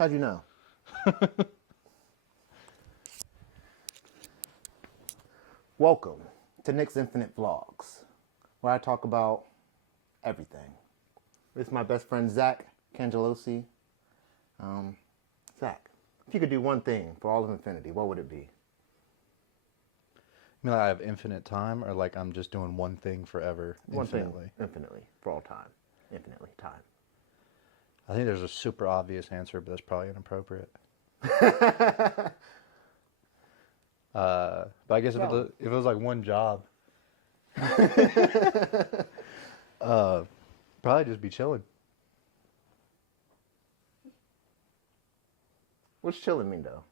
How'd you know? Welcome to Nick's Infinite Vlogs, where I talk about everything. This is my best friend, Zack Cangelosi. Zack, if you could do one thing for all of infinity, what would it be? You mean like I have infinite time, or like I'm just doing one thing forever, One infinitely? thing, infinitely, for all time. Infinitely, time. I think there's a super obvious answer, but that's probably inappropriate. But I guess if it was like one job, probably just be chilling. What's chilling mean, though?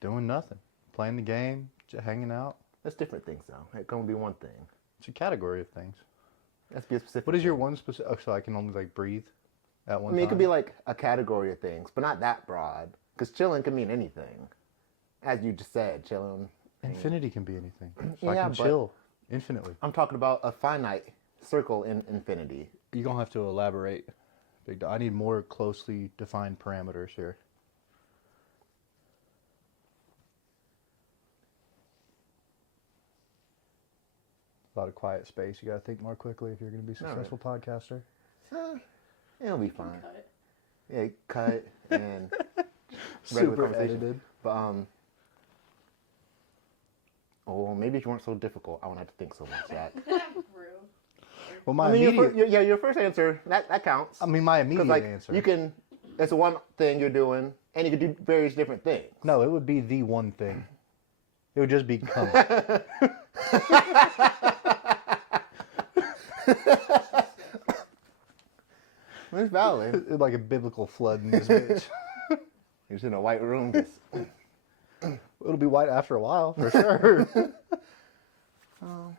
Doing nothing. Playing the game, just hanging out. That's different things, though. It can only be one thing. It's a category of things. Let's be a specific. What is your thing. one specific... Oh, so I can only like breathe at one I mean, time? it could be like a category of things, but not that broad. Because chilling can mean anything. As you just said, chilling. Infinity can be anything. So Yeah, I can chill infinitely. I'm talking about a finite circle in infinity. You're going to have to elaborate. I need more closely defined parameters here. A lot of quiet space. You got to think more quickly if you're going to be a successful podcaster. It'll be fine. Yeah, cut and Super edited. But oh, maybe if you weren't so difficult, I won't have to think so much. That. Well, my I mean, immediate... your first answer that counts. I mean, my immediate answer. You can. It's one thing you're doing, and you can do various different things. No, it would be the one thing. It would just be come. It's valid. Like a biblical flood in this bitch. You're just in a white room. Just... It'll be white after a while, for sure. Well,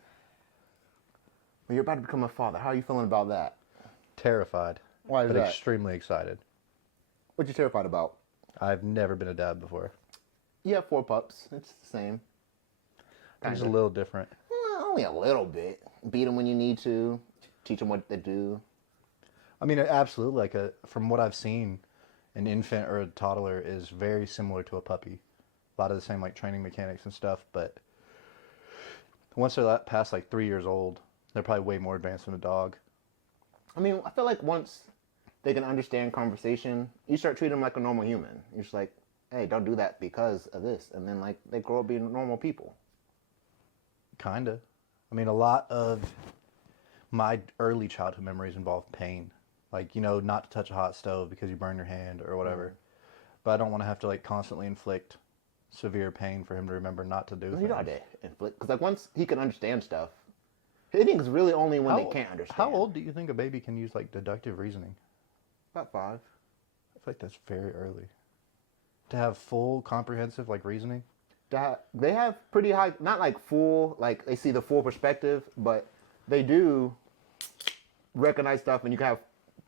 you're about to become a father. How are you feeling about that? Terrified. Why is but that? Extremely excited. What you terrified about? I've never been a dad before. You have 4 pups. It's the same. It's a little different. Well, only a little bit. Beat them when you need to. Teach them what to do. I mean, absolutely. Like from what I've seen, an infant or a toddler is very similar to a puppy. A lot of the same like training mechanics and stuff. But once they're past like 3 years old, they're probably way more advanced than a dog. I mean, I feel like once they can understand conversation, you start treating them like a normal human. You're just like, hey, don't do that because of this. And then like they grow up being normal people. Kinda. I mean, a lot of my early childhood memories involve pain. Like, you know, not to touch a hot stove because you burn your hand or whatever. But I don't want to have to like constantly inflict severe pain for him to remember not to do things. You don't have to inflict. Because like once he can understand stuff, hitting is really only when they can't understand. How old do you think a baby can use like deductive reasoning? About 5. I feel like that's very early. To have full comprehensive like reasoning? They have pretty high, not like full, like they see the full perspective, but they do recognize stuff and you can have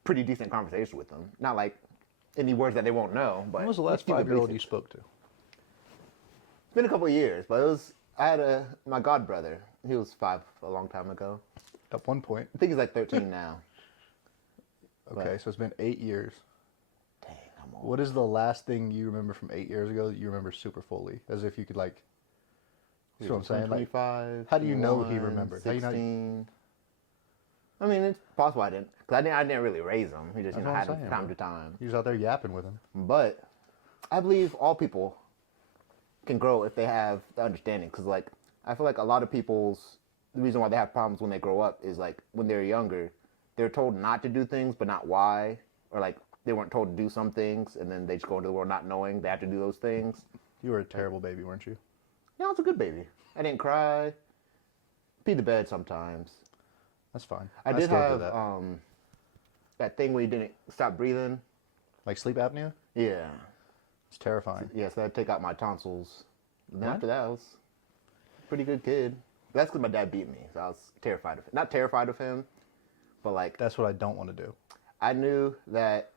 pretty decent conversation with them. Not like any words that they won't know, but... When was the last 5-year-old you spoke to? It's been a couple of years, but I had my god brother. He was 5 a long time ago. At one point. I think he's like 13 now. Okay, so it's been 8 years. Dang, I'm old. What is the last thing you remember from 8 years ago that you remember super fully? As if you could like... You know what I'm saying? 25, like, how do you know he remembered? 16. I mean, it's possible I didn't. Because I didn't really raise him. He just, had him from time to time. He was out there yapping with him. But I believe all people can grow if they have the understanding. Because, like, I feel like a lot of the reason why they have problems when they grow up is, like, when they're younger, they're told not to do things, but not why. Or, like, they weren't told to do some things, and then they just go into the world not knowing they have to do those things. You were a terrible baby, weren't you? Yeah, I was a good baby. I didn't cry. Pee the bed sometimes. That's fine. I did have that thing where you didn't stop breathing. Like sleep apnea? Yeah. It's terrifying. Yeah, so I had to take out my tonsils. And then after that, I was a pretty good kid. But that's because my dad beat me, so I was terrified of him. Not terrified of him, but like... That's what I don't want to do. I knew that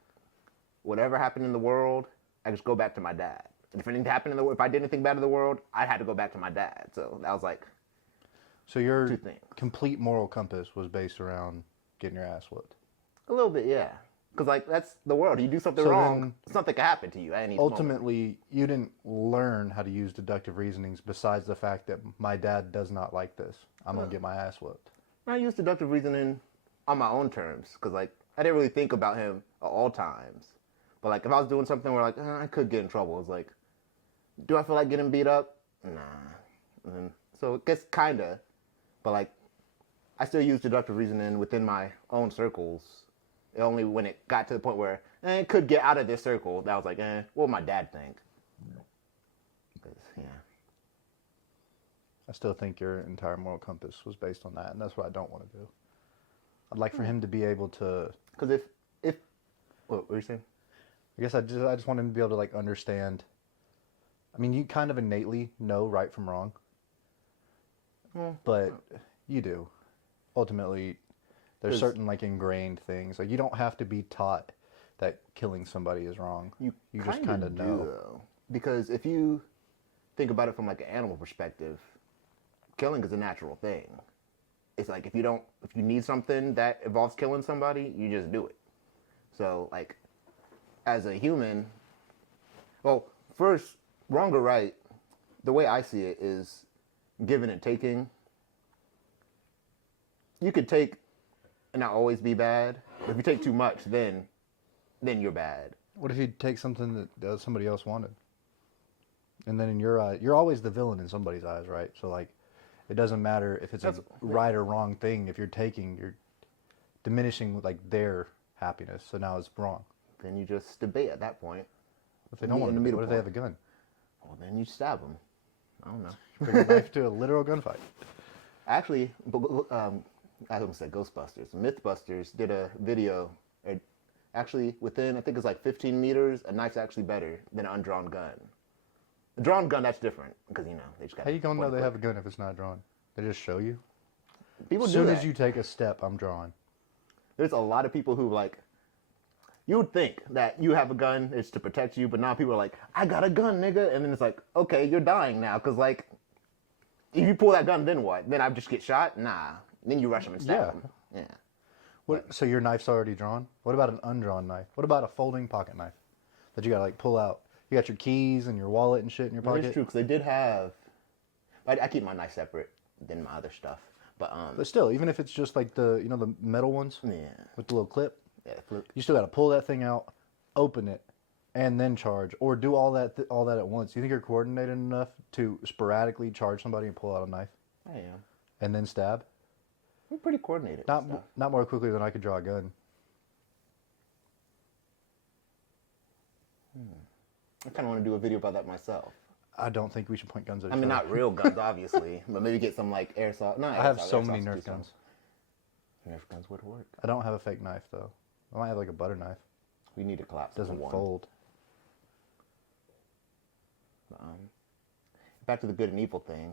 whatever happened in the world, I just go back to my dad. And if anything happened in the world, if I did anything bad in the world, I had to go back to my dad. So that was like... So your complete moral compass was based around getting your ass whooped? A little bit, yeah. Because like that's the world. You do something So wrong, then, something can happen to you at any moment. ultimately, you didn't learn how to use deductive reasonings besides the fact that my dad does not like this. I'm going to get my ass whooped. I use deductive reasoning on my own terms because like I didn't really think about him at all times. But like if I was doing something where like I could get in trouble, it's like, do I feel like getting beat up? Nah. And so it gets kinda, but like I still use deductive reasoning within my own circles. Only when it got to the point where it could get out of this circle, that was like, what would my dad think? 'Cause, yeah. I still think your entire moral compass was based on that, and that's what I don't want to do. I'd like for him to be able to. Because if what were you saying? I guess I just want him to be able to like understand. I mean, you kind of innately know right from wrong, but you do. Ultimately, there's certain like ingrained things. Like you don't have to be taught that killing somebody is wrong. You just kind of know. Though. Because if you think about it from like an animal perspective, killing is a natural thing. It's like if you need something that involves killing somebody, you just do it. So like as a human, well, first, wrong or right, the way I see it is giving and taking. You could take and not always be bad. But if you take too much, then you're bad. What if you take something that somebody else wanted? And then in your eye, you're always the villain in somebody's eyes, right? So like, it doesn't matter if it's a right or wrong thing. If you're diminishing like their happiness. So now it's wrong. Then you just debate at that point. If they don't want to debate, what if they have a gun? Well, then you stab them. I don't know. Bring a knife to a literal gunfight. Actually, I almost said Ghostbusters. Mythbusters did a video. Actually, within, I think it's like 15 meters, a knife's actually better than an undrawn gun. A drawn gun, that's different, because, they just got... How you gonna know they have a gun if it's not drawn? They just show you? People do that. As soon as you take a step, I'm drawing. There's a lot of people who, like... You would think that you have a gun, it's to protect you, but now people are like, I got a gun, nigga. And then it's like, okay, you're dying now, because, like, if you pull that gun, then what? Then I just get shot? Nah. Then you rush them and stab them. Yeah. So your knife's already drawn? What about an undrawn knife? What about a folding pocket knife that you gotta like pull out? You got your keys and your wallet and shit in your pocket? That's true, because they did have... I keep my knife separate than my other stuff. But still, even if it's just like the the metal ones? Yeah. With the little clip? Yeah, flip. You still gotta pull that thing out, open it, and then charge. Or do all that at once. You think you're coordinated enough to sporadically charge somebody and pull out a knife? I am. And then stab? I'm pretty coordinated. Not more quickly than I could draw a gun. I kind of want to do a video about that myself. I don't think we should point guns at each I mean, other. not real guns, obviously, but maybe get some like airsoft. No, I have so many Nerf guns. Nerf guns would work. I don't have a fake knife though. I might have like a butter knife. We need to collapse. It doesn't fold. Back to the good and evil thing.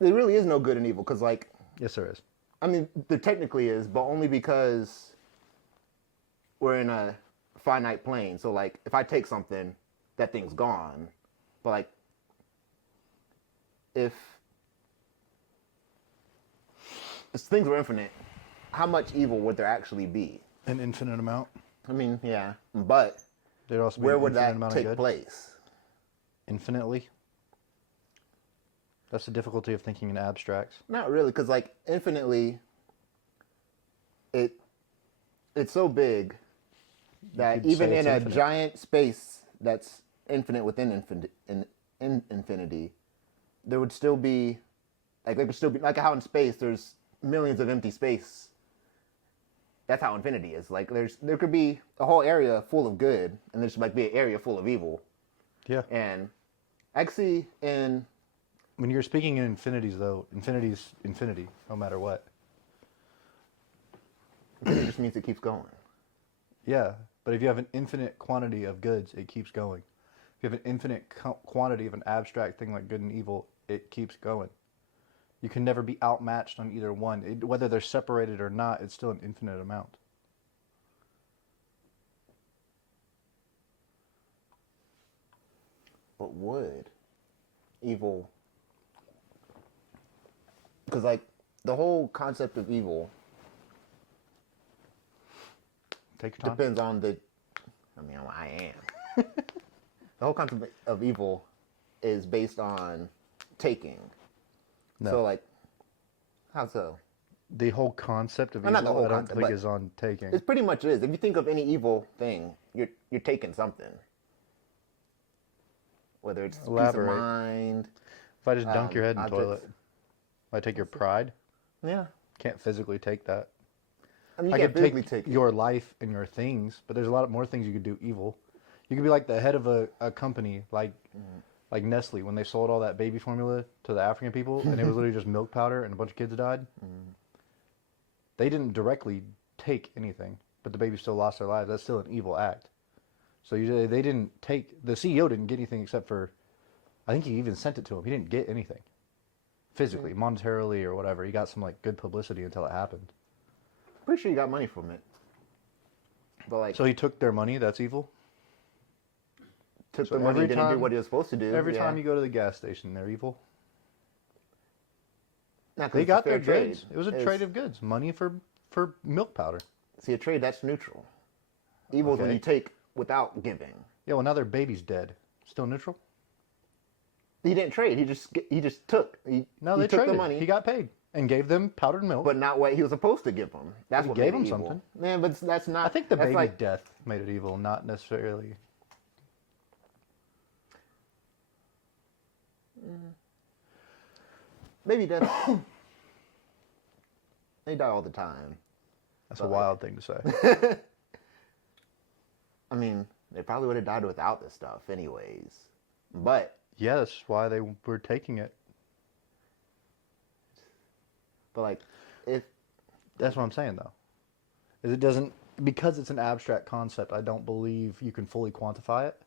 There really is no good and evil because, like, yes, there is. I mean, there technically is, but only because we're in a finite plane. So, like, if I take something, that thing's gone. But, like, if things were infinite, how much evil would there actually be? An infinite amount. I mean, yeah, but there'd also be where an would infinite that amount take of good? place? Infinitely. That's the difficulty of thinking in abstracts. Not really, because like infinitely, it's so big that even in a giant space that's infinite within infinity, there would still be like how in space there's millions of empty space. That's how infinity is. Like there could be a whole area full of good, and there should like be an area full of evil. Yeah. And actually, when you're speaking in infinities, though, infinity's infinity, no matter what. It just means it keeps going. Yeah, but if you have an infinite quantity of goods, it keeps going. If you have an infinite quantity of an abstract thing like good and evil, it keeps going. You can never be outmatched on either one. Whether they're separated or not, it's still an infinite amount. But would evil... Because, like, the whole concept of evil Take your time. depends on the. I mean, I am. The whole concept of evil is based on taking. No. So like, how so? The whole concept of Well, not the evil, whole I don't concept, think but is on taking. It pretty much is. If you think of any evil thing, you're taking something. Whether it's Elaborate. peace of mind. If I just dunk your head in the objects. toilet, I take your pride. Yeah. Can't physically take that. I mean, you I can't could physically take take it. your life and your things, but there's a lot more things you could do evil. You could be like the head of a company, like Nestle, when they sold all that baby formula to the African people, and it was literally just milk powder, and a bunch of kids died. They didn't directly take anything, but the babies still lost their lives. That's still an evil act. So they didn't take, the CEO didn't get anything except for, I think he even sent it to him. He didn't get anything physically, monetarily, or whatever. He got some like good publicity until it happened. Pretty sure you got money from it. But like, So he took their money. That's evil. took so the money, every didn't do time- what he was supposed to do. Every yeah. time you go to the gas station, they're evil. Not 'cause They it's a got fair their trade. goods. It was a It's- trade of goods. Money for milk powder. See, a trade, that's neutral. Evil is when Okay. you take without giving. Yeah, well, now their baby's dead. Still neutral? He didn't trade. He just took. No, he they took traded. the money, He got paid and gave them powdered milk. but not what he was supposed to give them. That's He what gave made it him evil. something. Man, but that's not. I think the that's baby like, death made it evil, not necessarily. maybe that's. They die all the time. That's But a like- wild thing to say. I mean, they probably would have died without this stuff, anyways. But Yeah, that's why they were taking it. like, if That's what I'm saying, though. Is it doesn't, because it's an abstract concept, I don't believe you can fully quantify it.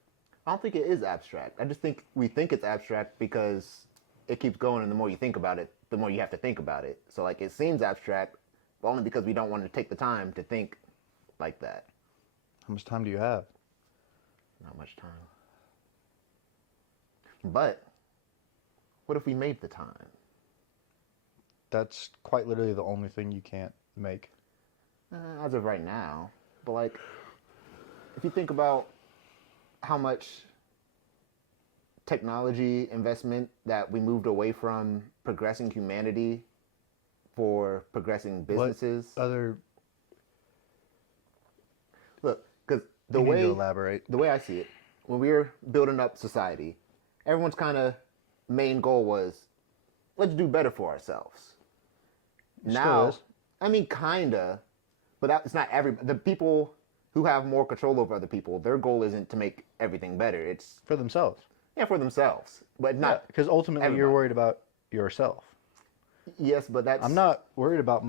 I don't think it is abstract. I just think we think it's abstract because it keeps going, and the more you think about it, the more you have to think about it. So like, it seems abstract, but only because we don't want to take the time to think like that. How much time do you have? Not much time. But what if we made the time? That's quite literally the only thing you can't make. As of right now. But like, if you think about how much technology investment that we moved away from progressing humanity for progressing businesses. Other, Look, because the you need way to elaborate. the way I see it, when we were building up society, everyone's kind of main goal was, let's do better for ourselves. Still Now, is. I mean, kinda, but it's not every. The people who have more control over other people, their goal isn't to make everything better. It's For themselves. for themselves, but not. Because ultimately you're everybody. worried about yourself. Yes, but that's I'm not worried about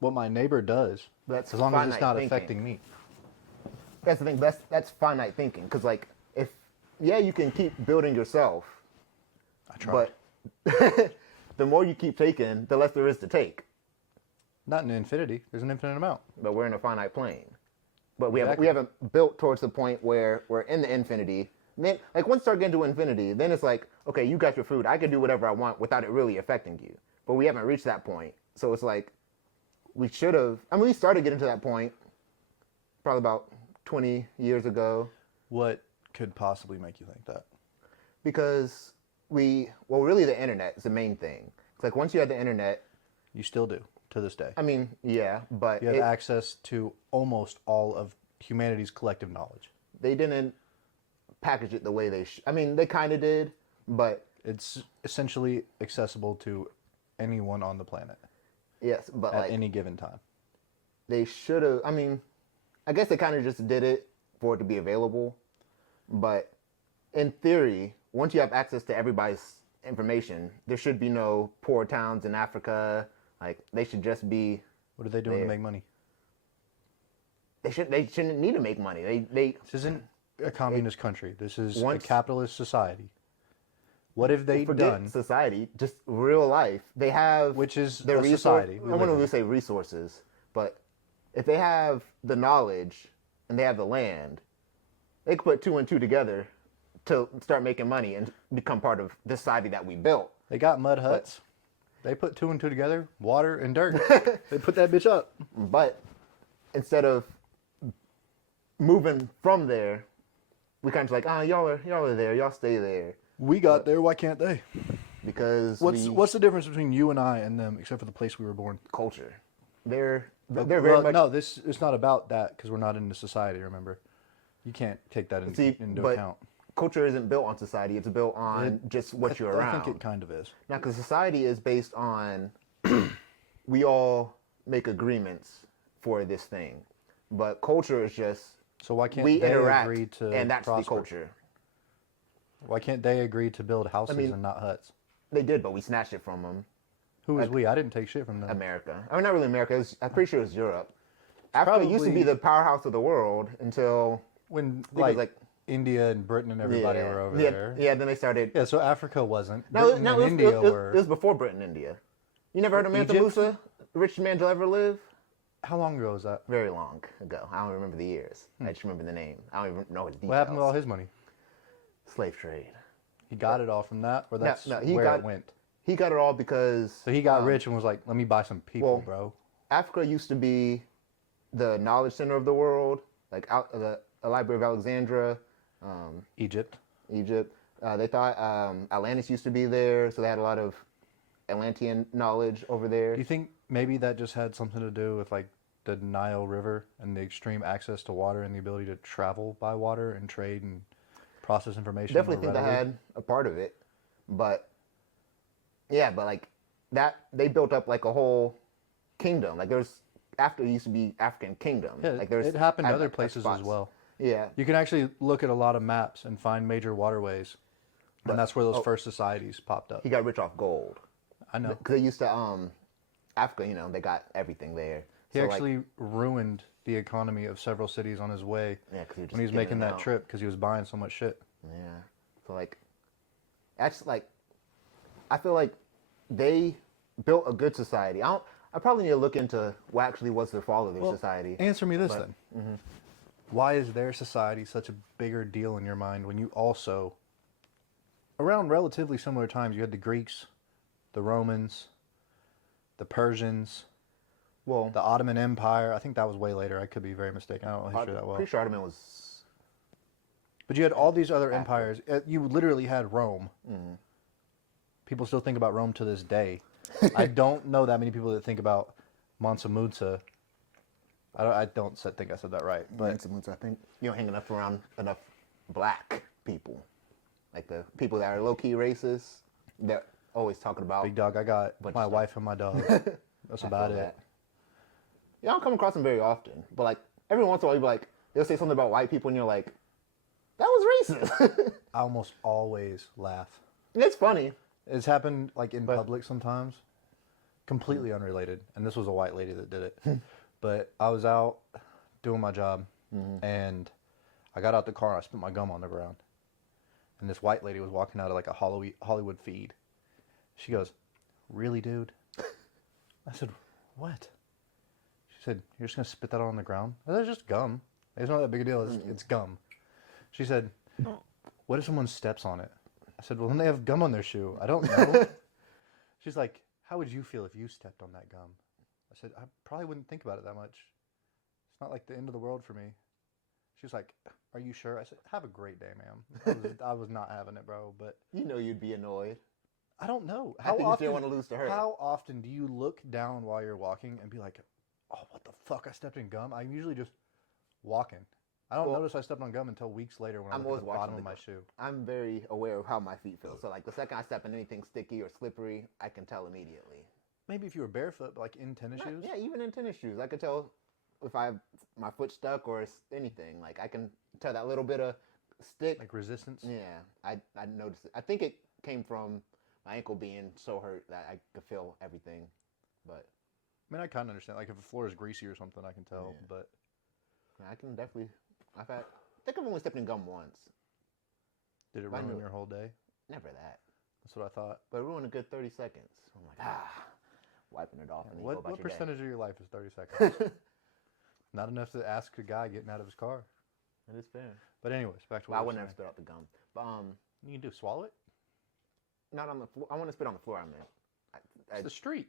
what my neighbor does, That's as long as it's finite not thinking. affecting me. That's the thing. That's finite thinking. Because like, if you can keep building yourself, I try. but the more you keep taking, the less there is to take. Not in infinity. There's an infinite amount. But we're in a finite plane. But we Exactly. haven't built towards the point where we're in the infinity. Then, like, once you start getting to infinity, then it's like, okay, you got your food. I can do whatever I want without it really affecting you. But we haven't reached that point. So it's like, we should have. I mean, we started getting to that point probably about 20 years ago. What could possibly make you think that? Because really the internet is the main thing. It's like, once you have the internet, You still do, to this day. I mean, yeah, but You have access to almost all of humanity's collective knowledge. they didn't package it the way they I mean, they kind of did, but It's essentially accessible to anyone on the planet yes, but at like, any given time. they should have. I mean, I guess they kind of just did it for it to be available. But in theory, once you have access to everybody's information, there should be no poor towns in Africa. Like, they should just be. What are they doing to There. make money? They shouldn't need to make money. They This isn't a communist country. This is Once- a capitalist society. What have they forget done? society, just real life. They have Which is their a society we I live wouldn't in. really say resources, but if they have the knowledge and they have the land, they could put two and two together to start making money and become part of the society that we built. They got mud huts. They put two and two together, water and dirt. They put that bitch up. But instead of moving from there, we kind of like, y'all are there, y'all stay there. We got there. Why can't they? Because What's the difference between you and I and them, except for the place we were born? culture. They're very much. No, it's not about that because we're not in the society. Remember, you can't take that into account. Culture isn't built on society; it's built on just what you're around. I think it kind of is. Now, because society is based on we all make agreements for this thing, but culture is just So why can't we they interact, agree to and that's prosper? the culture. Why can't they agree to build houses and not huts? They did, but we snatched it from them. Who is we? I didn't take shit from them. America. I mean, not really America. I'm pretty sure it was Europe. Africa used to be the powerhouse of the world until when like India and Britain and everybody were over there. Yeah, then they started. Yeah, so Africa wasn't. No, Britain and India were. It was before Britain and India. You never heard of Mansa Musa? The richest man to ever live? How long ago was that? Very long ago. I don't remember the years. I just remember the name. I don't even know his details. What happened with all his money? Slave trade. He got it all from that, or that's where it went? He got it all because... So he got rich and was like, let me buy some people, bro. Africa used to be the knowledge center of the world, like the Library of Alexandria. Egypt. They thought Atlantis used to be there, so they had a lot of Atlantean knowledge over there. Do you think maybe that just had something to do with like the Nile River and the extreme access to water and the ability to travel by water and trade and process information? Definitely think that had a part of it, but yeah, but like that they built up like a whole kingdom. Like there's after it used to be African kingdom. Yeah, like it happened other places as well. Yeah, you can actually look at a lot of maps and find major waterways, and that's where those first societies popped up. He got rich off gold. I know because they used to Africa. You know, they got everything there. He actually ruined the economy of several cities on his way. Yeah, when he was making that trip because he was buying so much shit. Yeah, so like, actually, like, I feel like they built a good society. I probably need to look into what actually was the fall of their society. Answer me this then. Mm-hmm. Why is their society such a bigger deal in your mind when you also, around relatively similar times, you had the Greeks, the Romans, the Persians, the Ottoman Empire. I think that was way later. I could be very mistaken. I don't know history that well. Pretty sure Ottoman was... But you had all these other empires. You literally had Rome. Mm-hmm. People still think about Rome to this day. I don't know that many people that think about Mansa Musa. I don't think I said that right. But Mansa Musa, I think you don't hang around enough black people. Like the people that are low-key racist. They're always talking about... Big dog, I got my wife and my dog. That's about it. Yeah, I don't come across them very often. But like every once in a while, you'll be like, they'll say something about white people and you're like, that was racist. I almost always laugh. It's funny. It's happened like in public sometimes, completely unrelated. And this was a white lady that did it. But I was out doing my job, and I got out the car and I spit my gum on the ground. And this white lady was walking out of like a Hollywood feed. She goes, "Really, dude?" I said, "What?" She said, "You're just gonna spit that on the ground?" I said, "It's just gum. It's not that big a deal. It's gum." She said, "What if someone steps on it?" I said, "Well, then they have gum on their shoe. I don't know." She's like, "How would you feel if you stepped on that gum?" I said, "I probably wouldn't think about it that much. It's not like the end of the world for me." She's like, "Are you sure?" I said, "Have a great day, ma'am." I was not having it, bro. But you know you'd be annoyed. I don't know. I think you still want to lose to her. How often do you look down while you're walking and be like, "Oh, what the fuck? I stepped in gum." I'm usually just walking. I don't notice I stepped on gum until weeks later when I look at the bottom of my shoe. I'm very aware of how my feet feel. So like the second I step in anything sticky or slippery, I can tell immediately. Maybe if you were barefoot, but like in tennis shoes? Yeah, even in tennis shoes. I could tell if I have my foot stuck or anything. Like I can tell that little bit of stick. Like resistance? Yeah, I noticed it. I think it came from my ankle being so hurt that I could feel everything. But I mean, I kind of understand. Like if the floor is greasy or something, I can tell. Yeah. But I can definitely... I think I've only stepped in gum once. Did it ruin your whole day? Never that. That's what I thought. But it ruined a good 30 seconds. I'm like, wiping it off. And what percentage of your life is 30 seconds? Not enough to ask a guy getting out of his car. That is fair. But anyways, back to what I would never spit out the gum. But you can do swallow it? Not on the floor. I want to spit on the floor. I meant. It's the street.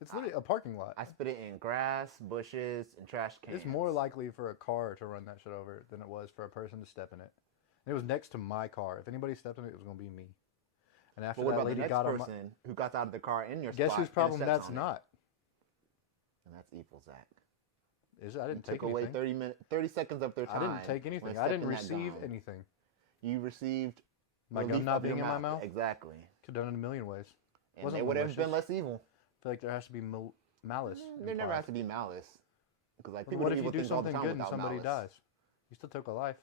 It's literally a parking lot. I spit it in grass, bushes, and trash cans. It's more likely for a car to run that shit over than it was for a person to step in it. And it was next to my car. If anybody stepped in it, it was going to be me. And after But what that about the lady next got on person who got out of the car in your Guess spot? whose and problem steps that's on it? not? And that's evil, Zach. Is it? I didn't Took take away anything. 30 seconds of their I time. didn't take when anything. I didn't stepping that receive gum. anything. You received My relief gum not of your being in my mouth? Exactly. Could have done it a million ways. And Wasn't it would have malicious. been less evil. I feel like there has to be malice. There never has to be malice. Because like Well, people what do if you evil do things all the something time good and without somebody malice. dies? You still took a life.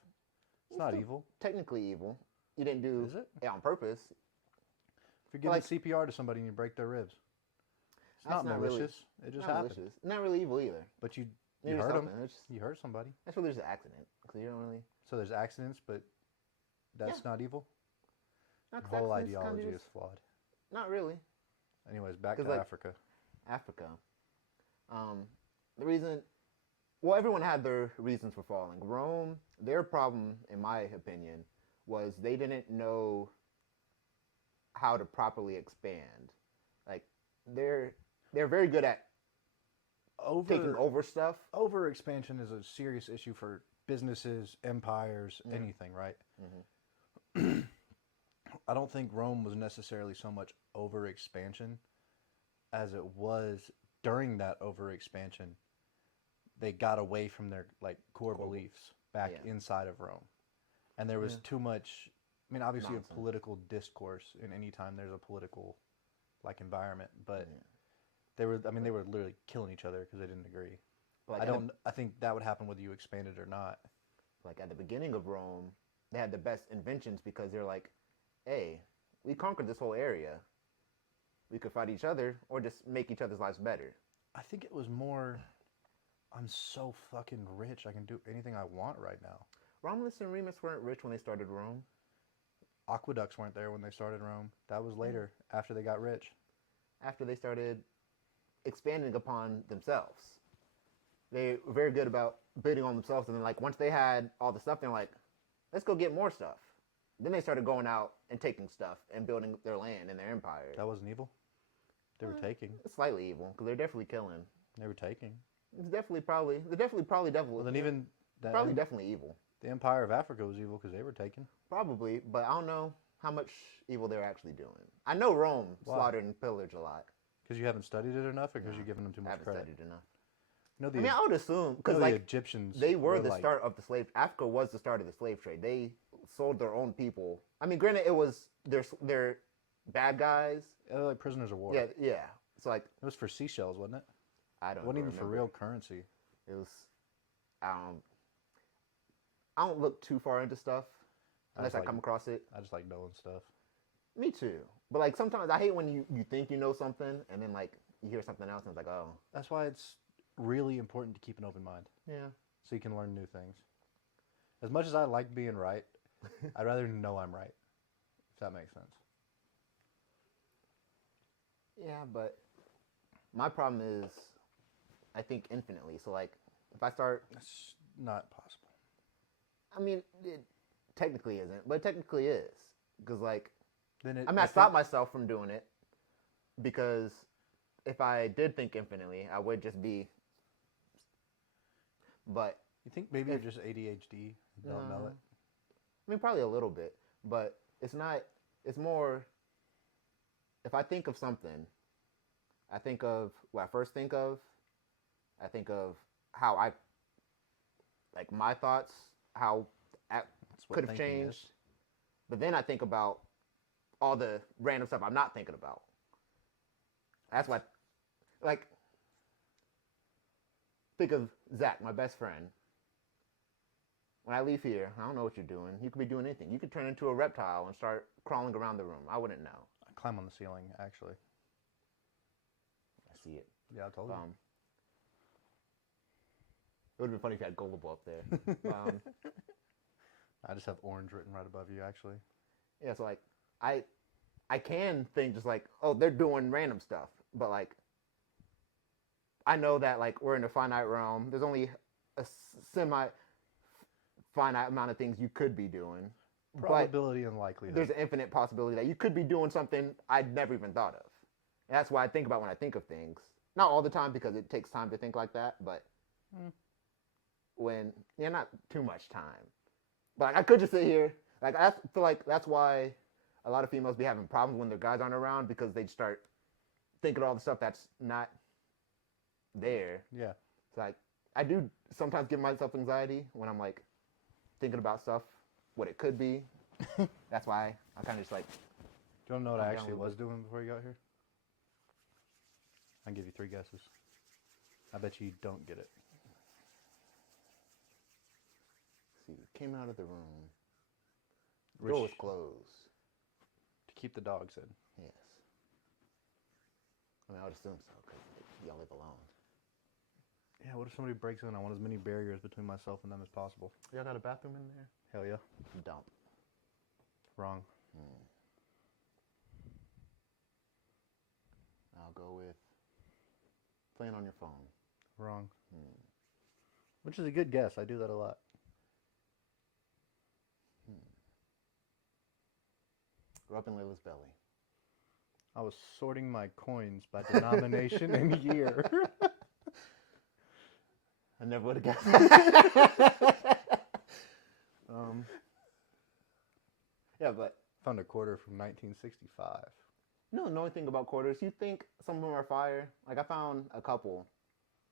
It's not evil. Technically evil. You didn't do Is it? on purpose. If you're giving Like- CPR to somebody and you break their ribs, it's That's not not really- malicious. It just Not happened. malicious. Not really evil either. But you Maybe hurt something. them. It's just- You hurt somebody. That's really just an accident. Because you don't really. So there's accidents, but that's Yeah. not evil. Not The whole accidents, kinda ideology just- is flawed. Not really. Anyways, back to 'Cause, like- Africa. Africa. The reason, well, everyone had their reasons for falling. Rome, their problem, in my opinion, was they didn't know how to properly expand. Like they're very good at taking over stuff. Over expansion is a serious issue for businesses, empires, anything, right? I don't think Rome was necessarily so much over expansion as it was during that over expansion. They got away from their like core beliefs back Yeah. inside of Rome, and there was too much. I mean, obviously, Nonsense. a political discourse in any time there's a political like environment, but they were. I mean, they were literally killing each other because they didn't agree. Like I at the- don't. I think that would happen whether you expanded or not. Like at the beginning of Rome, they had the best inventions because they're like, hey, we conquered this whole area. We could fight each other or just make each other's lives better. I think it was more. I'm so fucking rich. I can do anything I want right now. Romulus and Remus weren't rich when they started Rome. Aqueducts weren't there when they started Rome. That was later, after they got rich. After they started expanding upon themselves. They were very good about bidding on themselves, and then like once they had all the stuff, they're like, let's go get more stuff. Then they started going out and taking stuff and building their land and their empire. That wasn't evil. They were taking. It's slightly evil because they're definitely killing. They were taking. It's definitely probably Well, then even that, probably definitely evil. the Empire of Africa was evil because they were taking. Probably, but I don't know how much evil they're actually doing. I know Rome slaughtered and pillaged a lot. Because you haven't studied it enough, or because you're giving them too I much haven't credit. studied enough. You know, I mean, I would assume because the like Egyptians, they were the like, start of the slave. Africa was the start of the slave trade. They sold their own people. I mean, granted, it was their bad guys. They were like prisoners of war. Yeah, yeah. So like, It was for seashells, wasn't it? I It don't. wasn't even remember. for real currency. It was. I don't look too far into stuff unless I like- come across it. I just like knowing stuff. Me too. But like sometimes I hate when you think you know something and then like you hear something else and it's like, oh That's why it's really important to keep an open mind, yeah. so you can learn new things. As much as I like being right, I'd rather know I'm right, if that makes sense. Yeah, but my problem is, I think infinitely. So like, if I start, That's not possible. I mean, it technically isn't, but it technically is because like, Then I mean, I stopped myself from doing it because if I did think infinitely, I would just be. But You think maybe you're just ADHD? Don't know it. I mean, probably a little bit, but it's not. It's more. If I think of something, I think of what I first think of. I think of how I, like my thoughts, how that That's what could have thinking changed. is. But then I think about all the random stuff I'm not thinking about. That's why, like, think of Zach, my best friend. When I leave here, I don't know what you're doing. You could be doing anything. You could turn into a reptile and start crawling around the room. I wouldn't know. I climb on the ceiling, actually. I see it. Yeah, I told you. It would have been funny if you had Gullible up there. I just have orange written right above you, actually. Yeah, so like, I can think just like, oh, they're doing random stuff, but like, I know that like we're in a finite realm. There's only a semi finite amount of things you could be doing. Probability and But likelihood. there's an infinite possibility that you could be doing something I'd never even thought of. And that's why I think about when I think of things. Not all the time because it takes time to think like that, but not too much time. But I could just sit here. Like I feel like that's why a lot of females be having problems when their guys aren't around because they start thinking all the stuff that's not there. Yeah. It's like I do sometimes give myself anxiety when I'm like thinking about stuff, what it could be. That's why I kind of just like. Do you want to know what I actually was doing before you got here? I can give you 3 guesses. I bet you don't get it. See, came out of the room. The door was closed. To keep the dogs in. Yes. I mean, I would assume so because y'all live alone. Yeah, what if somebody breaks in? I want as many barriers between myself and them as possible. Y'all got a bathroom in there? Hell yeah. Don't. Wrong. I'll go with playing on your phone. Wrong. Which is a good guess. I do that a lot. Rubbing Layla's belly. I was sorting my coins by denomination and year. I never would have guessed that. Yeah, but Found a quarter from 1965. you know the annoying thing about quarters? You think some of them are fire. Like I found a couple.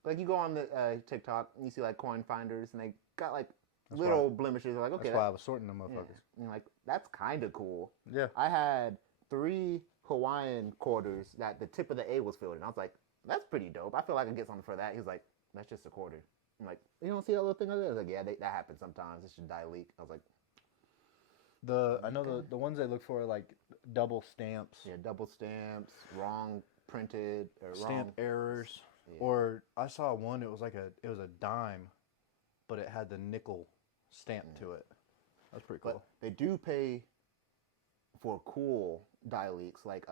Like you go on the TikTok and you see like coin finders and they got like little blemishes. You're like, okay, That's why I was sorting them yeah. motherfuckers. And you're like, that's kind of cool. Yeah. I had 3 Hawaiian quarters that the tip of the A was filled in. I was like, that's pretty dope. I feel like I can get something for that. He's like, that's just a quarter. I'm like, you don't see that little thing like that? I was like, yeah, that happens sometimes. It's just die leak. I was like, I know the ones they look for are like double stamps. yeah, double stamps, wrong printed, or Stamp wrong errors. Yeah. Or I saw one, it was a dime, but it had the nickel stamp to it. That's pretty cool. But they do pay for cool die leaks. Like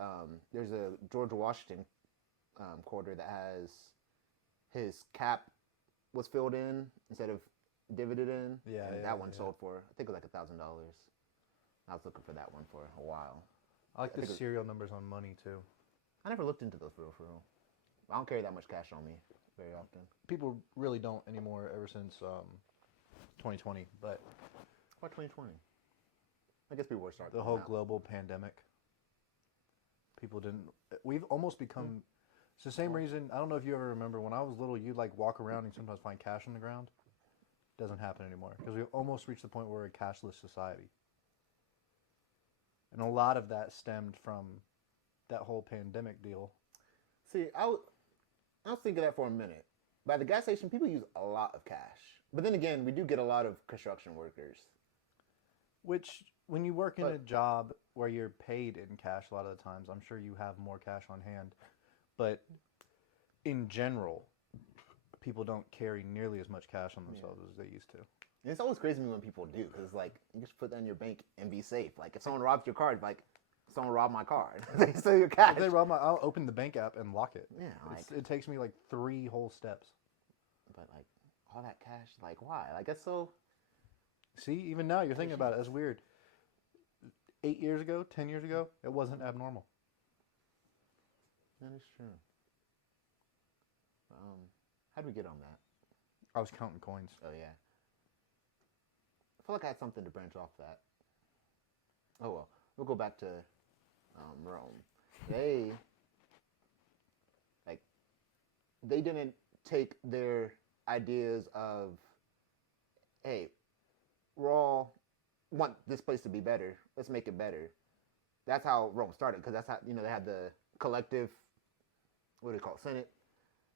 there's a George Washington quarter that has his cap was filled in instead of divoted in. Yeah, and yeah, that one yeah. sold for I think it was like $1,000. I was looking for that one for a while. I like the serial numbers on money too. I never looked into those for real. I don't carry that much cash on me very often. People really don't anymore ever since 2020, but Why 2020? I guess people were starting the whole global pandemic. People didn't. We've almost become. It's the same reason. I don't know if you ever remember when I was little. You'd like walk around and sometimes find cash on the ground. Doesn't happen anymore because we've almost reached the point where we're a cashless society. And a lot of that stemmed from that whole pandemic deal. See, I was thinking that for a minute. By the gas station, people use a lot of cash. But then again, we do get a lot of construction workers. Which, when you work in a job where you're paid in cash a lot of the times, I'm sure you have more cash on hand. But in general, people don't carry nearly as much cash on themselves as they used to. And it's always crazy to me when people do, because like you just put that in your bank and be safe. Like if someone robs your card, like someone robbed my card, they steal your cash. If they rob I'll open the bank app and lock it. Yeah, it takes me like 3 whole steps. But like all that cash, like why? Like that's so. See, even now you're thinking about it. That's weird. 8 years ago, 10 years ago, it wasn't abnormal. That is true. How do we get on that? I was counting coins. Oh yeah. I feel like I had something to branch off that. Oh well, we'll go back to Rome. They didn't take their ideas of, hey, we all want this place to be better. Let's make it better. That's how Rome started, because that's how they had the collective. What do they call it? Senate?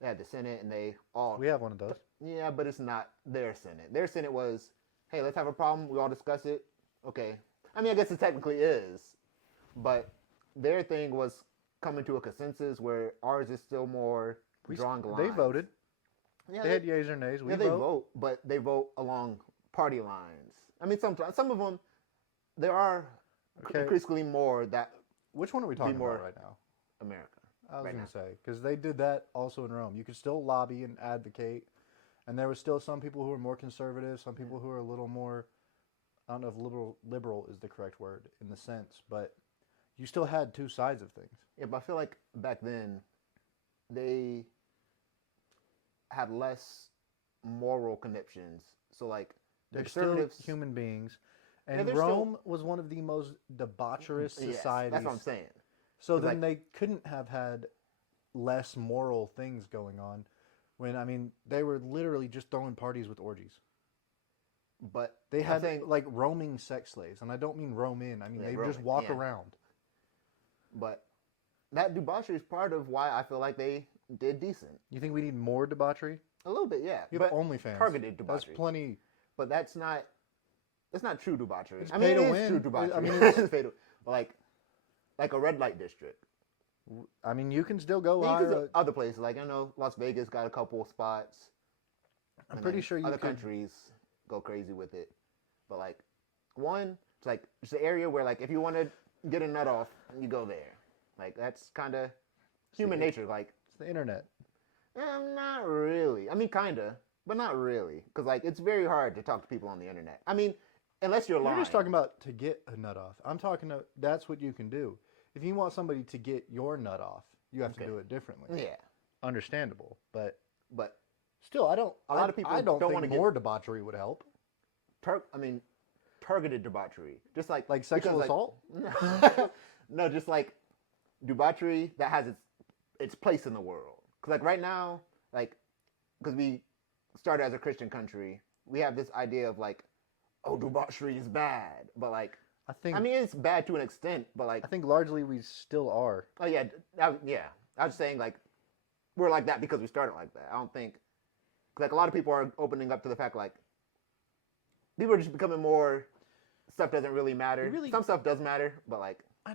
They had the Senate, and they all. We have one of those. Yeah, but it's not their Senate. Their Senate was, hey, let's have a problem. We all discuss it. Okay. I mean, I guess it technically is, but their thing was coming to a consensus where ours is still more drawing lines. They voted. Yeah, they had yeas or nays. They vote, but they vote along party lines. I mean, sometimes some of them there are increasingly more that. Which one are we talking about right now? America. I was going to say, because they did that also in Rome. You could still lobby and advocate, and there were still some people who were more conservative, some people who were a little more, I don't know if liberal is the correct word in the sense, but you still had 2 sides of things. Yeah, but I feel like back then, they had less moral conniptions. So like the They're still conservatives, human beings. yeah, And they're Rome was one of the most debaucherous yes, societies. that's what I'm saying. So 'Cause, then like, they couldn't have had less moral things going on when, I mean, they were literally just throwing parties with orgies. but They I'm had saying, like roaming sex slaves, and I don't mean roam in. I mean yeah, they just roaming, walk yeah. around. But that debauchery is part of why I feel like they did decent. You think we need more debauchery? A little bit, yeah. You have But OnlyFans. targeted That's debauchery. plenty. But that's not true debauchery. It's I mean, pay it to is win. true debauchery. I mean, It's pay to, like a red light district. I mean, you can still go Yeah, you can hire. go other places, like I know Las Vegas got a couple of spots. I'm And pretty then sure you other could. countries go crazy with it. But like it's like it's an area where like if you want to get a nut off, you go there. Like that's kind of human nature. Like It's the internet. not really. I mean, kinda, but not really. Because like it's very hard to talk to people on the internet. I mean, unless you're lying. You're just talking about to get a nut off. I'm talking about that's what you can do. If you want somebody to get your nut off, you have to do it differently. Yeah, Understandable, but but still, I don't. A lot of people I don't don't think wanna more debauchery would help. targeted debauchery, just like Sexual because, assault. no, just like debauchery that has its place in the world. Because like right now, like because we started as a Christian country, we have this idea of like, oh, debauchery is bad, but like I mean it's bad to an extent, but like I think largely we still are. oh yeah, yeah. I was saying like we're like that because we started like that. I don't think like a lot of people are opening up to the fact like people are just becoming more. Stuff doesn't really matter. Some stuff does matter, but like I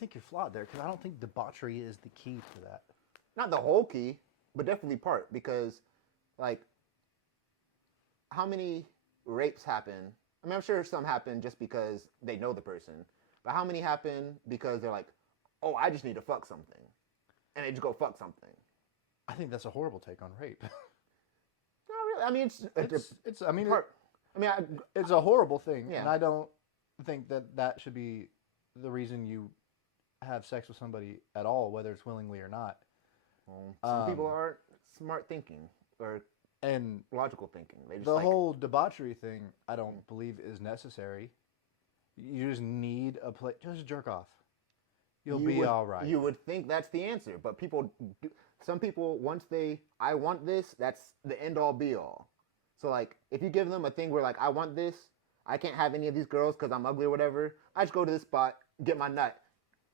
think you're flawed there because I don't think debauchery is the key to that. not the whole key, but definitely part because like how many rapes happen? I mean, I'm sure some happen just because they know the person, but how many happen because they're like, oh, I just need to fuck something, and they just go fuck something. I think that's a horrible take on rape. Not really. I mean, it's I mean, part. I mean, it's a horrible thing, Yeah. and I don't think that should be the reason you have sex with somebody at all, whether it's willingly or not. some people aren't smart thinking or And logical thinking. They just the like, whole debauchery thing, I don't believe is necessary. You just need a place. Just jerk off. You'll be all right. You would think that's the answer, but some people, once I want this, that's the end all be all. So like, if you give them a thing where like, I want this, I can't have any of these girls because I'm ugly or whatever. I just go to this spot, get my nut,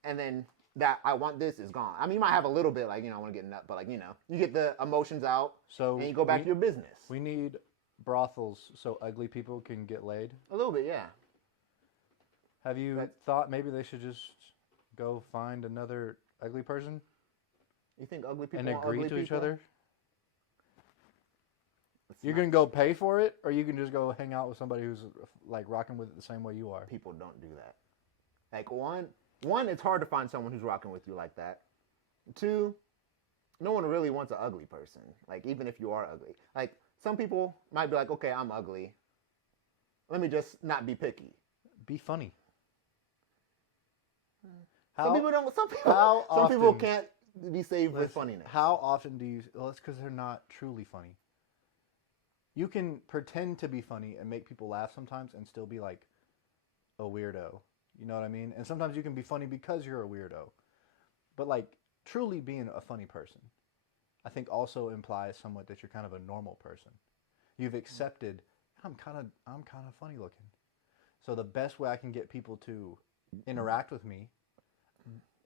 and then that I want this is gone. I mean, you might have a little bit like, I want to get a nut, but like, you get the emotions out, So and you go back to your business. We need brothels so ugly people can get laid. A little bit, yeah. Have you thought maybe they should just go find another ugly person You think ugly people and want agree ugly to each people? other? You can go pay for it, or you can just go hang out with somebody who's like rocking with it the same way you are. People don't do that. Like one, it's hard to find someone who's rocking with you like that. Two, no one really wants an ugly person. Like even if you are ugly, like some people might be like, okay, I'm ugly. Let me just not be picky. Be funny. Some people don't. Some people. how Some people often- can't be saved with funniness. How often do you? Well, it's because they're not truly funny. You can pretend to be funny and make people laugh sometimes and still be like a weirdo. You know what I mean? And sometimes you can be funny because you're a weirdo. But like truly being a funny person, I think also implies somewhat that you're kind of a normal person. You've accepted I'm kind of funny looking. So the best way I can get people to interact with me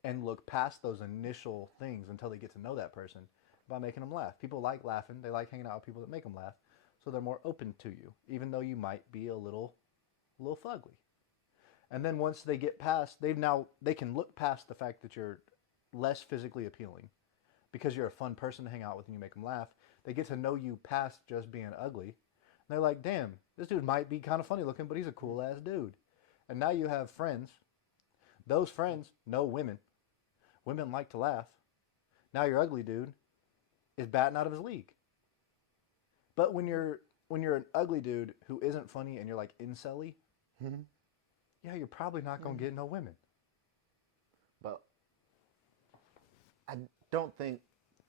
and look past those initial things until they get to know that person by making them laugh. People like laughing. They like hanging out with people that make them laugh. So they're more open to you, even though you might be a little fugly. And then once they get past, they can look past the fact that you're less physically appealing because you're a fun person to hang out with and you make them laugh. They get to know you past just being ugly. And they're like, damn, this dude might be kind of funny looking, but he's a cool ass dude. And now you have friends. Those friends know women. Women like to laugh. Now your ugly dude is batting out of his league. But when you're an ugly dude who isn't funny and you're like incel-y, yeah, you're probably not going to get no women. But I don't think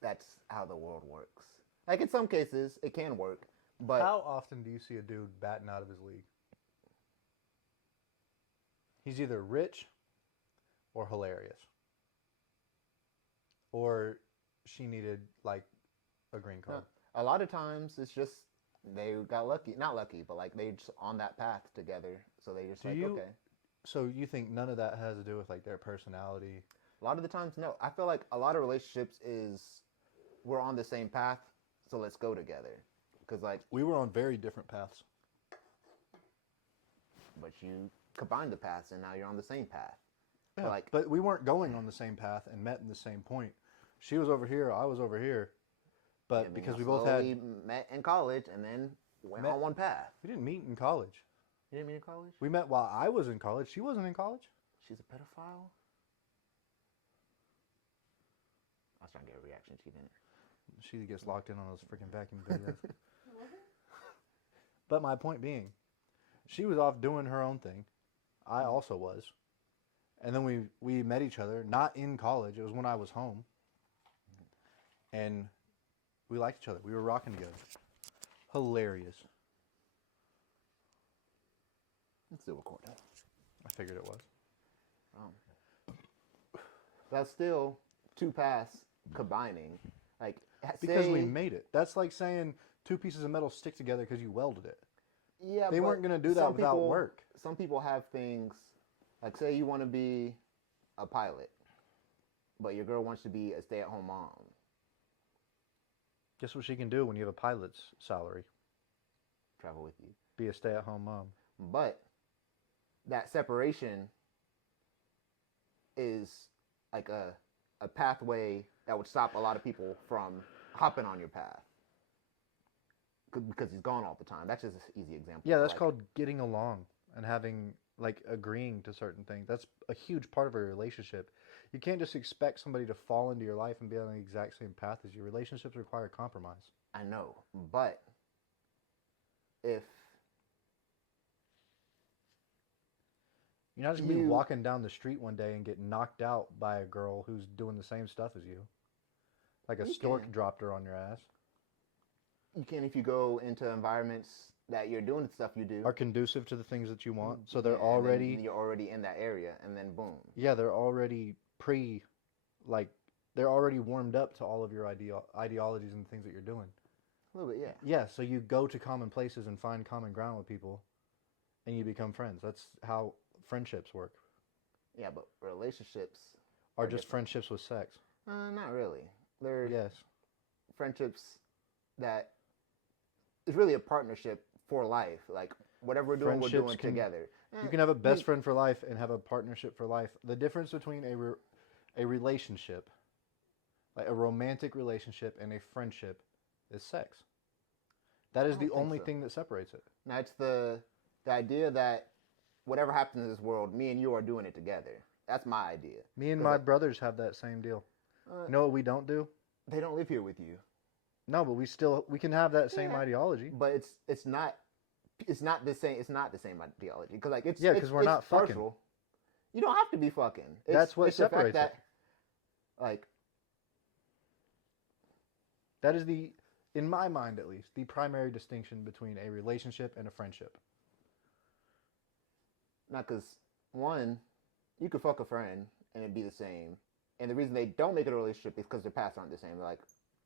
that's how the world works. Like in some cases, it can work, but How often do you see a dude batting out of his league? He's either rich or hilarious. Or she needed like a green card. a lot of times it's just they got lucky, not lucky, but like they just on that path together, so they just Do like you okay. So you think none of that has to do with like their personality? A lot of the times, no. I feel like a lot of relationships is we're on the same path, so let's go together. Because like, We were on very different paths. but you combine the paths, and now you're on the same path. Yeah, But like, but we weren't going on the same path and met in the same point. She was over here, I was over here. But and then because y'all we both slowly had met in college, and then went Met- on one path. we didn't meet in college. You didn't meet in college? We met while I was in college. She wasn't in college. She's a pedophile. I was trying to get a reaction. She didn't. She gets locked in on those freaking vacuum videos. But my point being, she was off doing her own thing. I also was. And then we met each other, not in college. It was when I was home. And we liked each other. We were rocking together. Hilarious. It's still recording. I figured it was. That's still two paths combining. Like Because say, we made it. That's like saying two pieces of metal stick together because you welded it. yeah, They but weren't gonna do that some without people- work. Some people have things like say you want to be a pilot, but your girl wants to be a stay-at-home mom. Guess what she can do when you have a pilot's salary? Travel with you, Be a stay-at-home mom. but that separation is like a pathway that would stop a lot of people from hopping on your path because he's gone all the time. That's just an easy example. Yeah, But, that's like, called getting along and having like agreeing to certain things. That's a huge part of a relationship. You can't just expect somebody to fall into your life and be on the exact same path as you. Relationships require compromise. I know, but if You're not just gonna be You- walking down the street one day and get knocked out by a girl who's doing the same stuff as you. Like a You stork can. dropped her on your ass. you can, if you go into environments that you're doing the stuff you do, Are conducive to the things that you want. So yeah, they're and then already you're already in that area, and then boom. yeah, they're already they're already warmed up to all of your ideologies and things that you're doing. A little bit, yeah. Yeah, so you go to common places and find common ground with people and you become friends. That's how friendships work. Yeah, but relationships Are just different. friendships with sex. Not really. They're Yes. friendships that it's really a partnership for life. Like whatever we're doing, we're Friendships doing can- together. You can have a best friend for life and have a partnership for life. The difference between a relationship, like a romantic relationship and a friendship, is sex. That is I the don't think only so. thing that separates it. Now it's the idea that whatever happens in this world, me and you are doing it together. That's my idea. Me and 'Cause my like, brothers have that same deal. You know what we don't do? they don't live here with you, No, but we can have that same Yeah. ideology. but it's not the same. It's not the same ideology because like it's Yeah, 'cause we're not fucking. personal. You don't have to be fucking. That's what it's the fact separates that, it. like, That is in my mind at least, the primary distinction between a relationship and a friendship. not because one, you could fuck a friend and it'd be the same, and the reason they don't make it a relationship is because their paths aren't the same. They're like,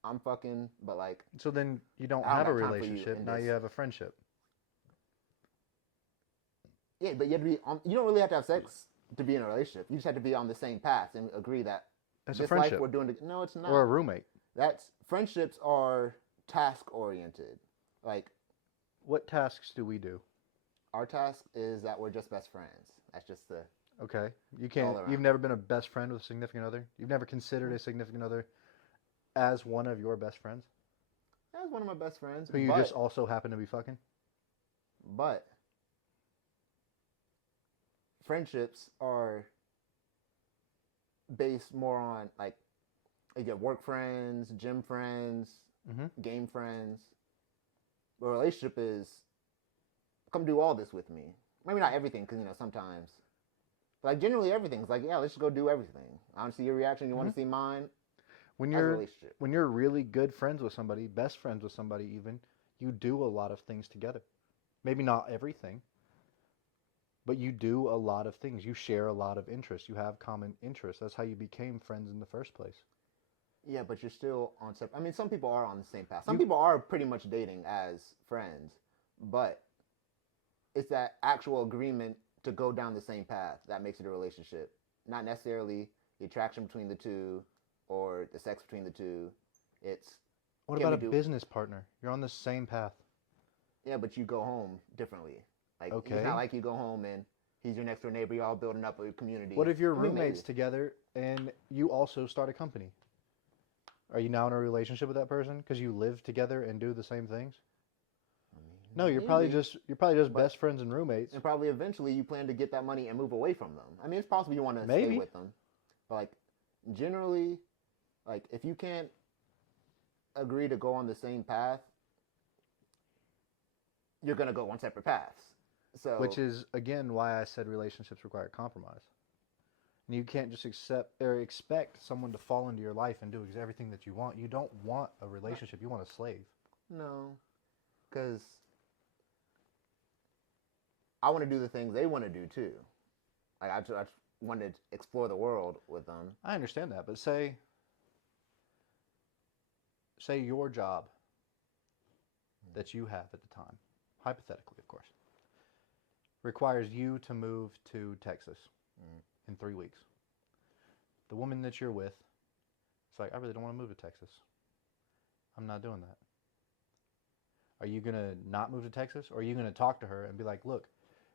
I'm fucking, but like, So then you don't I have don't a have time for you relationship. in Now this. you have a friendship. yeah, but you have to be. You don't really have to have sex to be in a relationship. You just have to be on the same path and agree that That's a this friendship. life we're doing. No, it's not. Or a roommate. That's friendships are task oriented. Like What tasks do we do? our task is that we're just best friends. That's just the Okay. You All can't around. you've never been a best friend with a significant other? You've never considered a significant other as one of your best friends? that's one of my best friends. Who you but, just also happen to be fucking? but friendships are based more on like you get work friends, gym friends, game friends. But a relationship is come do all this with me. Maybe not everything, because sometimes, but like generally everything's like, yeah, let's just go do everything. I want to see your reaction. You want to see mine. When as a you're relationship. when you're really good friends with somebody, best friends with somebody even, you do a lot of things together. Maybe not everything, but you do a lot of things. You share a lot of interests. You have common interests. That's how you became friends in the first place. Yeah, but you're still on separate. I mean, some people are on the same path. Some You people are pretty much dating as friends, but it's that actual agreement to go down the same path that makes it a relationship. Not necessarily the attraction between the two or the sex between the two. It's What can about we a do? business partner? You're on the same path. Yeah, but you go home differently. Like it's not Okay. like you go home and he's your next door neighbor. You're all building up a What community. if you're I mean, roommates maybe. together and you also start a company? Are you now in a relationship with that person because you live together and do the same things? I No, mean, maybe. you're probably just But best friends and roommates. and probably eventually you plan to get that money and move away from them. I mean, it's possible you want to stay Maybe. with them, but like generally, like if you can't agree to go on the same path, you're gonna go on separate paths. Which So is again why I said relationships require compromise. And you can't just accept or expect someone to fall into your life and do everything that you want. You don't want a relationship. You want a slave. no, because I want to do the things they want to do too. Like I want to explore the world with them. I understand that, but say your job that you have at the time, hypothetically, of course, requires you to move to Texas in 3 weeks. The woman that you're with, it's like, I really don't want to move to Texas. I'm not doing that. Are you going to not move to Texas? Or are you going to talk to her and be like, look,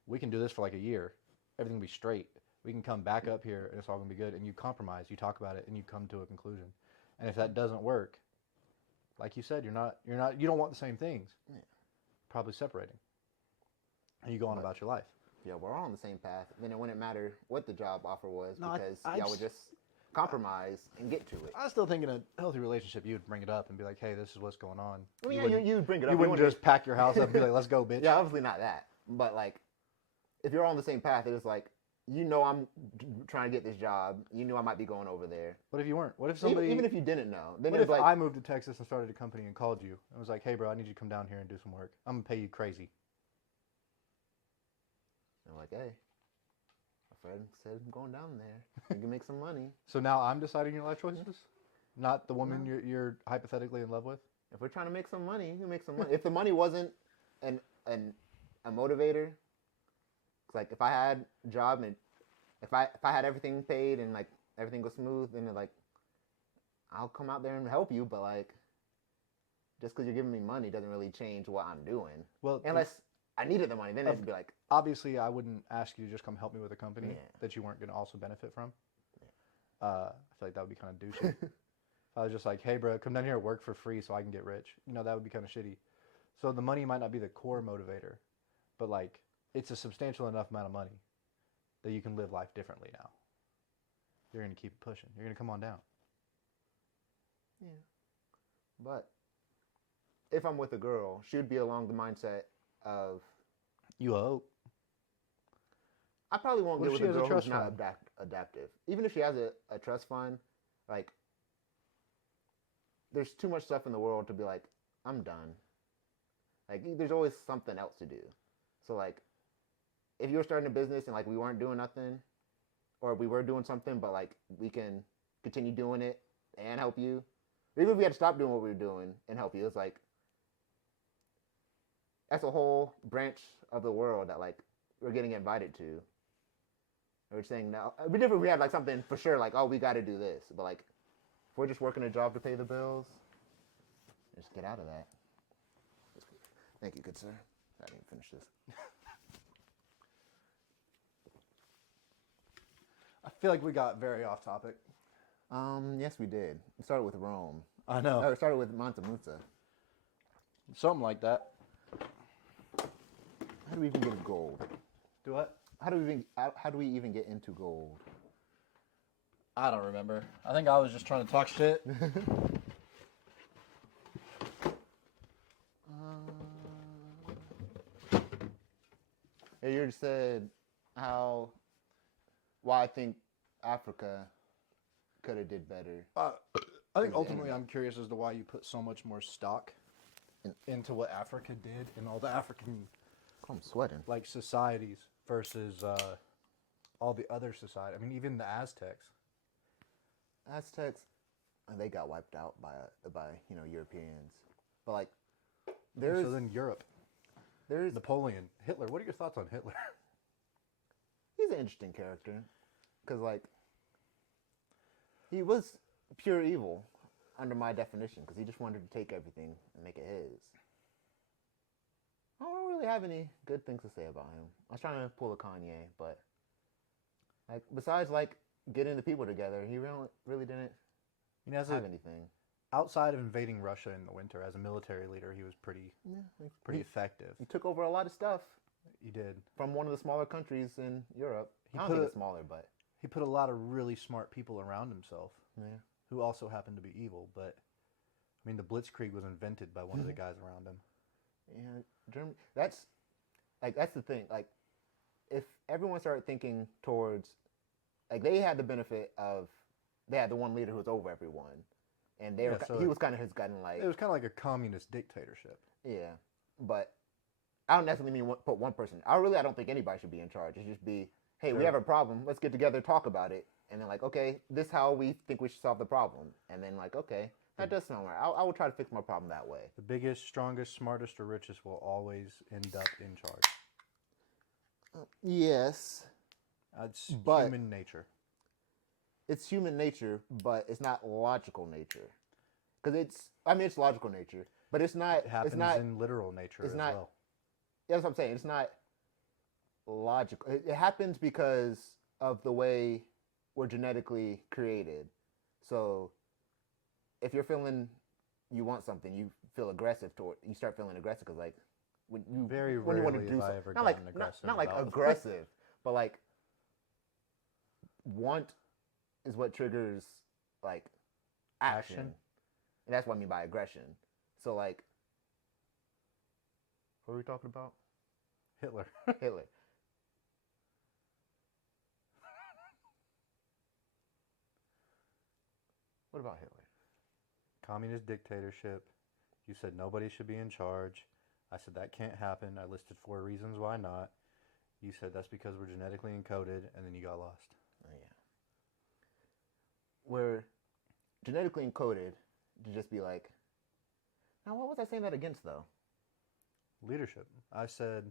we can do this for like a year. Everything will be straight. We can come back up here and it's all going to be good. And you compromise, you talk about it, and you come to a conclusion. And if that doesn't work, like you said, you don't want the same things. Yeah. Probably separating. And you go on But about your life. yeah, we're all on the same path. Then it wouldn't matter what the job offer was No, because I y'all would just compromise and get to it. I still think in a healthy relationship, you would bring it up and be like, hey, this is what's going on. I mean, yeah, you bring it up. You wouldn't wouldn't just pack your house up and be like, let's go, bitch. Yeah, obviously not that. But like, if you're on the same path, it's like I'm trying to get this job. You know I might be going over there. What if you weren't? What if somebody... Even if you didn't know, then What it's if like I moved to Texas and started a company and called you and was like, hey, bro, I need you to come down here and do some work. I'm going to pay you crazy. I'm like, hey, my friend said I'm going down there. You can make some money. So now I'm deciding your life choices? Not the woman No. you're hypothetically in love with? If we're trying to make some money, you can make some money. If the money wasn't a motivator, it's like if I had a job and if I had everything paid and like everything goes smooth, then like I'll come out there and help you. But like just because you're giving me money doesn't really change what I'm doing. Well, Unless I needed the money, then it'd be like, obviously, I wouldn't ask you to just come help me with a company Yeah. that you weren't going to also benefit from. I feel like that would be kind of douchey. If I was just like, hey, bro, come down here and work for free so I can get rich. That would be kind of shitty. So the money might not be the core motivator, but like it's a substantial enough amount of money that you can live life differently now. You're going to keep pushing. You're going to come on down. yeah. But if I'm with a girl, she would be along the mindset of You hope. I probably won't What get if with she a has a girl who's trust not fund? adaptive. Even if she has a trust fund, like there's too much stuff in the world to be like, I'm done. Like there's always something else to do. So like if you were starting a business and like we weren't doing nothing, or we were doing something, but like we can continue doing it and help you. Or even if we had to stop doing what we were doing and help you, it's like that's a whole branch of the world that like we're getting invited to. We're saying now it'd be different if we had like something for sure, like, oh, we gotta do this. But like if we're just working a job to pay the bills, just get out of that. Thank you, good sir. I didn't finish this. I feel like we got very off topic. Yes, we did. It started with Rome. I know. No, it started with Mansa Musa. Something like that. How do we even get gold? Do what? How do we even get into gold? I don't remember. I think I was just trying to talk shit. You just said why I think Africa could have did better. I think the ultimately internet. I'm curious as to why you put so much more stock into what Africa did and all the African I'm sweating. like societies versus all the other society. I mean, even the Aztecs. Aztecs, they got wiped out by Europeans. But like, there's So then Europe, there's Napoleon, Hitler. What are your thoughts on Hitler? he's an interesting character, because like he was pure evil under my definition, because he just wanted to take everything and make it his. I don't really have any good things to say about him. I was trying to pull a Kanye, but like besides like getting the people together, he really didn't You know, have anything. outside of invading Russia in the winter, as a military leader, he was pretty Yeah, pretty effective. he took over a lot of stuff He did. from one of the smaller countries in Europe. He I don't put think a- it's smaller, but He put a lot of really smart people around himself yeah. who also happened to be evil. But I mean, the Blitzkrieg was invented by one of the guys around him. Yeah, Germany. That's the thing. Like, if everyone started thinking towards, like, they had the benefit of, they had the one leader who was over everyone, and Yeah, so he was kind of his gun, like, It was kind of like a communist dictatorship. yeah. But I don't necessarily mean put one person. I don't think anybody should be in charge. It should just be, hey, we Sure. have a problem. Let's get together, talk about it, and then like, okay, this is how we think we should solve the problem, and then like, okay, that does sound right. I will try to fix my problem that way. The biggest, strongest, smartest, or richest will always end up in charge. Yes. That's But- human nature. It's human nature, but it's not logical nature. Because it's logical nature, but it's not. It happens it's not. in literal nature it's as not- well. That's what I'm saying. It's not logical. It happens because of the way we're genetically created. So, if you're feeling you want something, you feel aggressive toward. You start feeling aggressive because like when you Very when you want to rarely do have I something, ever not like gotten aggressive not like about- aggressive, but like want is what triggers like action. Action? And that's what I mean by aggression. So like, what were we talking about? Hitler. Hitler. What about Hitler? Communist dictatorship. You said nobody should be in charge. I said that can't happen. I listed 4 reasons why not. You said that's because we're genetically encoded, and then you got lost. Oh, yeah. We're genetically encoded to just be like. Now, what was I saying that against though? Leadership. I said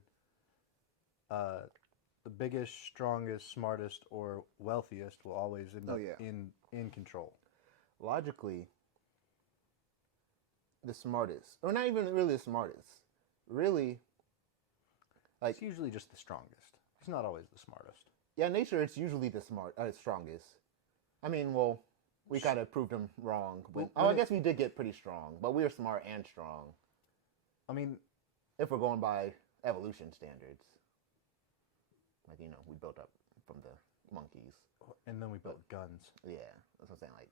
the biggest, strongest, smartest, or wealthiest will always end up yeah. in control. Logically, the smartest, or not even really the smartest, really, like It's usually just the strongest. It's not always the smartest. yeah, nature it's usually the strongest. I mean, well, we kind of proved them wrong. But, I guess we did get pretty strong, but we were smart and strong I mean, if we're going by evolution standards. Like we built up from the monkeys. and then we built guns. Yeah, that's what I'm saying. Like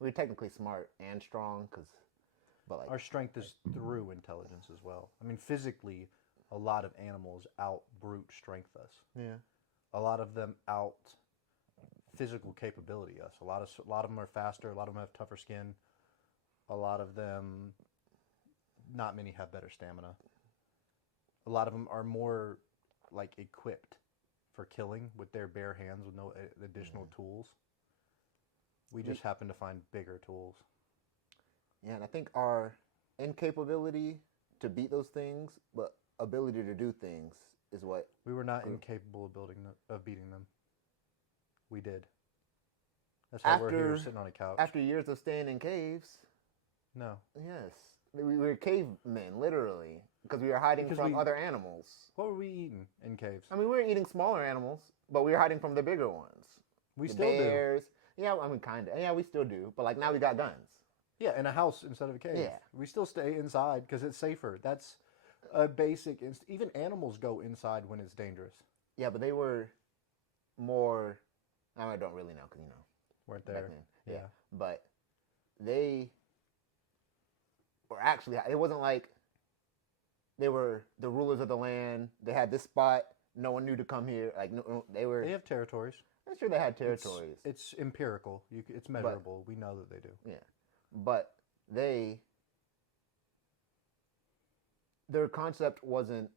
we were technically smart and strong, but like Our strength is through intelligence as well. I mean, physically, a lot of animals out brute strength us. yeah. A lot of them out physical capability us. A lot of them are faster. A lot of them have tougher skin. A lot of them, not many have better stamina. A lot of them are more like equipped for killing with their bare hands with no additional tools. We just happen to find bigger tools. Yeah, and I think our incapability to beat those things, but ability to do things is what. We were not incapable of beating them. We did. That's why we're here sitting on a couch. After years of staying in caves, No. yes, we were cavemen, literally, because we were hiding Because from we- other animals. What were we eating in caves? I mean, we were eating smaller animals, but we were hiding from the bigger ones. We The still do. bears. Yeah, I mean, kind of. Yeah, we still do, but like now we got guns. Yeah, in a house instead of a cave. Yeah. We still stay inside because it's safer. That's a basic. Even animals go inside when it's dangerous. Yeah, but they were more. I don't really know because Weren't back there? then. Yeah. But they were actually, it wasn't like they were the rulers of the land. They had this spot. No one knew to come here. Like, no, they were, They have territories. I'm sure they had territories. It's empirical. It's measurable. We know that they do. Yeah. but their concept wasn't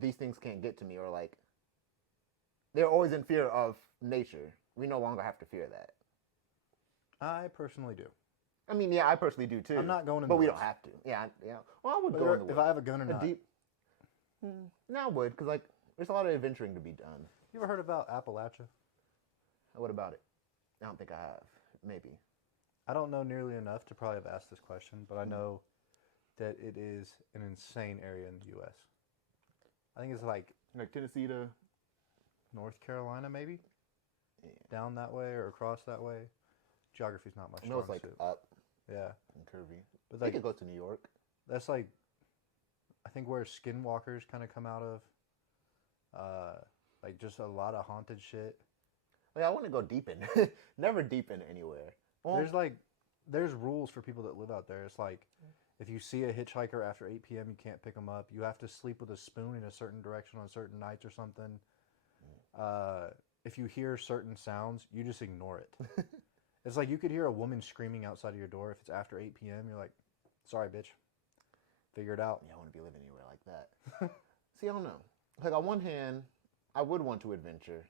these things can't get to me, or like they're always in fear of nature. We no longer have to fear that. I personally do. I mean, yeah, I personally do too. I'm not going in but the we don't woods. have to. Yeah, yeah. Well, I would go Whether, in the woods. if I have a gun or not. Deep. No, I would, because like there's a lot of adventuring to be done. You ever heard about Appalachia? What about it? I don't think I have. Maybe. I don't know nearly enough to probably have asked this question, but I know that it is an insane area in the U.S. I think it's like Tennessee to North Carolina, maybe? Yeah. Down that way or across that way. Geography's not much. I know it's like up Yeah. and curvy. But I like, think it goes to New York. that's like, I think where skinwalkers kind of come out of. Like just a lot of haunted shit. Like, I want to go deep in. Never deep in anywhere. Well, There's rules for people that live out there. It's like, if you see a hitchhiker after 8 p.m., you can't pick them up. You have to sleep with a spoon in a certain direction on certain nights or something. If you hear certain sounds, you just ignore it. It's like you could hear a woman screaming outside of your door. If it's after 8 p.m., you're like, sorry, bitch. Figure it out. Yeah, I want to be living anywhere like that. See, I don't know. Like, on one hand, I would want to adventure.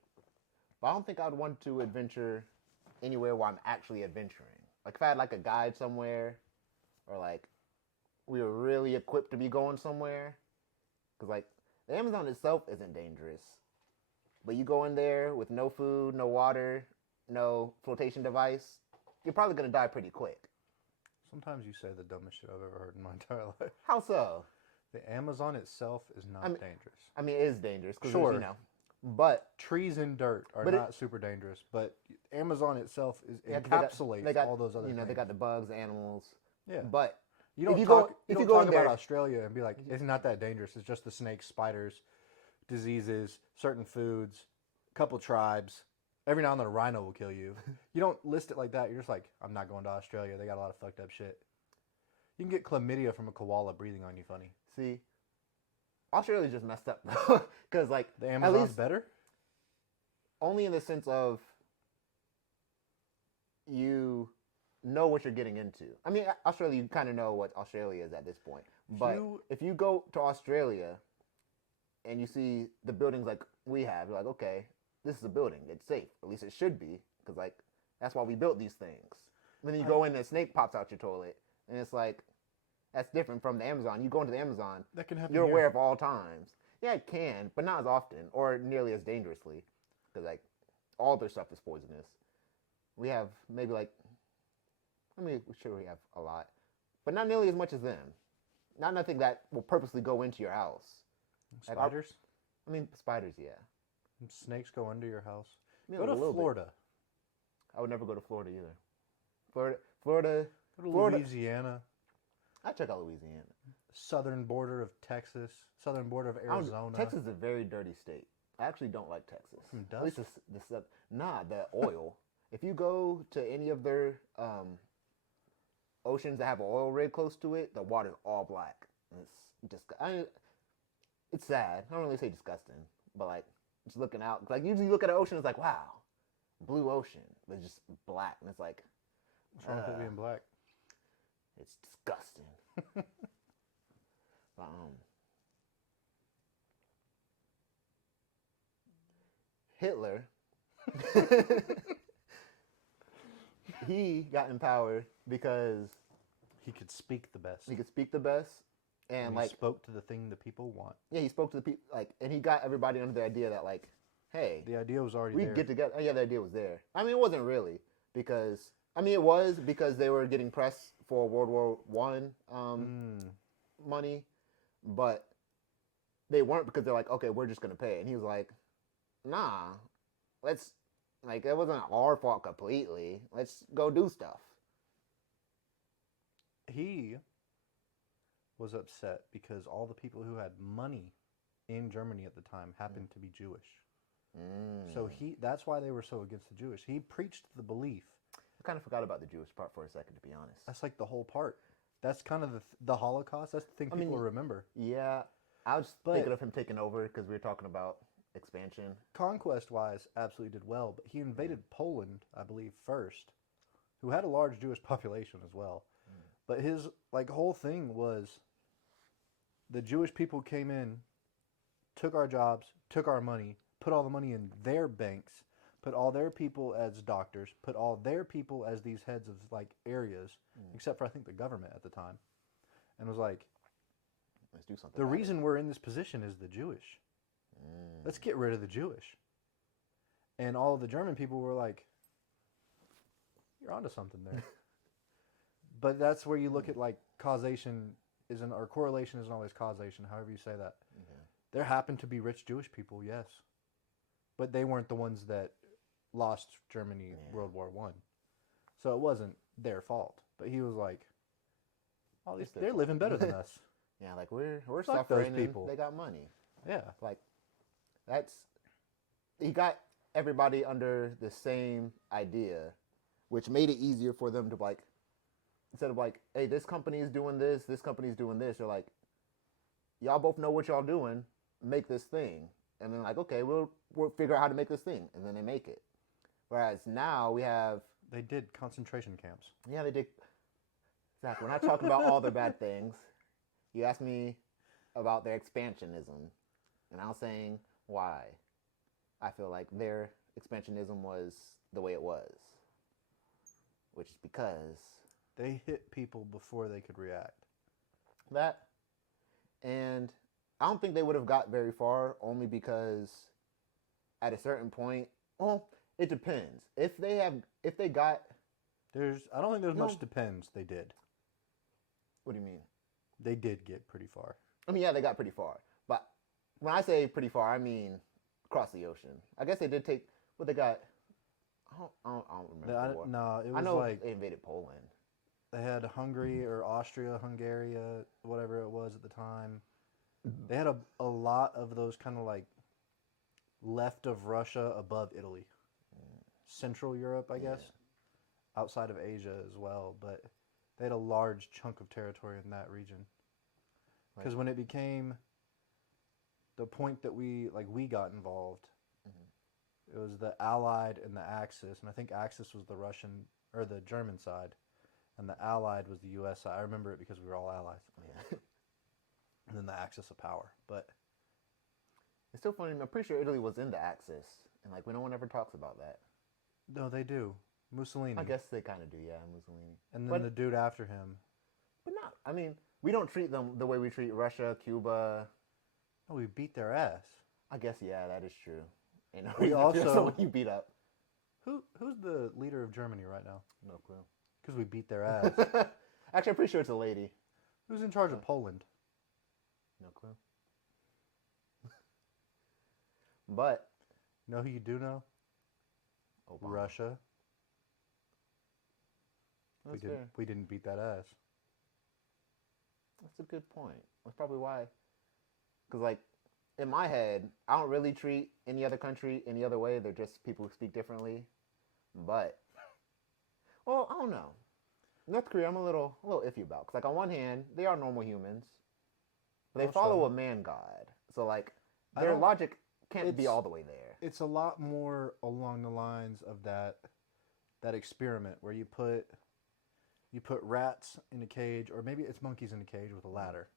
But I don't think I'd want to adventure anywhere where I'm actually adventuring. Like, if I had, like, a guide somewhere, or, like, we were really equipped to be going somewhere. Because, like, the Amazon itself isn't dangerous. But you go in there with no food, no water, no flotation device, you're probably going to die pretty quick. Sometimes you say the dumbest shit I've ever heard in my entire life. How so? The Amazon itself is not dangerous. I mean, it is dangerous. Sure. You know, but trees and dirt are not super dangerous, but Amazon itself encapsulates all those other things. They got the bugs, the animals. Yeah. But you don't if you talk, go, you if don't you go talk in about there, Australia and be like, it's not that dangerous. It's just the snakes, spiders, diseases, certain foods, couple tribes. Every now and then a rhino will kill you. You don't list it like that. You're just like, I'm not going to Australia. They got a lot of fucked up shit. You can get chlamydia from a koala breathing on you funny. See, Australia's just messed up because like the Amazon's better. Only in the sense of you know what you're getting into. I mean, Australia, you kind of know what Australia is at this point. But if you go to Australia and you see the buildings like we have, you're like, okay, this is a building. It's safe. At least it should be, because like that's why we built these things. And then you go in and a snake pops out your toilet, and it's like that's different from the Amazon. You go into the Amazon, that can happen. You're aware of all times. Yeah, it can, but not as often or nearly as dangerously, because like all their stuff is poisonous. We have maybe like, I mean, sure we have a lot, but not nearly as much as them. Not nothing that will purposely go into your house. Spiders? Like spiders, yeah. Snakes go under your house. Yeah, go to Florida. I would never go to Florida either. Florida. Go to Louisiana. I'd check out Louisiana. Southern border of Texas. Southern border of Arizona. Texas is a very dirty state. I actually don't like Texas. From dust? At least the oil. If you go to any of their oceans that have an oil rig close to it, the water's all black. It's sad. I don't really say disgusting, but like just looking out. Like usually you look at an ocean, it's like wow, blue ocean, but it's just black, and it's like what's wrong with it being black? It's disgusting. Hitler, he got in power because he could speak the best. He could speak the best, and he spoke to the thing that people want. Yeah, he spoke to the people, and he got everybody under the idea that, like, hey, the idea was already there. We get together. Oh, yeah, the idea was there. I mean, it wasn't really because it was because they were getting press for World War I money, but they weren't because they're like, okay, we're just gonna pay. And he was like, nah, it wasn't our fault completely. Let's go do stuff. He was upset because all the people who had money in Germany at the time happened to be Jewish. So that's why they were so against the Jewish. He preached the belief. I kind of forgot about the Jewish part for a second, to be honest. That's like the whole part. That's kind of the Holocaust. That's the thing people remember. Yeah. I was thinking of him taking over because we were talking about expansion. Conquest-wise, absolutely did well, but he invaded Poland, I believe, first. who had a large Jewish population as well. But his like whole thing was the Jewish people came in, took our jobs, took our money, put all the money in their banks, put all their people as doctors, put all their people as these heads of like areas, except for I think the government at the time, and was like, Let's do something. the about reason we're in this position is the Jewish. Let's get rid of the Jewish. And all of the German people were like, you're onto something there. But that's where you look at like causation isn't, or correlation isn't always causation, however you say that. Okay. There happened to be rich Jewish people, yes. But they weren't the ones that lost Germany World War One. So it wasn't their fault. But he was like, all these, they're living better than us. Yeah, like we're Fuck suffering those people. and they got money. Yeah. Like he got everybody under the same idea, which made it easier for them to like, instead of like, hey, this company is doing this company is doing this, they're like, y'all both know what y'all doing, make this thing. And then like, okay, we'll figure out how to make this thing, and then they make it. Whereas now we have, They did concentration camps. yeah, they did. Zach, we're not talking about all the bad things. You asked me about their expansionism, and I was saying why I feel like their expansionism was the way it was, which is because They hit people before they could react. that, and I don't think they would have got very far, only because at a certain point, well, it depends. If they got, I don't think there's No. much depends. They did. what do you mean? They did get pretty far. I mean, yeah, they got pretty far, but when I say pretty far, I mean across the ocean. I guess they did take what they got. I don't remember. the war. No, it I was know like they invaded Poland. they had Hungary or Austria, Hungary, whatever it was at the time. They had a lot of those kind of like left of Russia, above Italy. Central Europe, I guess. Outside of Asia as well. But they had a large chunk of territory in that region. Because when it became the point that we got involved, it was the Allied and the Axis. And I think Axis was the Russian, or the German side. And the Allied was the U.S. side. I remember it because we were all allies. Yeah. And then the Axis of power. But It's still funny. I'm pretty sure Italy was in the Axis, and like no one ever talks about that. no, they do. Mussolini. I guess they kind of do, yeah, Mussolini. And then but, the dude after him. but not. I mean, we don't treat them the way we treat Russia, Cuba. Oh, we beat their ass. I guess yeah, that is true. You know, We also- someone you beat up. Who's the leader of Germany right now? No clue. Because we beat their ass. Actually, I'm pretty sure it's a lady. Who's in charge of Poland? No clue. But You know who you do know? Obama. Russia. That's fair. We didn't beat that ass. That's a good point. That's probably why. Because, like, in my head, I don't really treat any other country any other way. They're just people who speak differently. But, well, I don't know. North Korea, I'm a little iffy about. Because, like, on one hand, they are normal humans. But they Also- follow a man god. So, like, I their don't- logic can't be it's- all the way there. It's a lot more along the lines of that experiment where you put rats in a cage, or maybe it's monkeys in a cage with a ladder.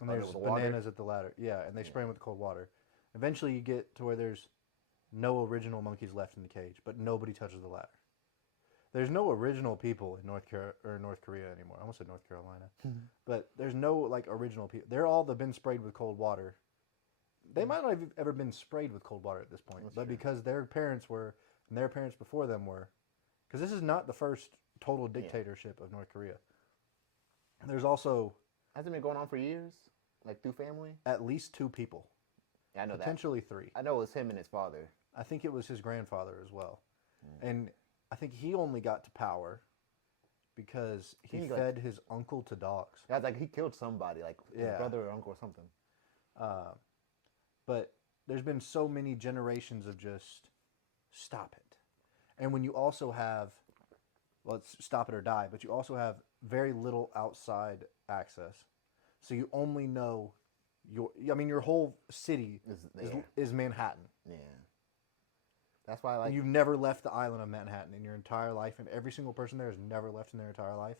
And Oh, there's with the water? bananas at the ladder. Yeah, and they spray them with cold water. Eventually you get to where there's no original monkeys left in the cage, but nobody touches the ladder. There's no original people in North Korea anymore. I almost said North Carolina. But there's no like original people. They're all been sprayed with cold water. They might not have ever been sprayed with cold water at this point, but because their parents were, and their parents before them were, because this is not the first total dictatorship of North Korea. There's also Hasn't it been going on for years? Like, through family? at least 2 people, Yeah, I know that. potentially 3. I know it was him and his father. I think it was his grandfather as well. And I think he only got to power because he He, fed his uncle to dogs. Yeah, it's like he killed somebody, like his Yeah. brother or uncle or something. But there's been so many generations of just stop it. And when you also have, well, it's stop it or die, but you also have very little outside access. So you only know your whole city Is there. is Manhattan. Yeah. That's why, like, And you've never left the island of Manhattan in your entire life, and every single person there has never left in their entire life.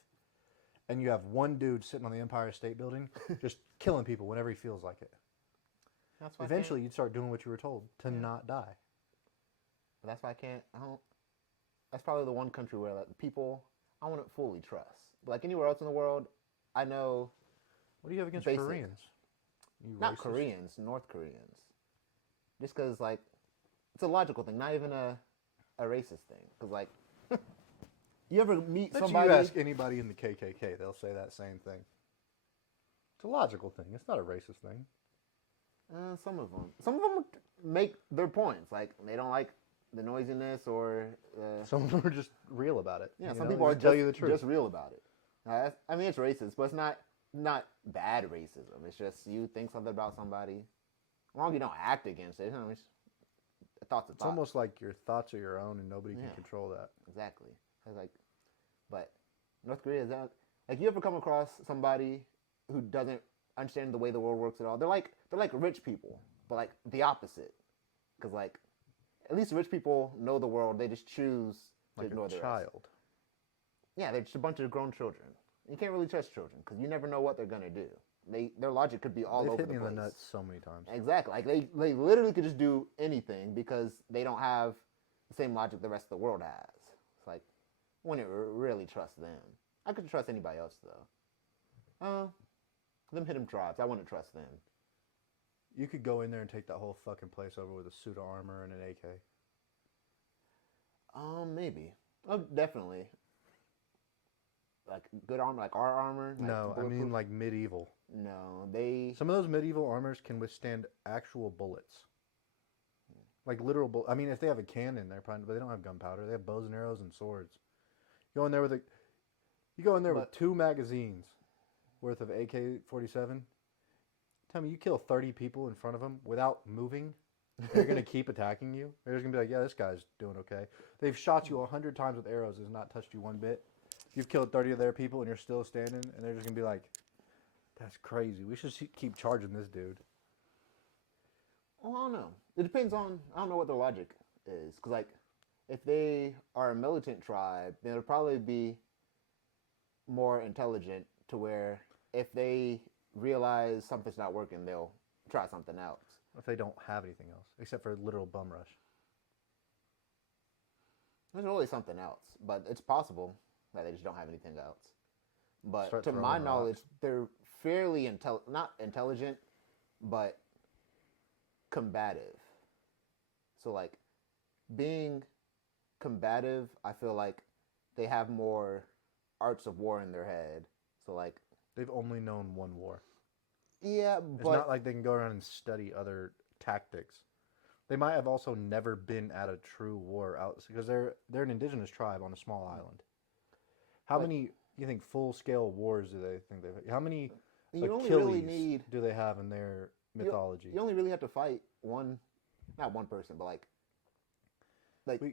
And you have one dude sitting on the Empire State Building just killing people whenever he feels like it. that's why Eventually, you'd start doing what you were told to not die. but that's why I can't. I don't. That's probably the one country where like people I wouldn't fully trust. But like anywhere else in the world, I know What do you have against basic. Koreans? You Not racist? Koreans, North Koreans. Just because like it's a logical thing, not even a racist thing. Because like you ever meet Bet somebody? you ask anybody in the KKK, they'll say that same thing. It's a logical thing. It's not a racist thing. Some of them make their points. Like they don't like the noisiness or Some of them are just real about it. yeah. You Some know? people are Just tell you the truth. just real about it. I mean, it's racist, but it's not bad racism. It's just you think something about somebody. As long as you don't act against it, you know, it's a thought's a It's thought. almost like your thoughts are your own and nobody can Yeah. control that. Exactly. I was like, but North Korea is that like you ever come across somebody who doesn't understand the way the world works at all? They're like rich people, but like the opposite. Because like at least rich people know the world. They just choose to Like ignore a the rest. child. Yeah, they're just a bunch of grown children. You can't really trust children because you never know what they're gonna do. Their logic could be all They've over hit the me place. in the nuts so many times. Exactly. Like they literally could just do anything because they don't have the same logic the rest of the world has. It's like I wouldn't really trust them. I could trust anybody else though. Them hidden tribes, I wouldn't trust them. You could go in there and take that whole fucking place over with a suit of armor and an AK. Maybe. Oh, definitely. Like good armor, like our armor. Like No, I mean bulletproof? like medieval. No, they. Some of those medieval armors can withstand actual bullets. Like literal bullets. I mean, if they have a cannon, they're probably, but they don't have gunpowder. They have bows and arrows and swords. You go in there with But- 2 magazines worth of AK-47. Tell me, you kill 30 people in front of them without moving. They're gonna keep attacking you. They're just gonna be like, yeah, this guy's doing okay. They've shot you 100 times with arrows. Has not touched you one bit. You've killed 30 of their people and you're still standing, and they're just gonna be like, that's crazy. We should keep charging this dude. Well, I don't know. It depends on. I don't know what their logic is. Because, like, if they are a militant tribe, then it'll probably be more intelligent to where if they realize something's not working, they'll try something else. If they don't have anything else, except for a literal bum rush. There's always something else, but it's possible that they just don't have anything else. But Start to throwing my rocks. knowledge, they're fairly not intelligent, but combative. So like being combative, I feel like they have more arts of war in their head. So like They've only known one war. yeah, It's but not like they can go around and study other tactics. They might have also never been at a true war out because they're an indigenous tribe on a small island. How many you think full scale wars do they think they've? How many You only Achilles really need- do they have in their mythology? you only really have to fight not one person, but like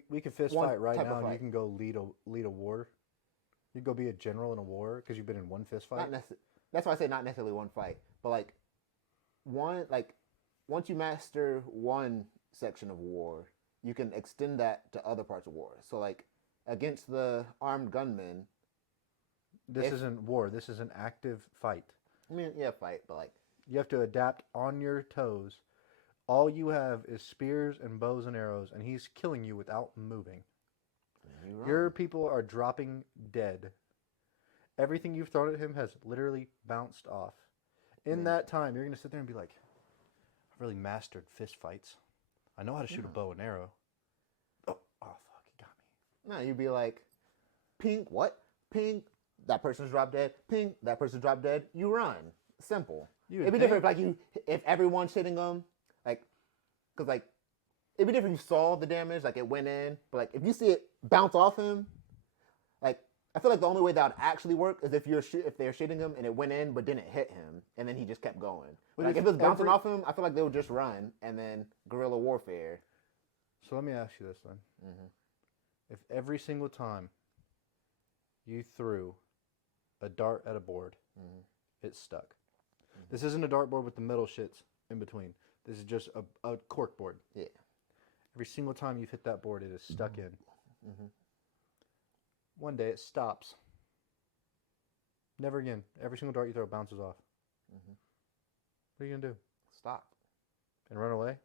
We could fist one fight right type of now, and you fight. can go lead a war. You can go be a general in a war because you've been in one fist fight. That's why I say not necessarily one fight, but like once you master one section of war, you can extend that to other parts of war. So like against the armed gunmen, This if- isn't war. This is an active fight. I mean yeah, fight, but like You have to adapt on your toes. All you have is spears and bows and arrows, and he's killing you without moving. Your people are dropping dead. Everything you've thrown at him has literally bounced off. In that time, you're going to sit there and be like, I've really mastered fist fights. I know how to shoot a bow and arrow. Oh, fuck, he got me. no, you'd be like, ping, what? Ping, that person's dropped dead. Ping, that person's dropped dead. You run. Simple. You It'd be think? different if if everyone's hitting them, like, cause like, it'd be different if you saw the damage, like it went in, but like if you see it bounce off him, like I feel like the only way that would actually work is if if they're shooting him and it went in but didn't hit him, and then he just kept going. But Like if if it's bouncing every- off him, I feel like they would just run and then guerrilla warfare. So let me ask you this then. If every single time you threw a dart at a board, it stuck. This isn't a dart board with the metal shits in between. This is just a cork board. Yeah. Every single time you've hit that board, it is stuck in. Mm-hmm. One day it stops. Never again. Every single dart you throw bounces off. Mm-hmm. What are you gonna do? Stop. And run away?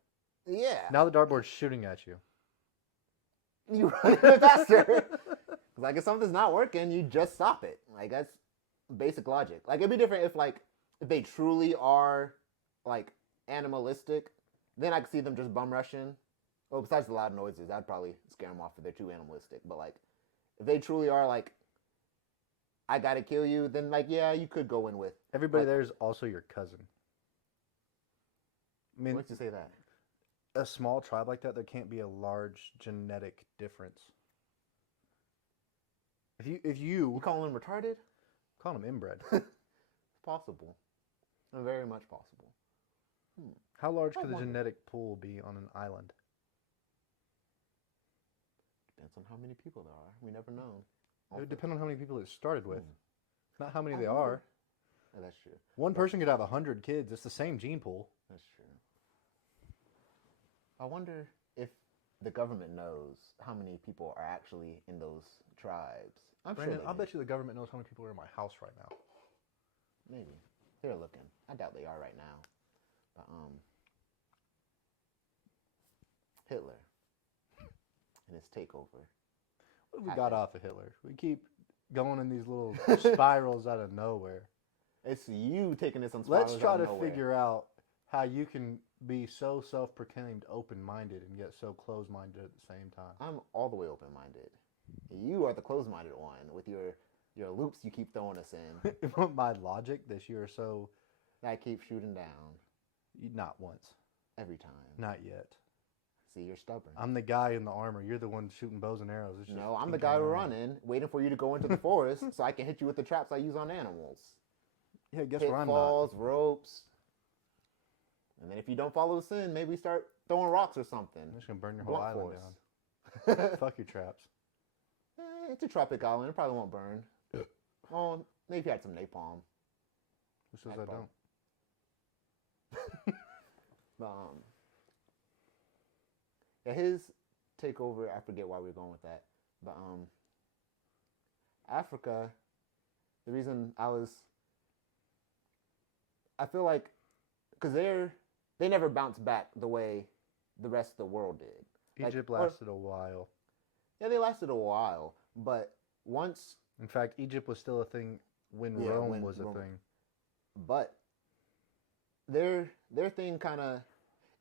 Yeah. Now the dartboard's shooting at you. You run even faster. Like if something's not working, you just stop it. Like that's basic logic. Like it'd be different if they truly are like animalistic, then I could see them just bum rushing. Well, besides the loud noises, that'd probably scare them off if they're too animalistic. But like if they truly are like, I gotta kill you, then like yeah, you could go in with Everybody like, there is also your cousin. I mean, what'd you say that? a small tribe like that, there can't be a large genetic difference. If You you calling them retarded? call them inbred, It's possible. Very much possible. how large I could the wonder. genetic pool be on an island? Depends on how many people there are. We never know. It would depend on how many people it started with, not how many I they wonder. are. Oh, that's true. One person could have 100 kids. It's the same gene pool. That's true. I wonder if the government knows how many people are actually in those tribes. I'm Brandon, sure they I'll do. bet you the government knows how many people are in my house right now. Maybe. They're looking. I doubt they are right now. But Hitler and his takeover. What have we got off of Hitler? We keep going in these little spirals out of nowhere. It's you taking this on spirals Let's try out of to nowhere. figure out how you can be so self-proclaimed open-minded and yet so closed-minded at the same time. I'm all the way open-minded. You are the closed-minded one with your loops you keep throwing us in. My logic that you are so... that I keep shooting down Not once. every time. Not yet. See, you're stubborn. I'm the guy in the armor. You're the one shooting bows and arrows. It's just No, I'm the pink guy and brown. running, waiting for you to go into the forest so I can hit you with the traps I use on animals. Yeah, guess what I'm not? Pitfalls, ropes. And then if you don't follow us in, maybe start throwing rocks or something. I'm just going to burn your whole Blunt island force. down. Fuck your traps. It's a tropic island. It probably won't burn. Oh, maybe if you had some napalm. Who says I Napalm. don't? But, yeah, his takeover, I forget why we were going with that. But Africa, the reason I feel like, because they never bounced back the way the rest of the world did. Egypt lasted a while. Yeah, they lasted a while, but once. In fact, Egypt was still a thing when Yeah, Rome when was a Rome- thing. But their thing kind of,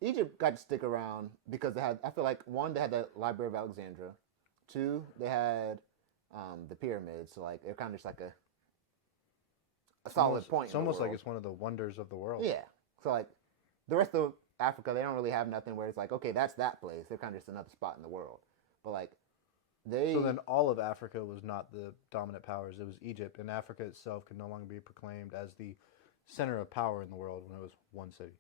Egypt got to stick around because they had, I feel like, one, they had the Library of Alexandria. Two, they had the pyramids. So like they're kind of just like a solid point. It's in the almost like world. it's one of the wonders of the world. Yeah. So like the rest of Africa, they don't really have nothing where it's like, okay, that's that place. They're kind of just another spot in the world. But like So then all of Africa was not the dominant powers. It was Egypt. And Africa itself could no longer be proclaimed as the center of power in the world when it was one city.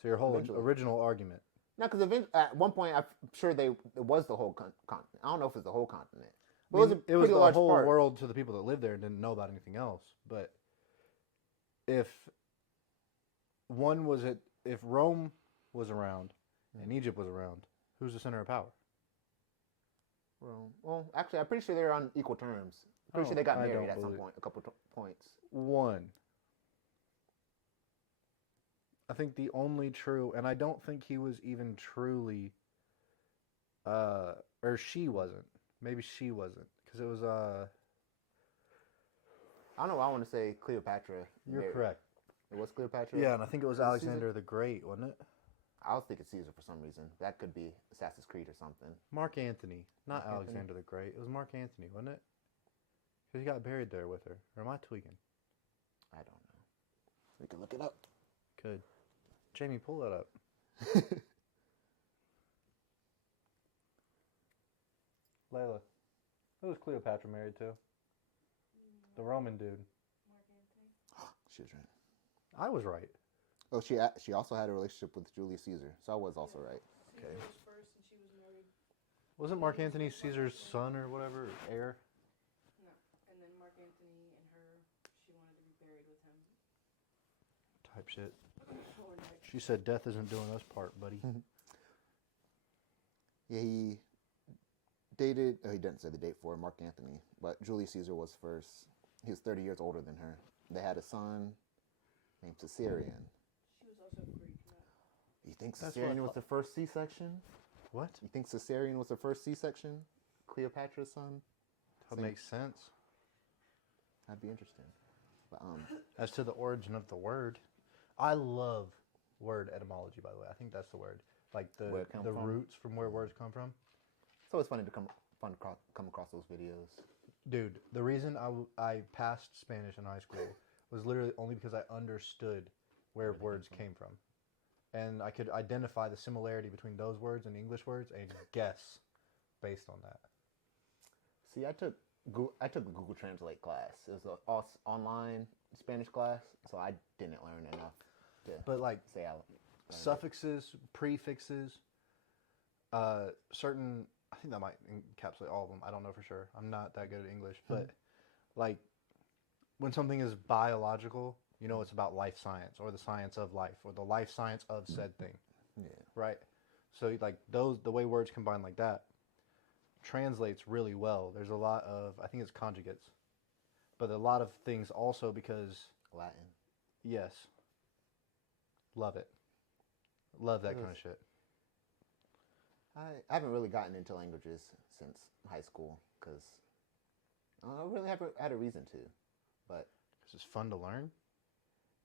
So your whole Eventually. original argument. No, because at one point I'm sure it was the whole continent. I don't know if it's the whole continent. But I mean, it it was pretty the large whole part. world to the people that lived there and didn't know about anything else. But if Rome was around and Egypt was around, who's the center of power? Well, actually, I'm pretty sure they're on equal terms. I'm pretty sure they got I married don't at some believe- point, a couple points. One. I think the only true, and I don't think he was even truly, or she wasn't. Maybe she wasn't, because it was, I don't know. I want to say Cleopatra. You're married. correct. It was Cleopatra. Yeah, and I think it was Was it Alexander the Great, wasn't it? I was thinking Caesar for some reason. That could be Assassin's Creed or something. Mark Antony, not Mark Antony? Alexander the Great. It was Mark Antony, wasn't it? Because he got buried there with her. Or am I tweaking? I don't know. We can look it up. Good. Jamie, pull that up. Layla, who was Cleopatra married to? The Roman dude. She was right. I was right. Oh, she also had a relationship with Julius Caesar, so I was also right. Caesar Okay. was first, and she was married. Wasn't Mark Antony Caesar's son or whatever, heir? No, and then Mark Antony and her, she wanted to be buried with him. Type shit. Or not. She said death isn't doing us part, buddy. Yeah, he dated. Oh, he didn't say the date for Mark Anthony, but Julius Caesar was first. He was 30 years older than her. They had a son named Caesarion. She was also Greek. Not... You think That's what I Caesarion was thought. the first C-section? What? You think Caesarion was the first C-section? Cleopatra's son? That makes sense. That'd be interesting. But, As to the origin of the word, I love word etymology, by the way. I think that's the word. Like Where the it come from? roots from where words come from. it's always funny to come across those videos. Dude, the reason I passed Spanish in high school was literally only because I understood where words came from. And I could identify the similarity between those words and English words and guess based on that. See, I took the Google Translate class. It was an online Spanish class, so I didn't learn enough to But like say I learned suffixes, prefixes, certain, I think that might encapsulate all of them. I don't know for sure. I'm not that good at English, but like when something is biological, you know, it's about life science or the science of life or the life science of said thing. Yeah. Right. So like the way words combine like that translates really well. There's a lot of, I think it's conjugates, but a lot of things also because, Latin. yes, love it. Love that kind of shit. I haven't really gotten into languages since high school because I don't really haven't had a reason to. But Because it's fun to learn.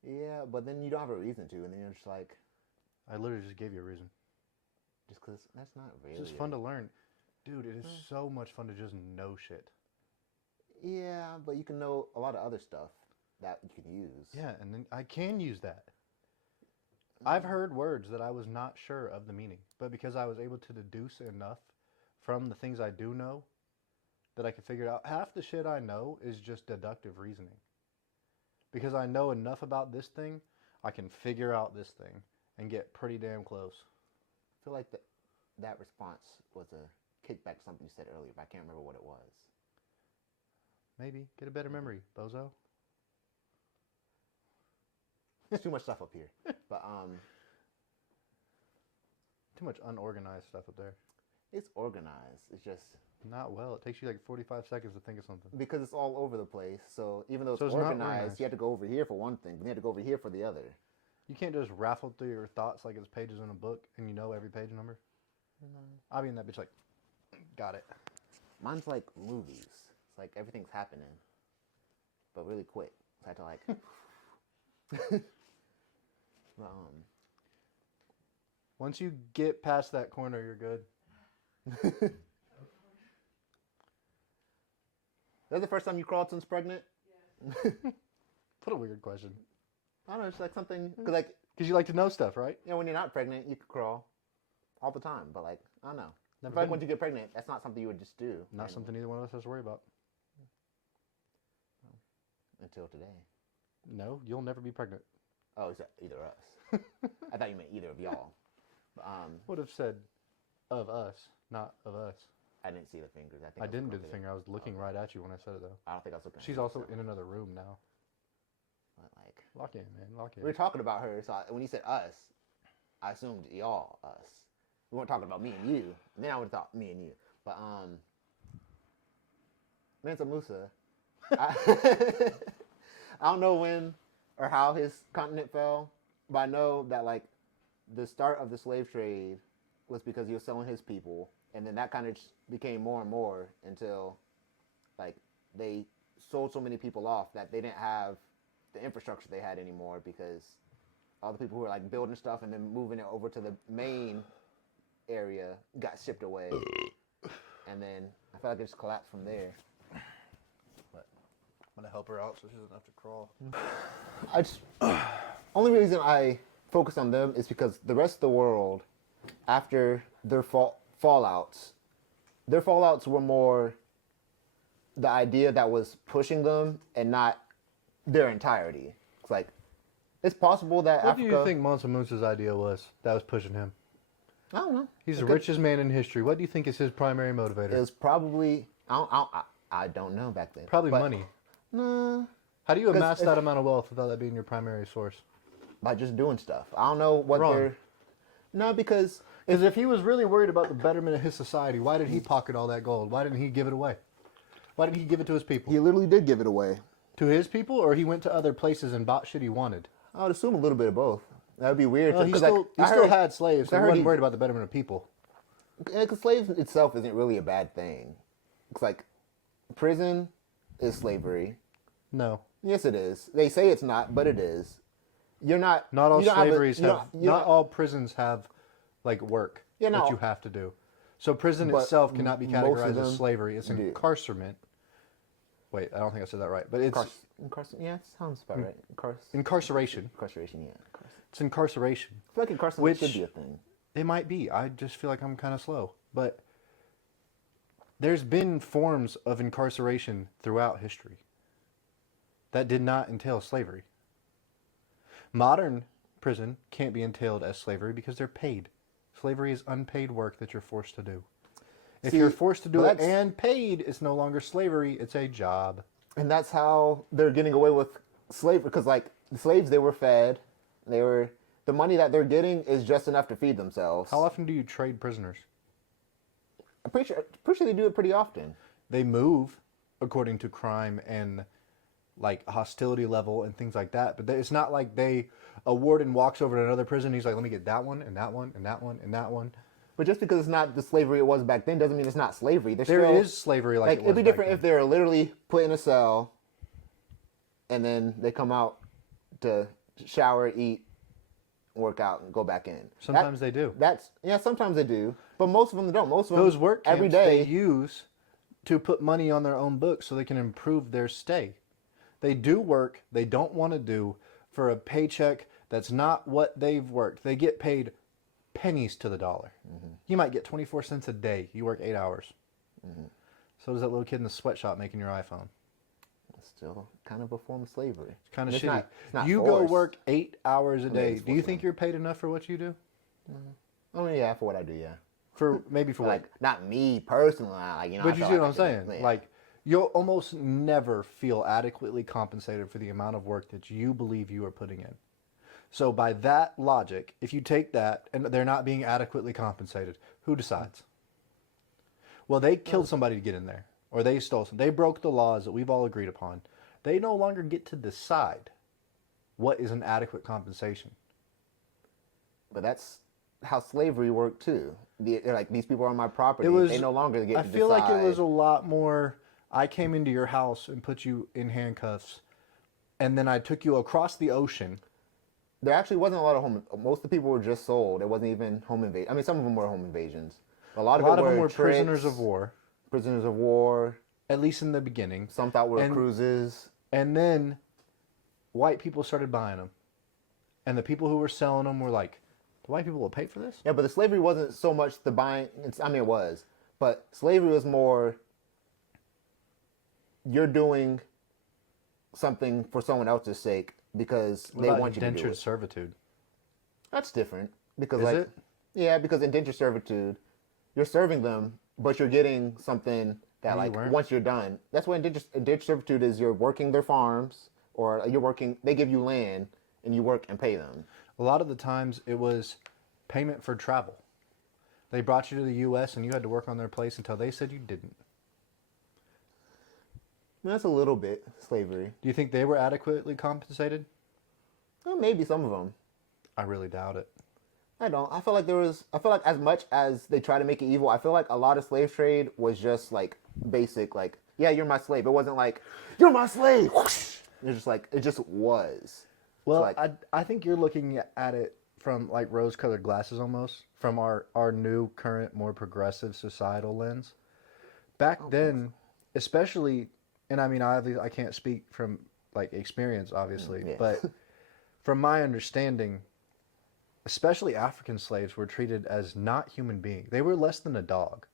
yeah, but then you don't have a reason to, and then you're just like, I literally just gave you a reason. just because that's not really. It's just fun to learn. Dude, it is so much fun to just know shit. Yeah, but you can know a lot of other stuff that you can use. Yeah, and then I can use that. I've heard words that I was not sure of the meaning, but because I was able to deduce enough from the things I do know that I can figure it out. Half the shit I know is just deductive reasoning. Because I know enough about this thing, I can figure out this thing and get pretty damn close. I feel like that response was a kickback to something you said earlier, but I can't remember what it was. Maybe. Get a better memory, bozo. There's too much stuff up here. But Too much unorganized stuff up there. it's organized. It's just Not well. It takes you like 45 seconds to think of something. because it's all over the place. So even though it's, So it's not organized, organized. you have to go over here for one thing, but you have to go over here for the other. You can't just raffle through your thoughts like it's pages in a book and you know every page number. I'll be in that bitch like, got it. Mine's like movies. It's like everything's happening, but really quick. So I have to like. Once you get past that corner, you're good. That's the first time you crawled since pregnant? Yeah. What a weird question. I don't know, it's like something, because like, Because you like to know stuff, right? you know, when you're not pregnant, you could crawl all the time, but like, I don't know. Never I feel like been. once you get pregnant, that's not something you would just do. Not something either one of us has to worry about. Until today. No, you'll never be pregnant. Oh, is that either us? I thought you meant either of y'all. But, Would have said of us, not of us. I didn't see the fingers. I think I was didn't do looking the up finger. I was looking right at you when I said it, though. I don't think I was looking. She's at also myself. in another room now. But like, Lock in, man. Lock we were in. talking about her, so when you said us, I assumed y'all us. We weren't talking about me and you, and then I would have thought me and you. But Mansa Musa, I, I don't know when or how his continent fell, but I know that like the start of the slave trade was because he was selling his people, and then that kind of became more and more until like they sold so many people off that they didn't have the infrastructure they had anymore because all the people who were like building stuff and then moving it over to the main area got shipped away, and then I feel like it just collapsed from there. But I'm going to help her out so she doesn't have to crawl. I just only reason I focus on them is because the rest of the world, after their fallouts were more the idea that was pushing them and not their entirety. It's like it's possible that What Africa. do you think Mansa Musa's idea was that was pushing him? I don't know. He's the richest man in history. What do you think is his primary motivator? It was probably I don't know back then. Probably But, money. Nah, How do you 'cause amass if- that amount of wealth without that being your primary source? by just doing stuff. I don't know what Wrong. they're. No, because Because if he was really worried about the betterment of his society, why did he pocket all that gold? Why didn't he give it away? Why didn't he give it to his people? He literally did give it away. To his people, or he went to other places and bought shit he wanted? I would assume a little bit of both. That would be weird. Well, he 'cause, still, like, he still had slaves, so I he heard wasn't he- worried about the betterment of people. Because slaves itself isn't really a bad thing. It's like prison is slavery. No. Yes, it is. They say it's not, but it is. You're not. Not all you don't have a- slaveries you have. don't- you Not don't- all prisons have, like, work Yeah, no. that you have to do. So prison But itself cannot be most of categorized them as slavery. It's do. incarcerament. Wait, I don't think I said that right. But it's Yeah, it sounds about right. incarceration. Incarceration, yeah. It's incarceration. I feel like incarceration Which- should be a thing. It might be. I just feel like I'm kind of slow. But there's been forms of incarceration throughout history that did not entail slavery. Modern prison can't be entailed as slavery because they're paid. Slavery is unpaid work that you're forced to do. If See, you're forced to do but it that's- and paid, it's no longer slavery, it's a job. And that's how they're getting away with slavery. Because, like, the slaves, they were fed. The money that they're getting is just enough to feed themselves. How often do you trade prisoners? I'm pretty sure they do it pretty often. They move according to crime and like hostility level and things like that. But it's not like a warden walks over to another prison and he's like, let me get that one and that one and that one and that one. But just because it's not the slavery it was back then doesn't mean it's not slavery. There still, is slavery like it was it'd be back different then. if they're literally put in a cell and then they come out to shower, eat, work out, and go back in. Sometimes they do. Sometimes they do, but most of them don't. Most of them Those work camps every day. they use to put money on their own books so they can improve their stay. They do work they don't want to do for a paycheck that's not what they've worked. They get paid pennies to the dollar. Mm-hmm. You might get 24 cents a day. You work 8 hours. Mm-hmm. So does that little kid in the sweatshop making your iPhone. It's still kind of a form of slavery. It's kind of And shitty. it's not You go forced. work 8 hours a day. it's Do you forced think you're paid enough for what you do? Oh yeah, for what I do, yeah. For maybe for Like what? not me personally, like, you know. But I you feel see like what I I'm could- saying? yeah. Like, you'll almost never feel adequately compensated for the amount of work that you believe you are putting in. So by that logic, if you take that and they're not being adequately compensated, who decides? Well, they killed somebody to get in there, or they stole some. They broke the laws that we've all agreed upon. They no longer get to decide what is an adequate compensation. But that's how slavery worked too. They're like, these people are on my property. It was. They no longer get I to feel like it was decide. a lot more. I came into your house and put you in handcuffs, and then I took you across the ocean. There actually wasn't a lot of home. Most of the people were just sold. It wasn't even home invasion. I mean, some of them were home invasions. A lot A of lot it of them were tricks, prisoners of war, Prisoners of war. at least in the beginning. Some thought were And- cruises. And then white people started buying them. And the people who were selling them were like, the white people will pay for this? Yeah, but the slavery wasn't so much the buying. I mean, it was, but slavery was more. You're doing something for someone else's sake because What they about want you to do indentured it. servitude? That's different because, Is like, it? yeah, because indentured servitude, you're serving them, but you're getting something that, No, you like, weren't. once you're done. That's what indentured servitude is. You're working their farms, or you're working. They give you land, and you work and pay them. A lot of the times it was payment for travel. They brought you to the U.S. and you had to work on their place until they said you didn't. That's a little bit slavery. Do you think they were adequately compensated? Well, maybe some of them. I really doubt it. I don't. I feel like as much as they try to make it evil, I feel like a lot of slave trade was just like basic, like, yeah, you're my slave. It wasn't like, you're my slave. Whoosh. It's just like, it just was. Well, like, I think you're looking at it from like rose-colored glasses almost, from our new, current, more progressive societal lens. Back then, especially, and I mean, I can't speak from like experience, obviously, yeah. but from my understanding, especially African slaves were treated as not human beings. They were less than a dog.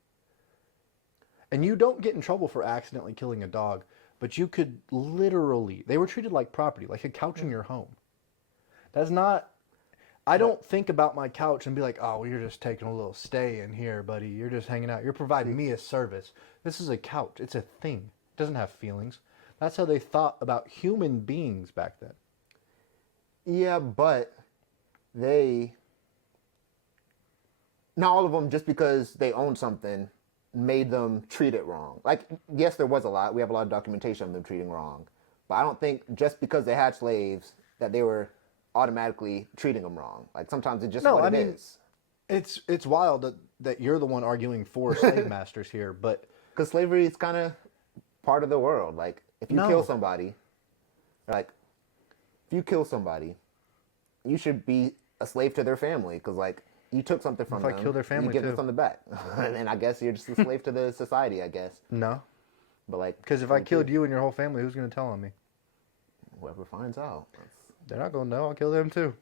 And you don't get in trouble for accidentally killing a dog, but you could literally, they were treated like property, like a couch in your home. That's not, I don't think about my couch and be like, oh, well, you're just taking a little stay in here, buddy. You're just hanging out. You're providing me a service. This is a couch. It's a thing. It doesn't have feelings. That's how they thought about human beings back then. yeah, but they not all of them, just because they own something, made them treat it wrong. Like, yes, there was a lot. We have a lot of documentation of them treating wrong. But I don't think just because they had slaves that they were automatically treating them wrong. Like, sometimes it's just No, what I it mean, is. it's wild that you're the one arguing for slave masters here, but Because slavery is kind of part of the world. Like, if you No. kill somebody, like, if you kill somebody, you should be a slave to their family. Because, like, you took something from If them. I kill their family, you give too? them something back. And I guess you're just a slave to the society, I guess. no. But, like, Because if I killed you and your whole family, who's going to tell on me? whoever finds out. They're not going to know. I'll kill them too.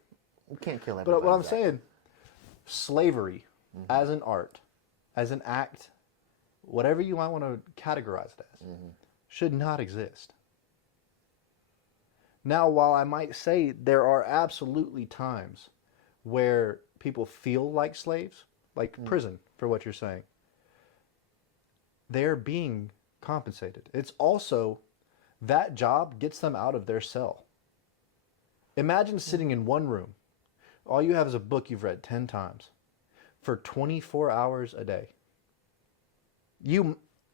You can't kill everybody. But what I'm saying, slavery as an art, as an act, whatever you might want to categorize it as, should not exist. Now, while I might say there are absolutely times where people feel like slaves, like prison, for what you're saying, they're being compensated. It's also that job gets them out of their cell. Imagine sitting in one room. All you have is a book you've read 10 times for 24 hours a day.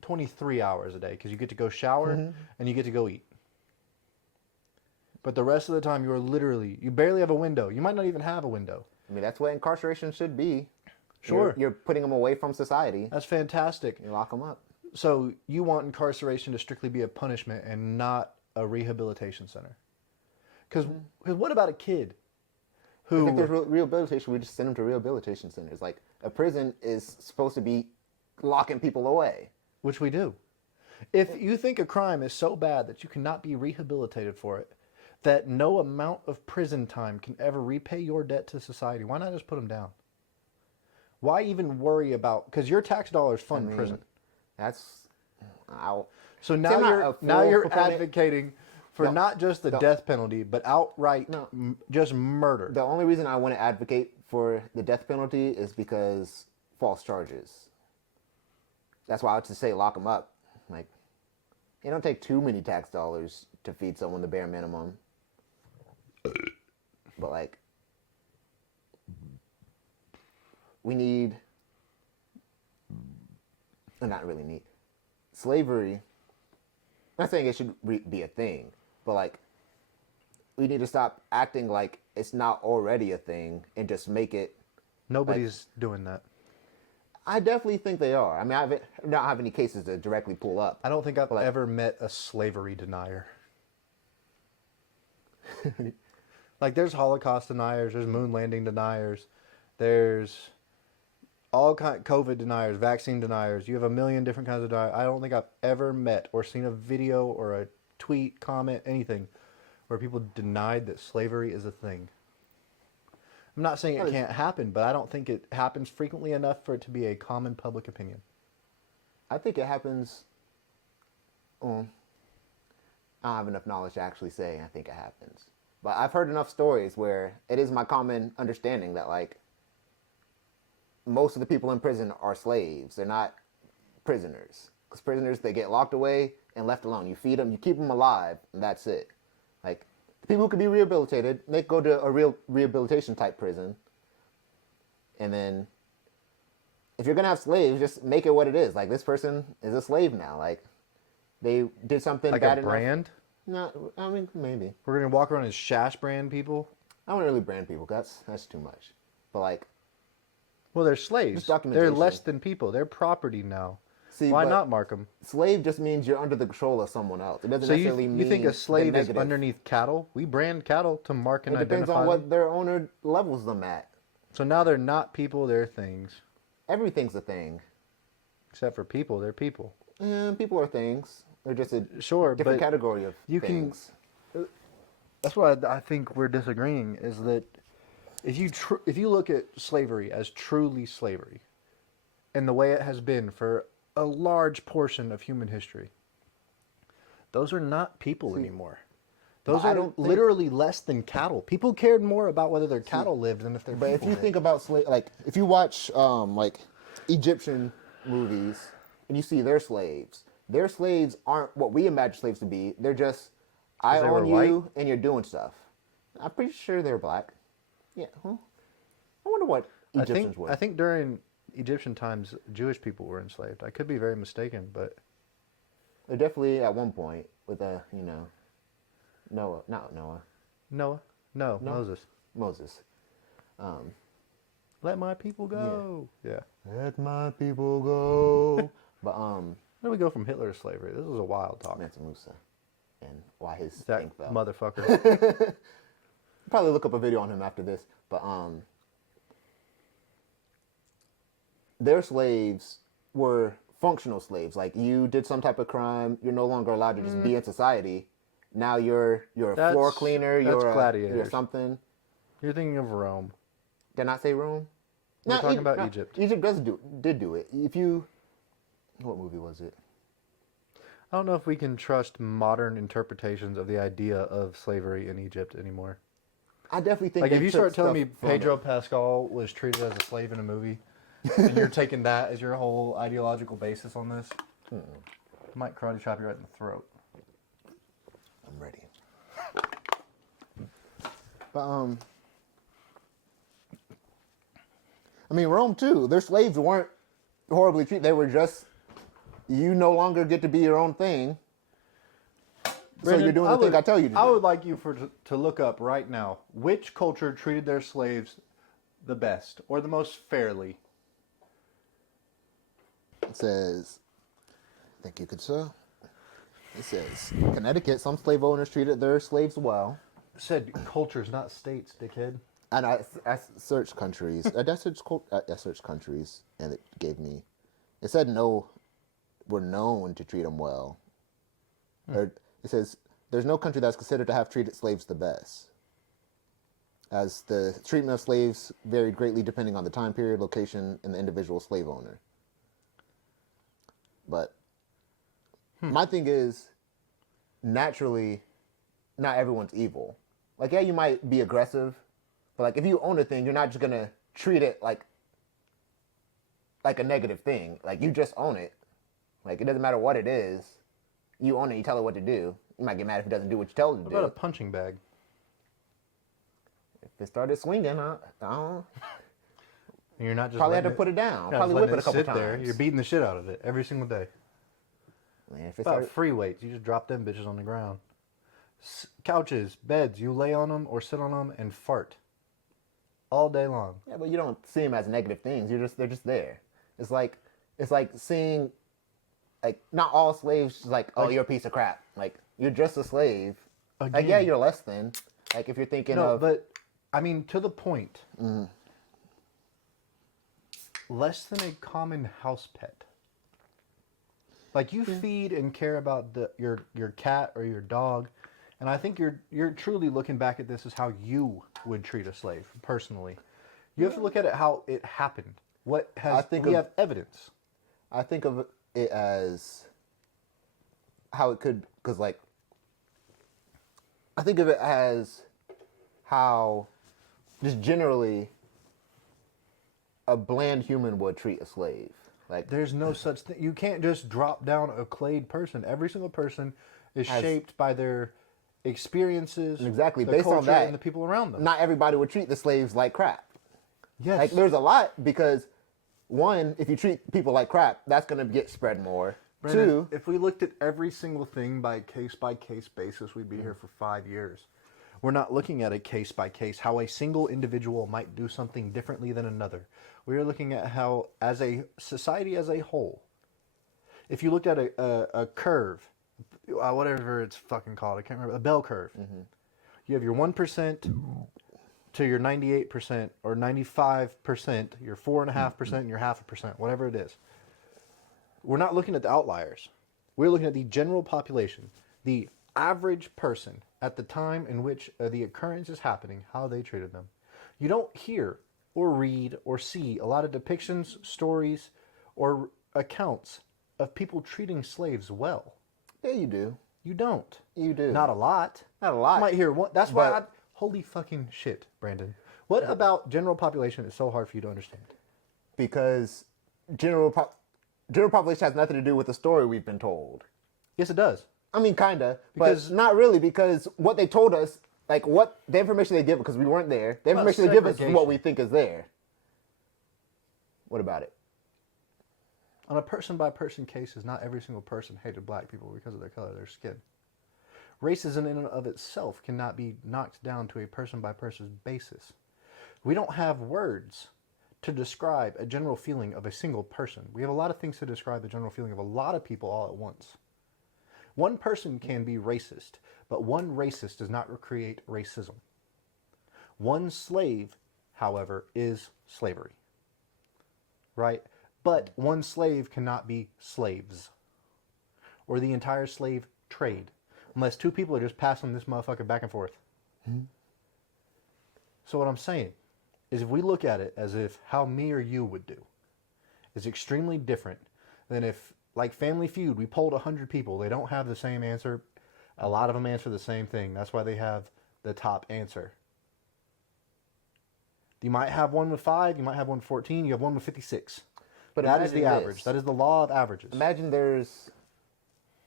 23 hours a day because you get to go shower and you get to go eat. But the rest of the time you barely have a window. You might not even have a window. I mean, that's what incarceration should be. Sure. You're putting them away from society. That's fantastic. You lock them up. So you want incarceration to strictly be a punishment and not a rehabilitation center? Because what about a kid who... If there's rehabilitation, we just send them to rehabilitation centers. Like, a prison is supposed to be locking people away. Which we do. If you think a crime is so bad that you cannot be rehabilitated for it, that no amount of prison time can ever repay your debt to society, why not just put them down? Why even worry about... Because your tax dollars fund prison. That's... So I'm now not you're a full proponent. advocating for not just the death penalty, but outright just murder. The only reason I want to advocate for the death penalty is because false charges. That's why I would just say lock them up. Like, it don't take too many tax dollars to feed someone the bare minimum. But, like, we need... not really need... Slavery... I'm not saying it should be a thing, but, like, we need to stop acting like it's not already a thing and just make it... Nobody's doing that. I definitely think they are. I mean, I don't have any cases to directly pull up. I don't think I've ever met a slavery denier. Like, there's Holocaust deniers, there's moon landing deniers, there's all kind COVID deniers, vaccine deniers. You have a million different kinds of deniers. I don't think I've ever met or seen a video or a tweet, comment, anything where people denied that slavery is a thing. I'm not saying it can't happen, but I don't think it happens frequently enough for it to be a common public opinion. I think it happens... I don't have enough knowledge to actually say I think it happens. But I've heard enough stories where it is my common understanding that, like, most of the people in prison are slaves. They're not prisoners. Because prisoners, they get locked away and left alone. You feed them, you keep them alive, and that's it. Like, the people who could be rehabilitated, they go to a real rehabilitation type prison. And then, if you're going to have slaves, just make it what it is. Like, this person is a slave now. Like, they did something Like bad a enough. brand? No, I mean, maybe. We're going to walk around as Shash brand people? I don't really brand people. That's too much. But, like... Well, they're slaves. Just documentation. They're less than people. They're property now. See, Why but not mark them? slave just means you're under the control of someone else. It doesn't So necessarily mean you think a slave the is negative. underneath cattle? We brand cattle to mark and It depends identify on them. what their owner levels them at. So now they're not people, they're things. Everything's a thing. Except for people, they're people. And people are things. They're just a Sure, different but category of you things. That's what I think we're disagreeing, is that if you look at slavery as truly slavery, and the way it has been for a large portion of human history, those are not people anymore. Those I are don't think- literally less than cattle. People cared more about whether their cattle lived than if their But if people you did. think about slave, like if you watch like Egyptian movies and you see their slaves aren't what we imagine slaves to be. They're just I they were own white? you and you're doing stuff. I'm pretty sure they're black. Yeah. Huh? I wonder what Egyptians were. I think during Egyptian times Jewish people were enslaved. I could be very mistaken, but They're definitely at one point with Noah, not Noah, Noah, no, Moses. Moses. Um, Let my people go. Yeah. Let my people go. But Where do we go from Hitler to slavery? This was a wild talk. Mansa Musa, and why his That thing fell. motherfucker. Probably look up a video on him after this. But their slaves were functional slaves. Like, you did some type of crime, you're no longer allowed to just be in society. Now you're a floor cleaner. You're gladiators. something. You're thinking of Rome. Did I not say Rome? We're talking about Egypt. Egypt did do it. What movie was it? I don't know if we can trust modern interpretations of the idea of slavery in Egypt anymore. I definitely think Like, if you start telling me from Pedro Pascal was treated as a slave in a movie, and you're taking that as your whole ideological basis on this, I might karate chop you right in the throat. I'm ready. But I mean, Rome too. Their slaves weren't horribly treated. They were just, you no longer get to be your own thing. Brandon, so you're doing the thing I tell you to do. I would like you to look up right now which culture treated their slaves the best or the most fairly. It says, thank you, good sir. It says, Connecticut, some slave owners treated their slaves well. It said cultures, not states, dickhead. And I searched countries. I searched countries, and it gave me. It said no, were known to treat them well. Or it says there's no country that's considered to have treated slaves the best. As the treatment of slaves varied greatly depending on the time period, location, and the individual slave owner. But my thing is, naturally, not everyone's evil. Like, yeah, you might be aggressive. But, like, if you own a thing, you're not just going to treat it like a negative thing. Like, you just own it. Like, it doesn't matter what it is. You own it, you tell it what to do. You might get mad if it doesn't do what you tell it to What do. about a punching bag? If it started swinging, I don't And you're not just probably had to letting put it down. you're not Probably just whip letting it a couple sit times. there. You're beating the shit out of it every single day. Man, if it About started, free weights. You just drop them bitches on the ground. Couches, beds, you lay on them or sit on them and fart. All day long. yeah, but you don't see them as negative things. They're just there. It's like seeing, like, not all slaves like, oh, you're a piece of crap. Like, you're just a slave. Like, Again. yeah, you're less than. Like, if you're thinking No, of, but I mean, to the point. Less than a common house pet. Like, you feed and care about your cat or your dog, and I think you're truly looking back at this as how you would treat a slave personally. You have to look at it how it happened. We have evidence. I think of it as how it could, because, like, I think of it as how just generally a bland human would treat a slave. Like, There's no such thing. You can't just drop down a clayed person. Every single person is shaped by their experiences, exactly, their based on culture, that, and the people around them. not everybody would treat the slaves like crap. Yes. Like, there's a lot, because one, if you treat people like crap, that's going to get spread more. Brandon, Two, if we looked at every single thing by case basis, we'd be here for 5 years. We're not looking at a case by case, how a single individual might do something differently than another. We are looking at how, as a society as a whole, if you looked at a curve, whatever it's fucking called, I can't remember, a bell curve. You have your 1% to your 98% or 95%, your 4.5% and your 0.5%, whatever it is. We're not looking at the outliers. We're looking at the general population, the average person at the time in which the occurrence is happening, how they treated them. You don't hear or read or see a lot of depictions, stories, or accounts of people treating slaves well. yeah, you do. You don't. You do. Not a lot. Not a lot. You might hear one. That's why But- holy fucking shit, Brandon. What about general population is so hard for you to understand? Because general population has nothing to do with the story we've been told. Yes, it does. I mean, kinda, Because- but not really, because what they told us, like, what the information they give, because we weren't there, the information they give us is what segregation? we think is there. What about it? On a person-by-person cases, not every single person hated black people because of their color of their skin. Racism in and of itself cannot be knocked down to a person-by-person basis. We don't have words to describe a general feeling of a single person. We have a lot of things to describe the general feeling of a lot of people all at once. One person can be racist, but one racist does not create racism. One slave, however, is slavery. Right? But one slave cannot be slaves. Or the entire slave trade. Unless two people are just passing this motherfucker back and forth. Mm-hmm. So what I'm saying is if we look at it as if how me or you would do is extremely different than if, like Family Feud, we polled 100 people. They don't have the same answer. A lot of them answer the same thing. That's why they have the top answer. You might have one with 5, you might have one with 14, you have one with 56. But that is the average. That is the law of averages. Imagine there's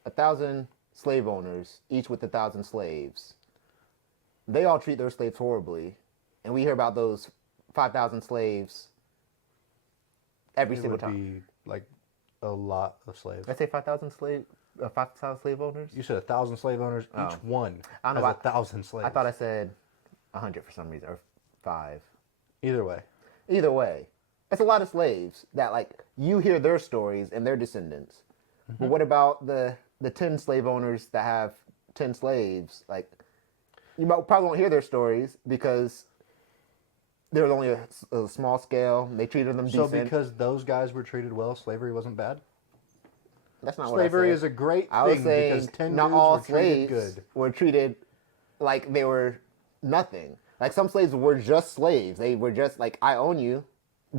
1,000 slave owners, each with 1,000 slaves. They all treat their slaves horribly. And we hear about those 5,000 slaves every single time. It would be like a lot of slaves. Did I say 5,000 slave owners? You said 1,000 slave owners. Each one has 1,000 slaves. I thought I said 100 for some reason, or 5. Either way. That's a lot of slaves that, like, you hear their stories and their descendants. Mm-hmm. But what about the 10 slave owners that have 10 slaves? Like, you probably won't hear their stories because there was only a small scale. They treated them decent. So because those guys were treated well, slavery wasn't bad? That's not what I said. Slavery is a great thing because 10 not dudes all were treated slaves good. Were treated like they were nothing. Like, some slaves were just slaves. They were just like, I own you.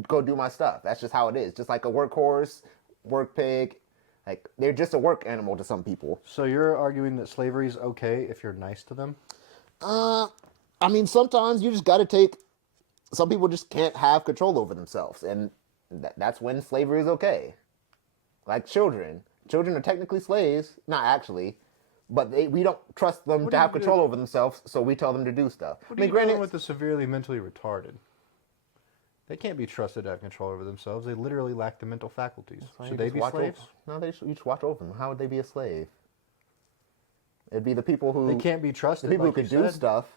Go do my stuff. That's just how it is. Just like a workhorse, work pig. Like, they're just a work animal to some people. So you're arguing that slavery is okay if you're nice to them? I mean, sometimes you just got to take... Some people just can't have control over themselves. And that's when slavery is okay. Like children. Children are technically slaves. Not actually. But we don't trust them to have control over themselves, so we tell them to do stuff. What are you doing with the severely mentally retarded? They can't be trusted to have control over themselves. They literally lack the mental faculties. Should they be slaves? No, you should watch over them. How would they be a slave? It'd be the people who... They can't be trusted, the people who could do stuff.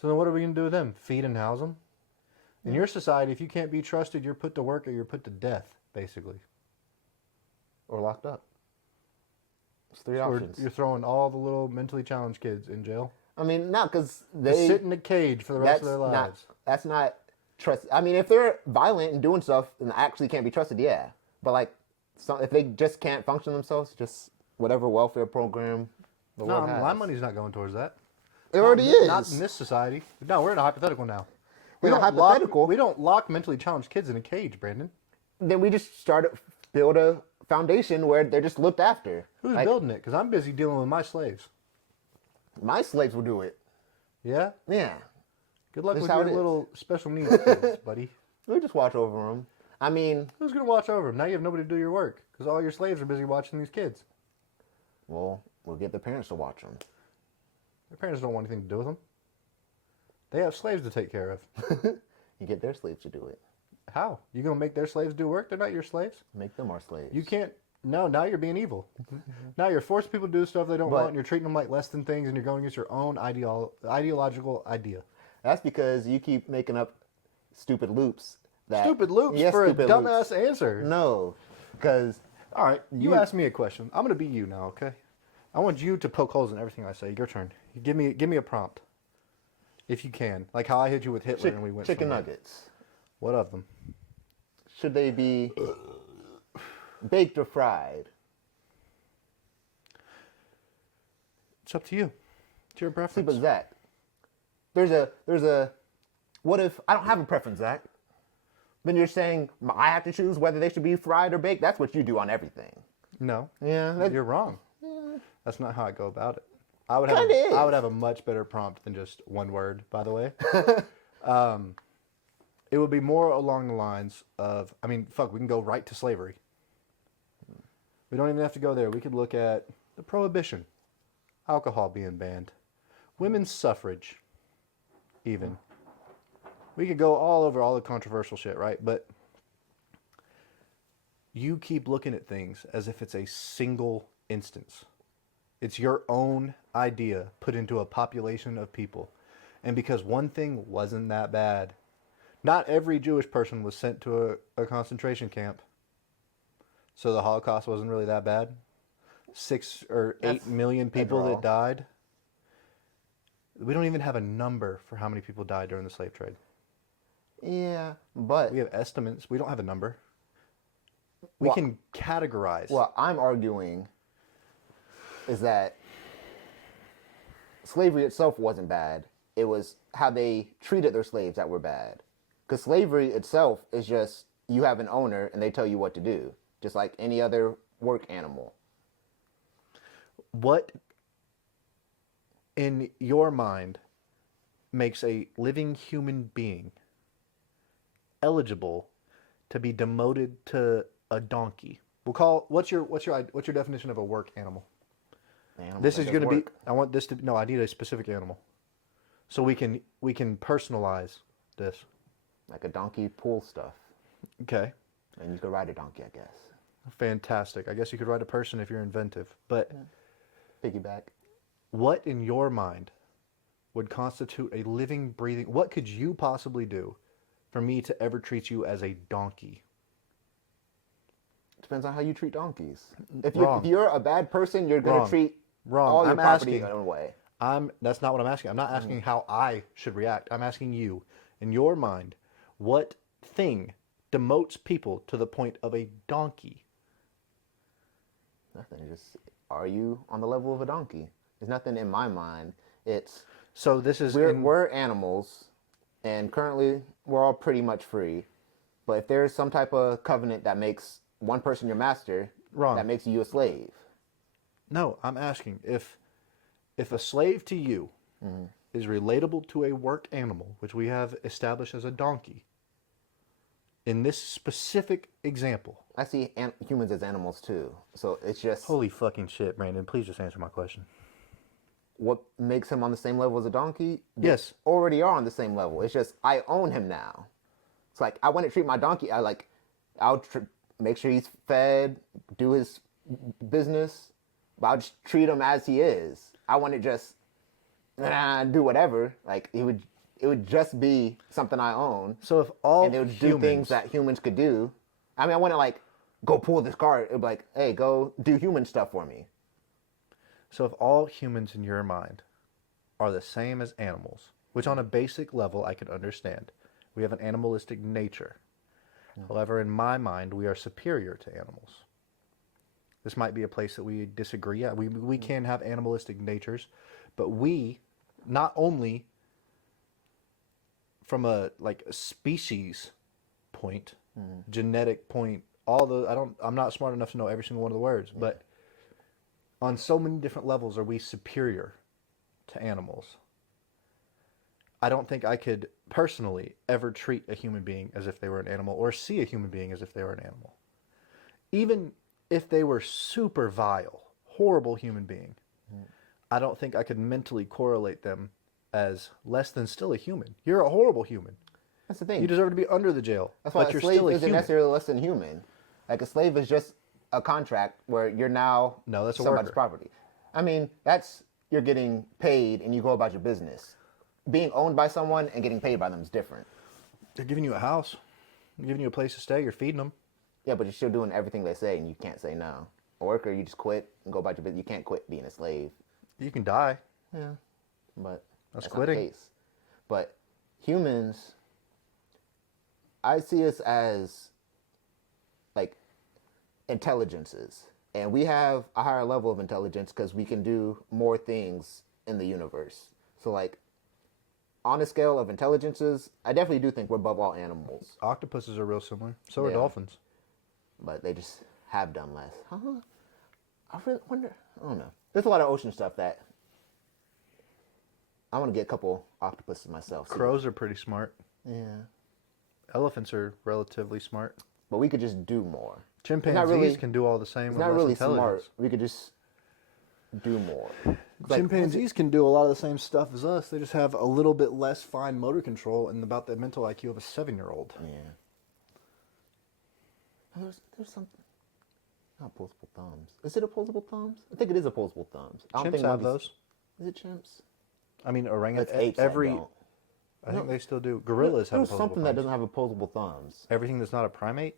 So then what are we going to do with them? Feed and house them? In your society, if you can't be trusted, you're put to work or you're put to death, basically. Or locked up. It's 3 options. You're throwing all the little mentally challenged kids in jail? I mean, not because they... sit in a cage for the rest of their lives. That's not trust. I mean, if they're violent and doing stuff and actually can't be trusted, yeah. But, like, if they just can't function themselves, just whatever welfare program the world has. My money's not going towards that. It already is. Not in this society. No, we're in a hypothetical now. We don't lock mentally challenged kids in a cage, Brandon. Then we just build a foundation where they're just looked after. Who's building it? Because I'm busy dealing with my slaves. My slaves will do it. Yeah? Yeah. Good luck with your little special needs kids, buddy. We just watch over them. I mean... Who's going to watch over them? Now you have nobody to do your work. Because all your slaves are busy watching these kids. Well, we'll get their parents to watch them. Their parents don't want anything to do with them. They have slaves to take care of. You get their slaves to do it. How? You going to make their slaves do work? They're not your slaves. Make them our slaves. You can't... No, now you're being evil. Now you're forcing people to do stuff they don't want, and you're treating them like less than things, and you're going against your own ideological idea. That's because you keep making up stupid loops. Stupid loops for a dumbass answer. No, because... All right, you ask me a question. I'm going to be you now, okay? I want you to poke holes in everything I say. Your turn. Give me a prompt. If you can. Like how I hit you with Hitler and we went Chicken nuggets. What of them? Should they be baked or fried? It's up to you. It's your preference. See, but Zach, there's a... What if... I don't have a preference, Zach. Then you're saying I have to choose whether they should be fried or baked? That's what you do on everything. No. Yeah. You're wrong. That's not how I go about it. I would have a much better prompt than just one word, by the way. It would be more along the lines of, I mean, fuck, we can go right to slavery. We don't even have to go there. We could look at the prohibition, alcohol being banned, women's suffrage, even. We could go all over all the controversial shit, right? But you keep looking at things as if it's a single instance. It's your own idea put into a population of people. And because one thing wasn't that bad, not every Jewish person was sent to a concentration camp. So the Holocaust wasn't really that bad. 6 or 8 million people that died. We don't even have a number for how many people died during the slave trade. Yeah, but We have estimates. We don't have a number. We can categorize. what I'm arguing is that slavery itself wasn't bad. It was how they treated their slaves that were bad. Because slavery itself is just you have an owner and they tell you what to do, just like any other work animal. What, in your mind, makes a living human being eligible to be demoted to a donkey? We'll call what's your definition of a work animal? This is going to be. I want this to. No, I need a specific animal, so we can personalize this. Like a donkey pull stuff. Okay. And you could ride a donkey, I guess. Fantastic. I guess you could ride a person if you're inventive. But Piggyback. what in your mind would constitute a living, breathing... What could you possibly do for me to ever treat you as a donkey? Depends on how you treat donkeys. If Wrong. you're a bad person, you're going to treat all your property in a way. That's not what I'm asking. I'm not asking how I should react. I'm asking you, in your mind, what thing demotes people to the point of a donkey? Nothing. Just, are you on the level of a donkey? There's nothing in my mind. It's So this is we're animals, and currently we're all pretty much free. But if there's some type of covenant that makes one person your master, Wrong. that makes you a slave. No, I'm asking if a slave to you is relatable to a work animal, which we have established as a donkey, in this specific example. I see humans as animals too. So it's just Holy fucking shit, Brandon. Please just answer my question. what makes him on the same level as a donkey. They Yes. already are on the same level. It's just I own him now. It's like I want to treat my donkey. I'll make sure he's fed, do his business, but I'll just treat him as he is. I want to just do whatever. Like it would just be something I own. So if all And they would do things that humans could do. I mean, I want to go pull this car. It'd be like, hey, go do human stuff for me. So if all humans in your mind are the same as animals, which on a basic level I could understand, we have an animalistic nature. However, in my mind, we are superior to animals. This might be a place that we disagree at. We can have animalistic natures, but we, not only from a species point, genetic point, I'm not smart enough to know every single one of the words, but on so many different levels are we superior to animals. I don't think I could personally ever treat a human being as if they were an animal or see a human being as if they were an animal. Even if they were super vile, horrible human being, I don't think I could mentally correlate them as less than still a human. You're a horrible human. That's the thing. You deserve to be under the jail, That's why but you're a slave still a isn't human. necessarily less than human. Like a slave is just a contract where you're now No, that's a somebody's worker. property. I mean, you're getting paid and you go about your business. Being owned by someone and getting paid by them is different. They're giving you a house. They're giving you a place to stay. You're feeding them. Yeah, but you're still doing everything they say and you can't say no. A worker, you just quit and go about your business. You can't quit being a slave. You can die. Yeah, but That's not quitting. the case. But humans, I see us as intelligences, and we have a higher level of intelligence because we can do more things in the universe. So on a scale of intelligences, I definitely do think we're above all animals, Octopuses are real similar. So are Yeah. dolphins. but they just have done less. I really wonder. I don't know. There's a lot of ocean stuff that I want to get a couple octopuses myself. Crows are pretty smart. Yeah. Elephants are relatively smart. But we could just do more. Chimpanzees can do all the same It's with not less really intelligence. smart. We could just do more. Chimpanzees can do a lot of the same stuff as us. They just have a little bit less fine motor control and about the mental IQ of a 7-year-old. Yeah. There's something. Not opposable thumbs. Is it opposable thumbs? I think it is opposable thumbs. I don't Chimps think have monkeys. those. Is it chimps? I mean, It's orangutan. apes that Every. don't. I think they still do. Gorillas have There's opposable something thumbs. that doesn't have opposable thumbs. Everything that's not a primate.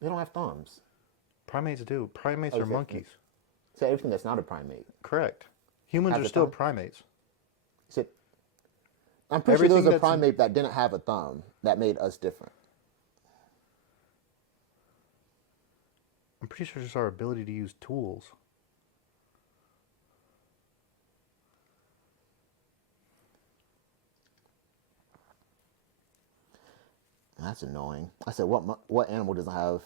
They don't have thumbs. Primates do. Primates Oh, are is it- monkeys. So everything that's not a primate. Correct. Humans Has are a still thumb? primates. So I'm pretty sure Everything there was a that's- primate that didn't have a thumb that made us different. I'm pretty sure it's our ability to use tools. That's annoying. I said, what animal doesn't have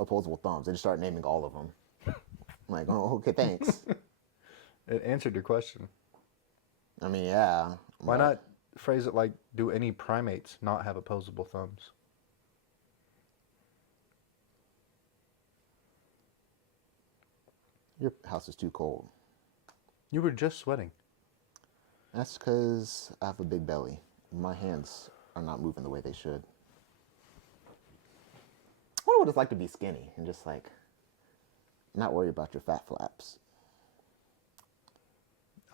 opposable thumbs? They just start naming all of them. I'm like, oh, okay, thanks. It answered your question. I mean, yeah. Why but- not phrase it like, do any primates not have opposable thumbs? Your house is too cold. You were just sweating. That's because I have a big belly. My hands are not moving the way they should. I wonder what it's like to be skinny and just like not worry about your fat flaps.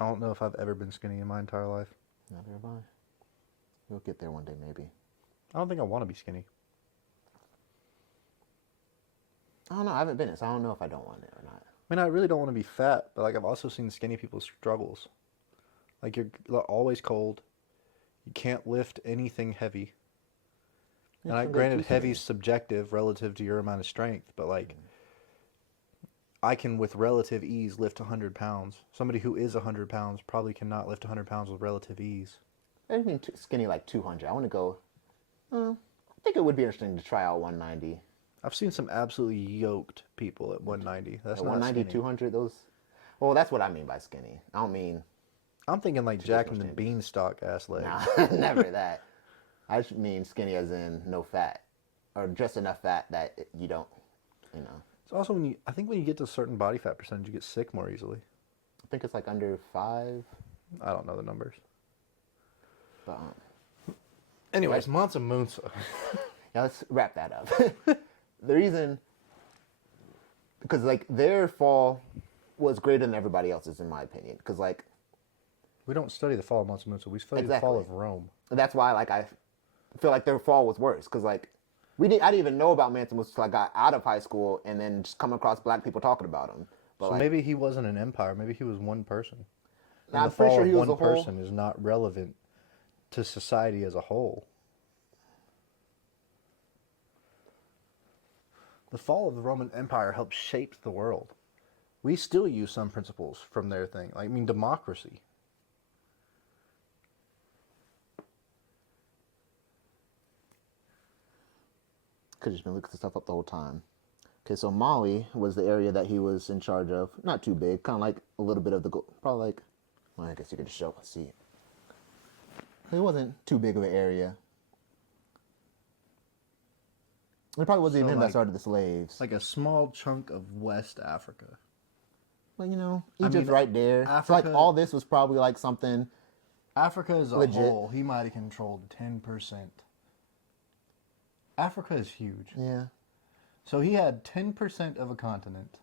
I don't know if I've ever been skinny in my entire life. Neither have I. We'll get there one day, maybe. I don't think I want to be skinny. I don't know. I haven't been it, so I don't know if I don't want it or not. I mean, I really don't want to be fat, but like I've also seen skinny people's struggles. Like you're always cold. You can't lift anything heavy. And It's granted, too heavy's skinny. subjective relative to your amount of strength, but like I can with relative ease lift 100 pounds. Somebody who is 100 pounds probably cannot lift 100 pounds with relative ease. I mean, skinny like 200. I want to go. I think it would be interesting to try out 190. I've seen some absolutely yoked people at 190. That's At not 190, skinny. 200. Those. Well, that's what I mean by skinny. I don't mean. I'm thinking like Jack and the standards. Beanstalk ass legs. Nah, never that. I just mean skinny as in no fat, or just enough fat that you don't, you know. It's also I think when you get to a certain body fat percentage, you get sick more easily. I think it's like under 5. I don't know the numbers. But Anyways, Mansa Musa. yeah, let's wrap that up. The reason, because like their fall was greater than everybody else's, in my opinion. Because like We don't study the fall of Mansa Musa. We study the fall of Rome. that's why like I feel like their fall was worse. Because like I didn't even know about Mansa Musa until I got out of high school and then just come across black people talking about him. But So like, maybe he wasn't an empire. Maybe he was one person. And I'm the pretty fall sure he of was one a whole. person is not relevant to society as a whole. The fall of the Roman Empire helped shape the world. We still use some principles from their thing. Like, I mean, democracy. Could have just been looking this stuff up the whole time. Okay, so Mali was the area that he was in charge of. Not too big, kind of like a little bit of the probably like. Well, I guess you could just see it. It wasn't too big of an area. It probably wasn't So, even him that like- started the slaves. Like a small chunk of West Africa. Well, you know, I Egypt's mean, right there. So, like Africa- all this was probably like something. Africa as a Legit. whole, he might have controlled 10%. Africa is huge. Yeah. So he had 10% of a continent.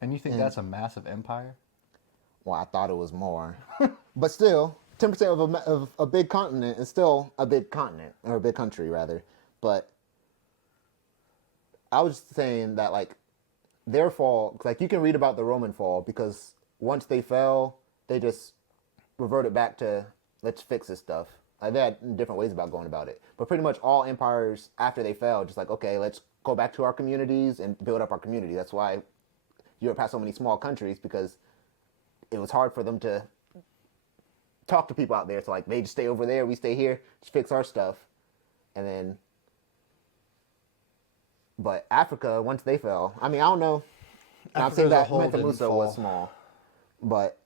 And you think Yeah. that's a massive empire? Well, I thought it was more, but still, 10% of a big continent is still a big continent or a big country rather. But I was saying that like their fall, like you can read about the Roman fall because once they fell, they just reverted back to let's fix this stuff. Like they had different ways about going about it, but pretty much all empires after they fell, just like okay, let's go back to our communities and build up our community. That's why Europe has so many small countries because it was hard for them to talk to people out there. So like they just stay over there, we stay here, just fix our stuff, and then. But Africa, once they fell, I mean, I don't know. I'm Africa saying as a that whole Mansa didn't Musa was fall. small, but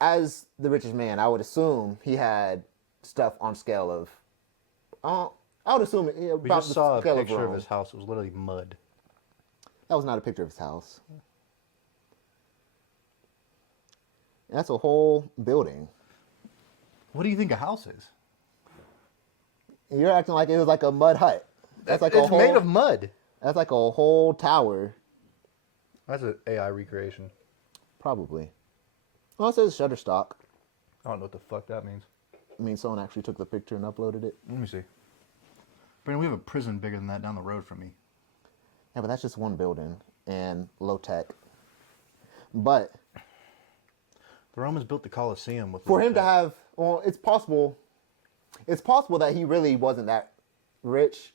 as the richest man, I would assume he had stuff on scale of. I would assume We about just the saw a scale picture of Rome. his house. It was literally mud. That was not a picture of his house. That's a whole building. What do you think a house is? You're acting like it was like a mud hut. That's like It's made of mud. That's like a whole tower, That's an AI recreation. probably. Oh, it says Shutterstock. I don't know what the fuck that means. I mean, someone actually took the picture and uploaded it. Let me see. Brandon, we have a prison bigger than that down the road from me. Yeah, but that's just one building and low tech. But The Romans built the Colosseum with. for him to tech. have, well, it's possible. It's possible that he really wasn't that rich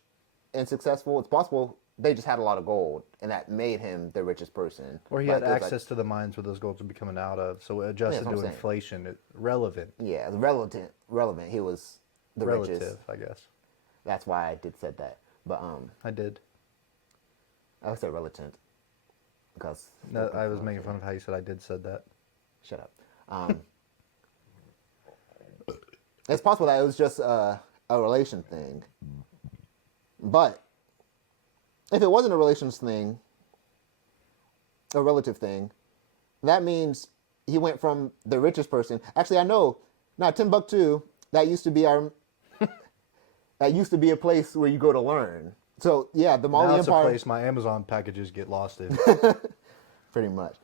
and successful. It's possible they just had a lot of gold, and that made him the richest person. Or he Like, had it was access to the mines where those golds would be coming out of, so Yeah, adjusted that's what to I'm saying. inflation, it's relevant. Yeah, it's relevant. He was the Relative, richest. I guess. That's why I did said that. But I did. I would say relative because No, I was making fun of how you said I did said that. Shut up. It's possible that it was just a relation thing. But if it wasn't a relations thing, a relative thing, that means he went from the richest person. Actually, I know. Now, Timbuktu, that used to be that used to be a place where you go to learn. So yeah, the Mali Now it's Empire. a place my Amazon packages get lost in. Pretty much.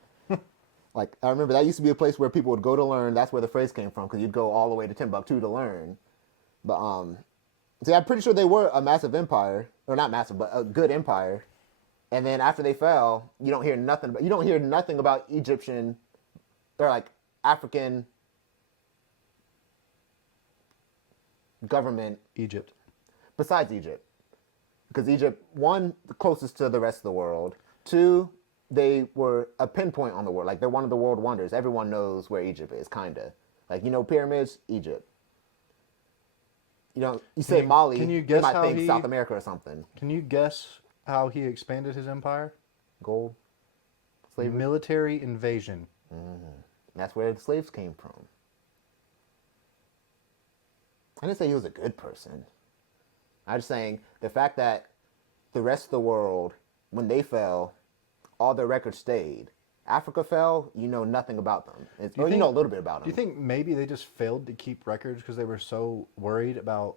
Like, I remember that used to be a place where people would go to learn. That's where the phrase came from, because you'd go all the way to Timbuktu to learn. But, see, I'm pretty sure they were a massive empire. Or not massive, but a good empire. And then after they fell, you don't hear nothing about Egyptian, or like African government Egypt. besides Egypt. Because Egypt, one, the closest to the rest of the world. Two, they were a pinpoint on the world. Like, they're one of the world wonders. Everyone knows where Egypt is, kind of. Like, pyramids, Egypt. You say Mali, can you they guess might how think he- South America or something. Can you guess how he expanded his empire? Gold, slavery. Military invasion. That's where the slaves came from. I didn't say he was a good person. I'm just saying the fact that the rest of the world, when they fell, all their records stayed. Africa fell, you know nothing about them. You know a little bit about them. Do you think maybe they just failed to keep records because they were so worried about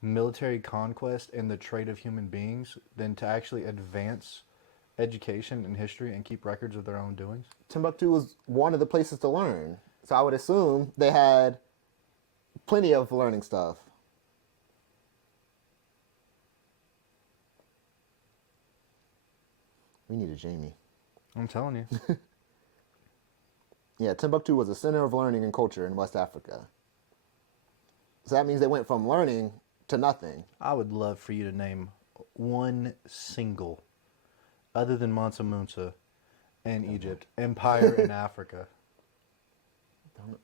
military conquest and the trade of human beings than to actually advance education and history and keep records of their own doings? Timbuktu was one of the places to learn. So I would assume they had plenty of learning stuff. We need a Jamie. I'm telling you. Yeah, Timbuktu was a center of learning and culture in West Africa. So that means they went from learning to nothing. I would love for you to name one single, other than Mansa Musa and Egypt, empire in Africa.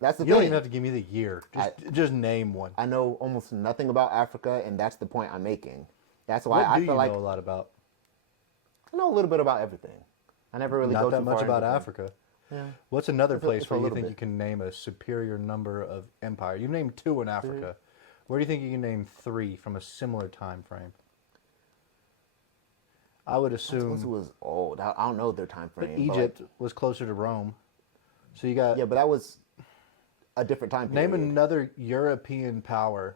That's the You don't thing. even have to give me the year. Just name one. I know almost nothing about Africa, and that's the point I'm making. That's why What I do feel you like know a lot about? I know a little bit about everything. I never really go Not that too much far about into things. Africa. Yeah. What's another It's a place where you little think bit. you can name a superior number of empire? You've named 2 in Africa. Where do you think you can name 3 from a similar time frame? I would Once assume was old. I don't know their time but frame. but, Egypt was closer to Rome. So you got yeah, but that was a different time period. name another European power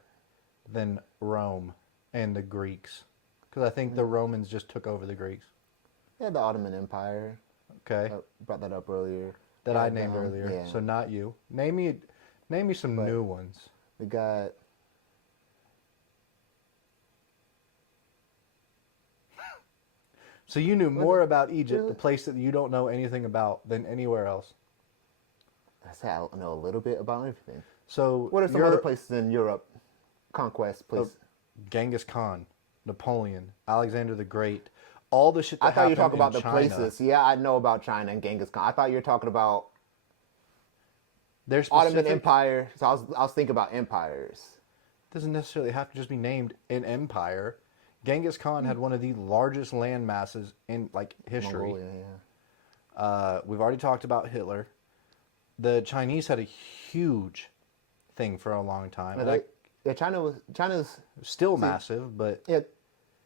than Rome and the Greeks. Because I think the Romans just took over the Greeks. Yeah, the Ottoman Empire. Okay. Brought that up earlier. That Yeah, I named earlier. Yeah. So not you. Name me some new ones. We got So you knew more about Egypt, the place that you don't know anything about, than anywhere else. I say I know a little bit about everything. So What are some other places in Europe? Conquest places. Genghis Khan, Napoleon, Alexander the Great, all the shit that I thought you were happened talking about in the China. places. Yeah, I know about China and Genghis Khan. I thought you were talking about Their Ottoman specific Empire. So I was thinking about empires. doesn't necessarily have to just be named an empire. Genghis Khan had one of the largest land masses in history. Mongolia, yeah. We've already talked about Hitler. The Chinese had a huge thing for a long time. China's Still massive, but yeah,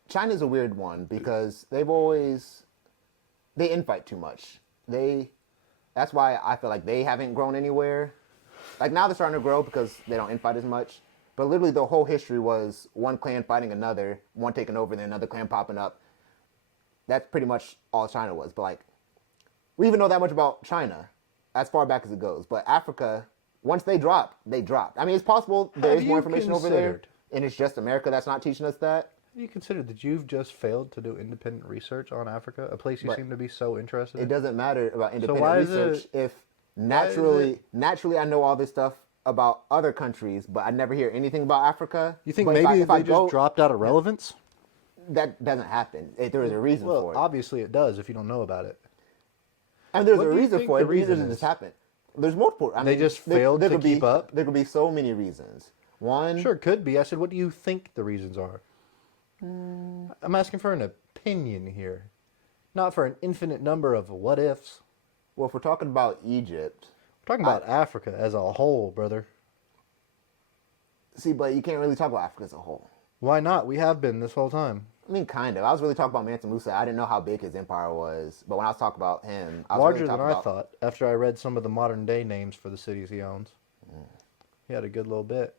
China's a weird one because they infight too much. That's why I feel like they haven't grown anywhere. Like now they're starting to grow because they don't infight as much. But literally, the whole history was one clan fighting another, one taking over, then another clan popping up. That's pretty much all China was. But like, we even know that much about China, as far back as it goes. But Africa, once they dropped, they dropped. I mean, it's possible there Have is more you information over there, considered- and it's just America that's not teaching us that. Have you considered that you've just failed to do independent research on Africa, a place you But seem to be so interested It in? doesn't matter about independent why is research it- if it- naturally I know all this stuff about other countries, but I never hear anything about Africa. You think But maybe if I they just go, dropped out of relevance? that doesn't happen. There is a reason Well, for it. obviously it does if you don't know about it. And there's what a do you reason think for the it. It reason doesn't is? just happen. There's multiple. I They mean, just failed to could keep up? There could be so many reasons. One, Sure, it could be. I said, what do you think the reasons are? I'm asking for an opinion here, not for an infinite number of what ifs. well, if we're talking about Egypt, We're talking about Africa as a whole, brother. see, but you can't really talk about Africa as a whole. Why not? We have been this whole time. I mean, kind of. I was really talking about Mansa Musa. I didn't know how big his empire was, but when I was talking about him, I was Larger really than talking I about, thought after I read some of the modern day names for the cities he owns. He had a good little bit.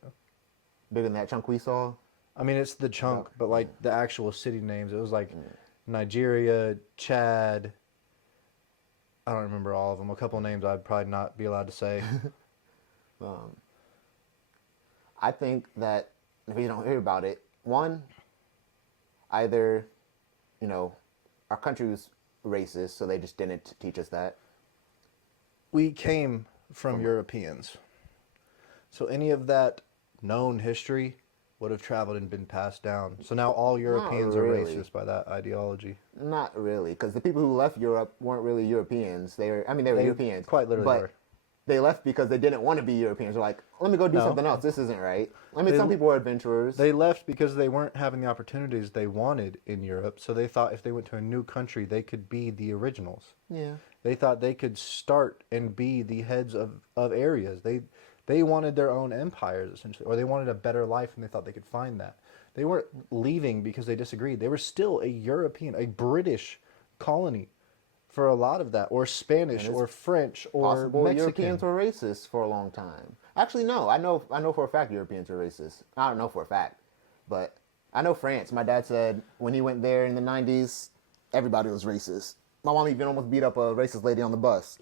bigger than that chunk we saw. I mean, it's the chunk, but like the actual city names, it was like Nigeria, Chad. I don't remember all of them. A couple names I'd probably not be allowed to say. I think that if you don't hear about it, one, either, our country was racist, so they just didn't teach us that. We came from Europeans. So any of that known history would have traveled and been passed down. So now all Europeans really. are racist by that ideology. Not really, because the people who left Europe weren't really Europeans. They were Europeans. quite literally but were. they left because they didn't want to be Europeans. They're like, let me go do No. something else. This isn't right. I mean, They- some people were adventurers. They left because they weren't having the opportunities they wanted in Europe. So they thought if they went to a new country, they could be the originals. yeah. They thought they could start and be the heads of areas. They wanted their own empires, essentially, or they wanted a better life, and they thought they could find that. They weren't leaving because they disagreed. They were still a European, a British colony for a lot of that, or Spanish, And it's or French, or Possible Mexican. Europeans were racist for a long time. Actually, no. I know for a fact Europeans were racist. I don't know for a fact, but I know France. My dad said when he went there in the 90s, everybody was racist. My mom even almost beat up a racist lady on the bus.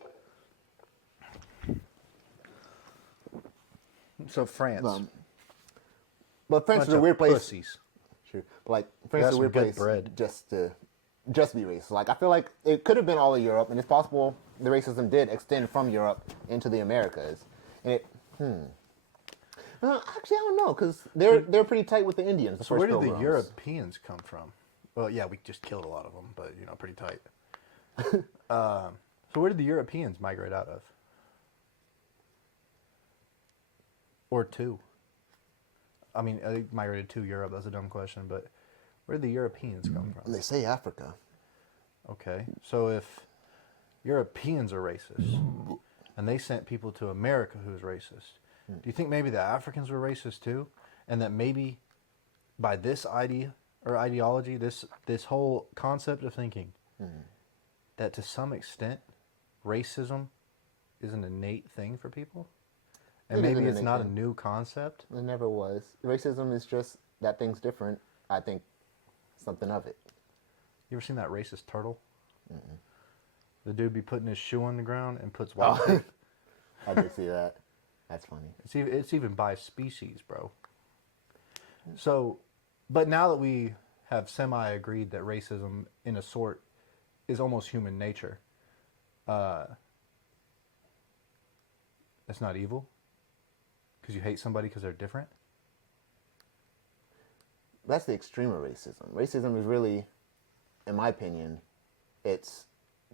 So France. But France Bunch is a of weird place. pussies. Sure. But like France Got is a some weird good place bread. just be racist. Like I feel like it could have been all of Europe, and it's possible the racism did extend from Europe into the Americas. And actually, I don't know because they're pretty tight with the Indians. The So first where did the Pilgrims. Europeans come from? Well, yeah, we just killed a lot of them, but pretty tight. So where did the Europeans migrate out of? Or to? I mean, they migrated to Europe. That's a dumb question, but where did the Europeans come from? They say Africa. Okay, so if Europeans are racist and they sent people to America who's racist, do you think maybe the Africans were racist too, and that maybe by this idea or ideology, this whole concept of thinking, that to some extent racism is an innate thing for people, and It is maybe an it's innate not a thing. new concept? It never was. Racism is just that thing's different. I think something of it. You ever seen that racist turtle? The dude be putting his shoe on the ground and puts white tape. I did see that. That's funny. It's even by species, bro. So, but now that we have semi-agreed that racism, in a sort, is almost human nature, it's not evil? Because you hate somebody because they're different? That's the extreme of racism. Racism is really, in my opinion, it's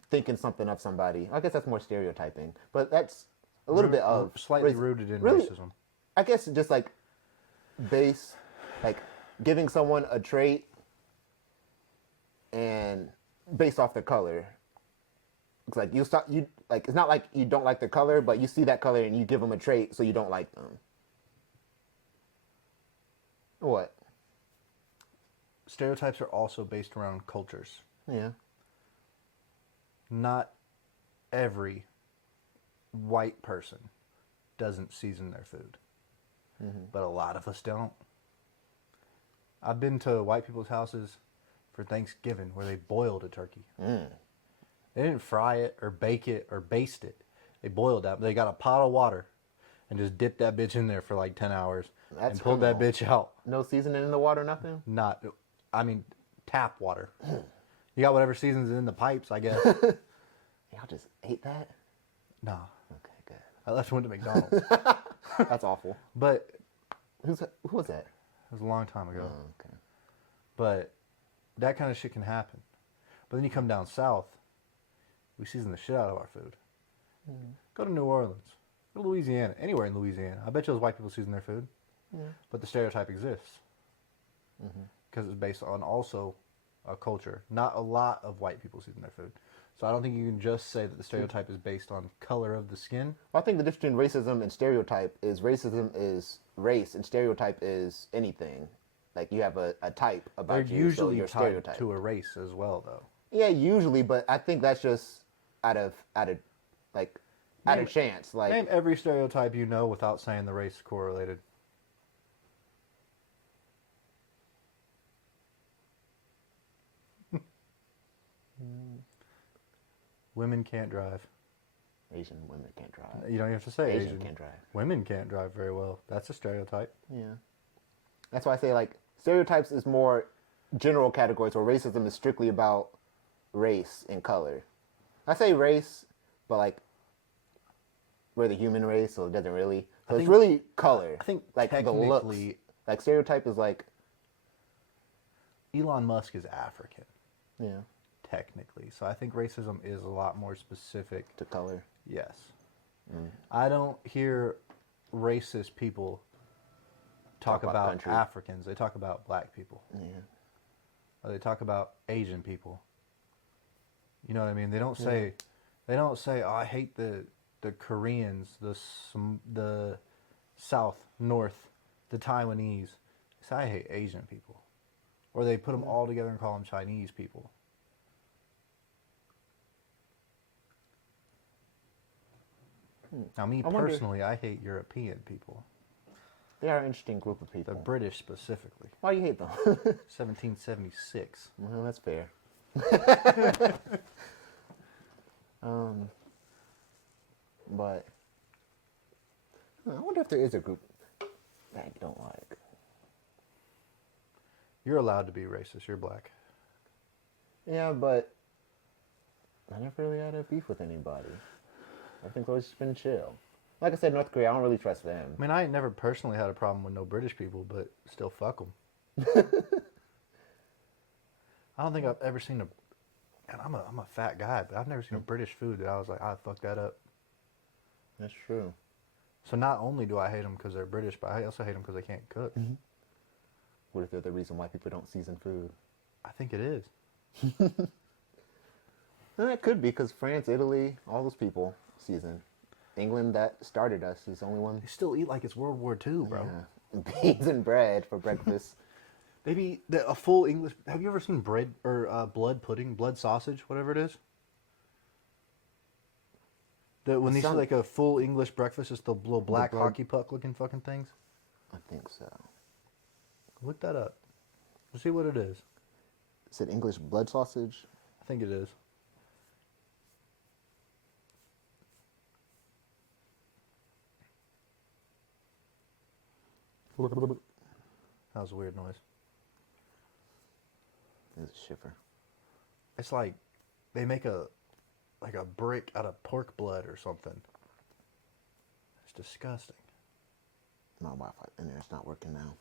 thinking something of somebody. I guess that's more stereotyping, but that's a little bit of Slightly racism. rooted in Really, racism. I guess just like giving someone a trait and based off their color. It's like it's not like you don't like their color, but you see that color and you give them a trait so you don't like them. What? Stereotypes are also based around cultures. Yeah. Not every white person doesn't season their food. but a lot of us don't. I've been to white people's houses for Thanksgiving where they boiled a turkey. They didn't fry it or bake it or baste it. They boiled that. They got a pot of water and just dipped that bitch in there for like 10 hours That's and pulled that criminal. bitch out. No seasoning in the water, nothing? Tap water. You got whatever seasons in the pipes, I guess. Y'all just ate that? Nah. Okay, good. I left and went to McDonald's. That's awful. But Who was that? it was a long time ago. Oh, okay. But that kind of shit can happen. But then you come down south, we season the shit out of our food. Go to New Orleans. Go to Louisiana. Anywhere in Louisiana. I bet you those white people season their food. But the stereotype exists. Because it's based on also a culture. Not a lot of white people season their food. So I don't think you can just say that the stereotype is based on color of the skin. Well, I think the difference between racism and stereotype is racism is race and stereotype is anything. Like you have a type about They're you, usually so you're tied stereotype. to a race as well, though. Yeah, usually, but I think that's just out of chance. Like Name every stereotype you know without saying the race correlated. Women can't drive. Asian women can't drive. You don't even have to say Asian can't drive. Women can't drive very well. That's a stereotype. Yeah. That's why I say like stereotypes is more general categories where racism is strictly about race and color. I say race, but like we're the human race, so it doesn't really. So it's really color. I think like the looks. technically Like stereotype is like Elon Musk is African, yeah technically. So I think racism is a lot more specific. to color. Yes. I don't hear racist people talk Talk about about country. Africans. They talk about black people. Yeah. Or they talk about Asian people. You know what I mean? They don't say, oh, I hate the Koreans, the South, North, the Taiwanese. They say, I hate Asian people. Or they put them all together and call them Chinese people. Now, me wonder- personally, I hate European people. They are an interesting group of The people. British specifically. Why do you hate them? 1776. Well, that's fair. But I wonder if there is a group that you don't like. You're allowed to be racist. You're black. Yeah, but I never really had a beef with anybody. Everything's always been chill. Like I said, North Korea, I don't really trust them. I mean, I ain't never personally had a problem with no British people, but still fuck them. I don't think I've ever seen and I'm a fat guy, but I've never seen a British food that I was like, I fuck that up. That's true. So not only do I hate them because they're British, but I also hate them because they can't cook. What if they're the reason why people don't season food? I think it is. And that could be because France, Italy, all those people season. England that started us is the only one. They still eat like it's World War II, bro. Yeah. Beans and bread for breakfast. Maybe a full English. Have you ever seen bread or blood pudding, blood sausage, whatever it is? When they see like a full English breakfast, it's the little black blood- hockey puck looking fucking things. I think so. Look that up. See what it is. Is it English blood sausage? I think it is. That was a weird noise. It's a shiver. It's like they make a brick out of pork blood or something. It's disgusting. My Wi-Fi in there, it's not working now.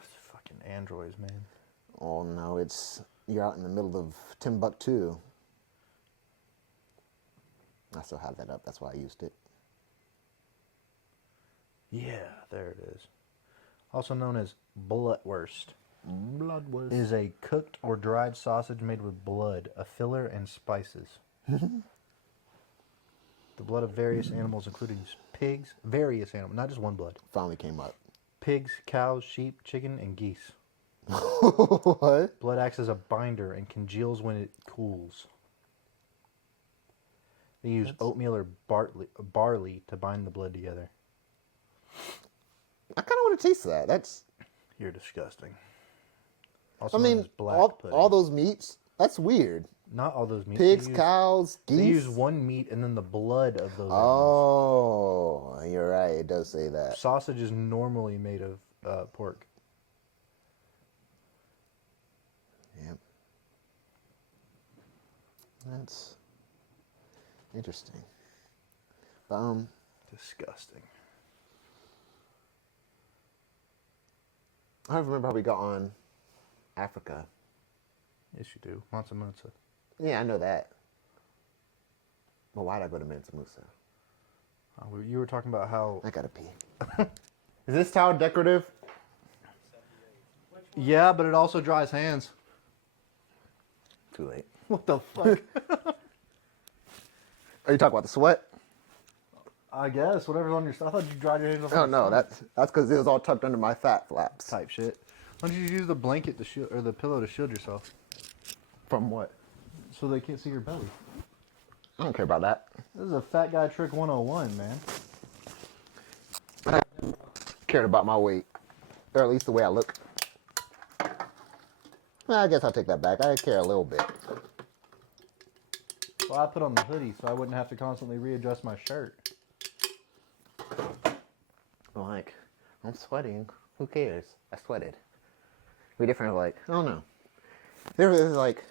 It's fucking androids, man. Oh no, you're out in the middle of Timbuktu. I still have that up. That's why I used it. Yeah, there it is. Also known as blutwurst. Bloodwurst. Is a cooked or dried sausage made with blood, a filler, and spices. The blood of various animals, including pigs, various animals, not just one blood. Finally came up. Pigs, cows, sheep, chicken, and geese. What? Blood acts as a binder and congeals when it cools. They use oatmeal or barley to bind the blood together. I kind of want to taste that. That's. You're disgusting. Also I known mean, as black all pudding. those meats. That's weird. Not all those meats. Pigs, cows, geese. They use one meat and then the blood of those animals. Oh, you're right. It does say that. Sausage is normally made of pork. Yep. That's interesting. Disgusting. I don't remember how we got on Africa. Yes, you do. Mansa Musa. Yeah, I know that. But why'd I go to Mansa Musa? You were talking about how... I gotta pee. Is this towel decorative? Yeah, but it also dries hands. Too late. What the fuck? Are you talking about the sweat? I guess. Whatever's on your... I thought you dried your hands off. Oh no, that's because it was all tucked under my fat flaps. Type shit. Why don't you use the blanket to shield, or the pillow to shield yourself? From what? So they can't see your belly. I don't care about that. This is a fat guy trick 101, man. Cared about my weight, or at least the way I look. Well, I guess I'll take that back. I care a little bit. Well, I put on the hoodie so I wouldn't have to constantly readjust my shirt. Like, I'm sweating. Who cares? I sweated. We different, like, I don't know. There was like,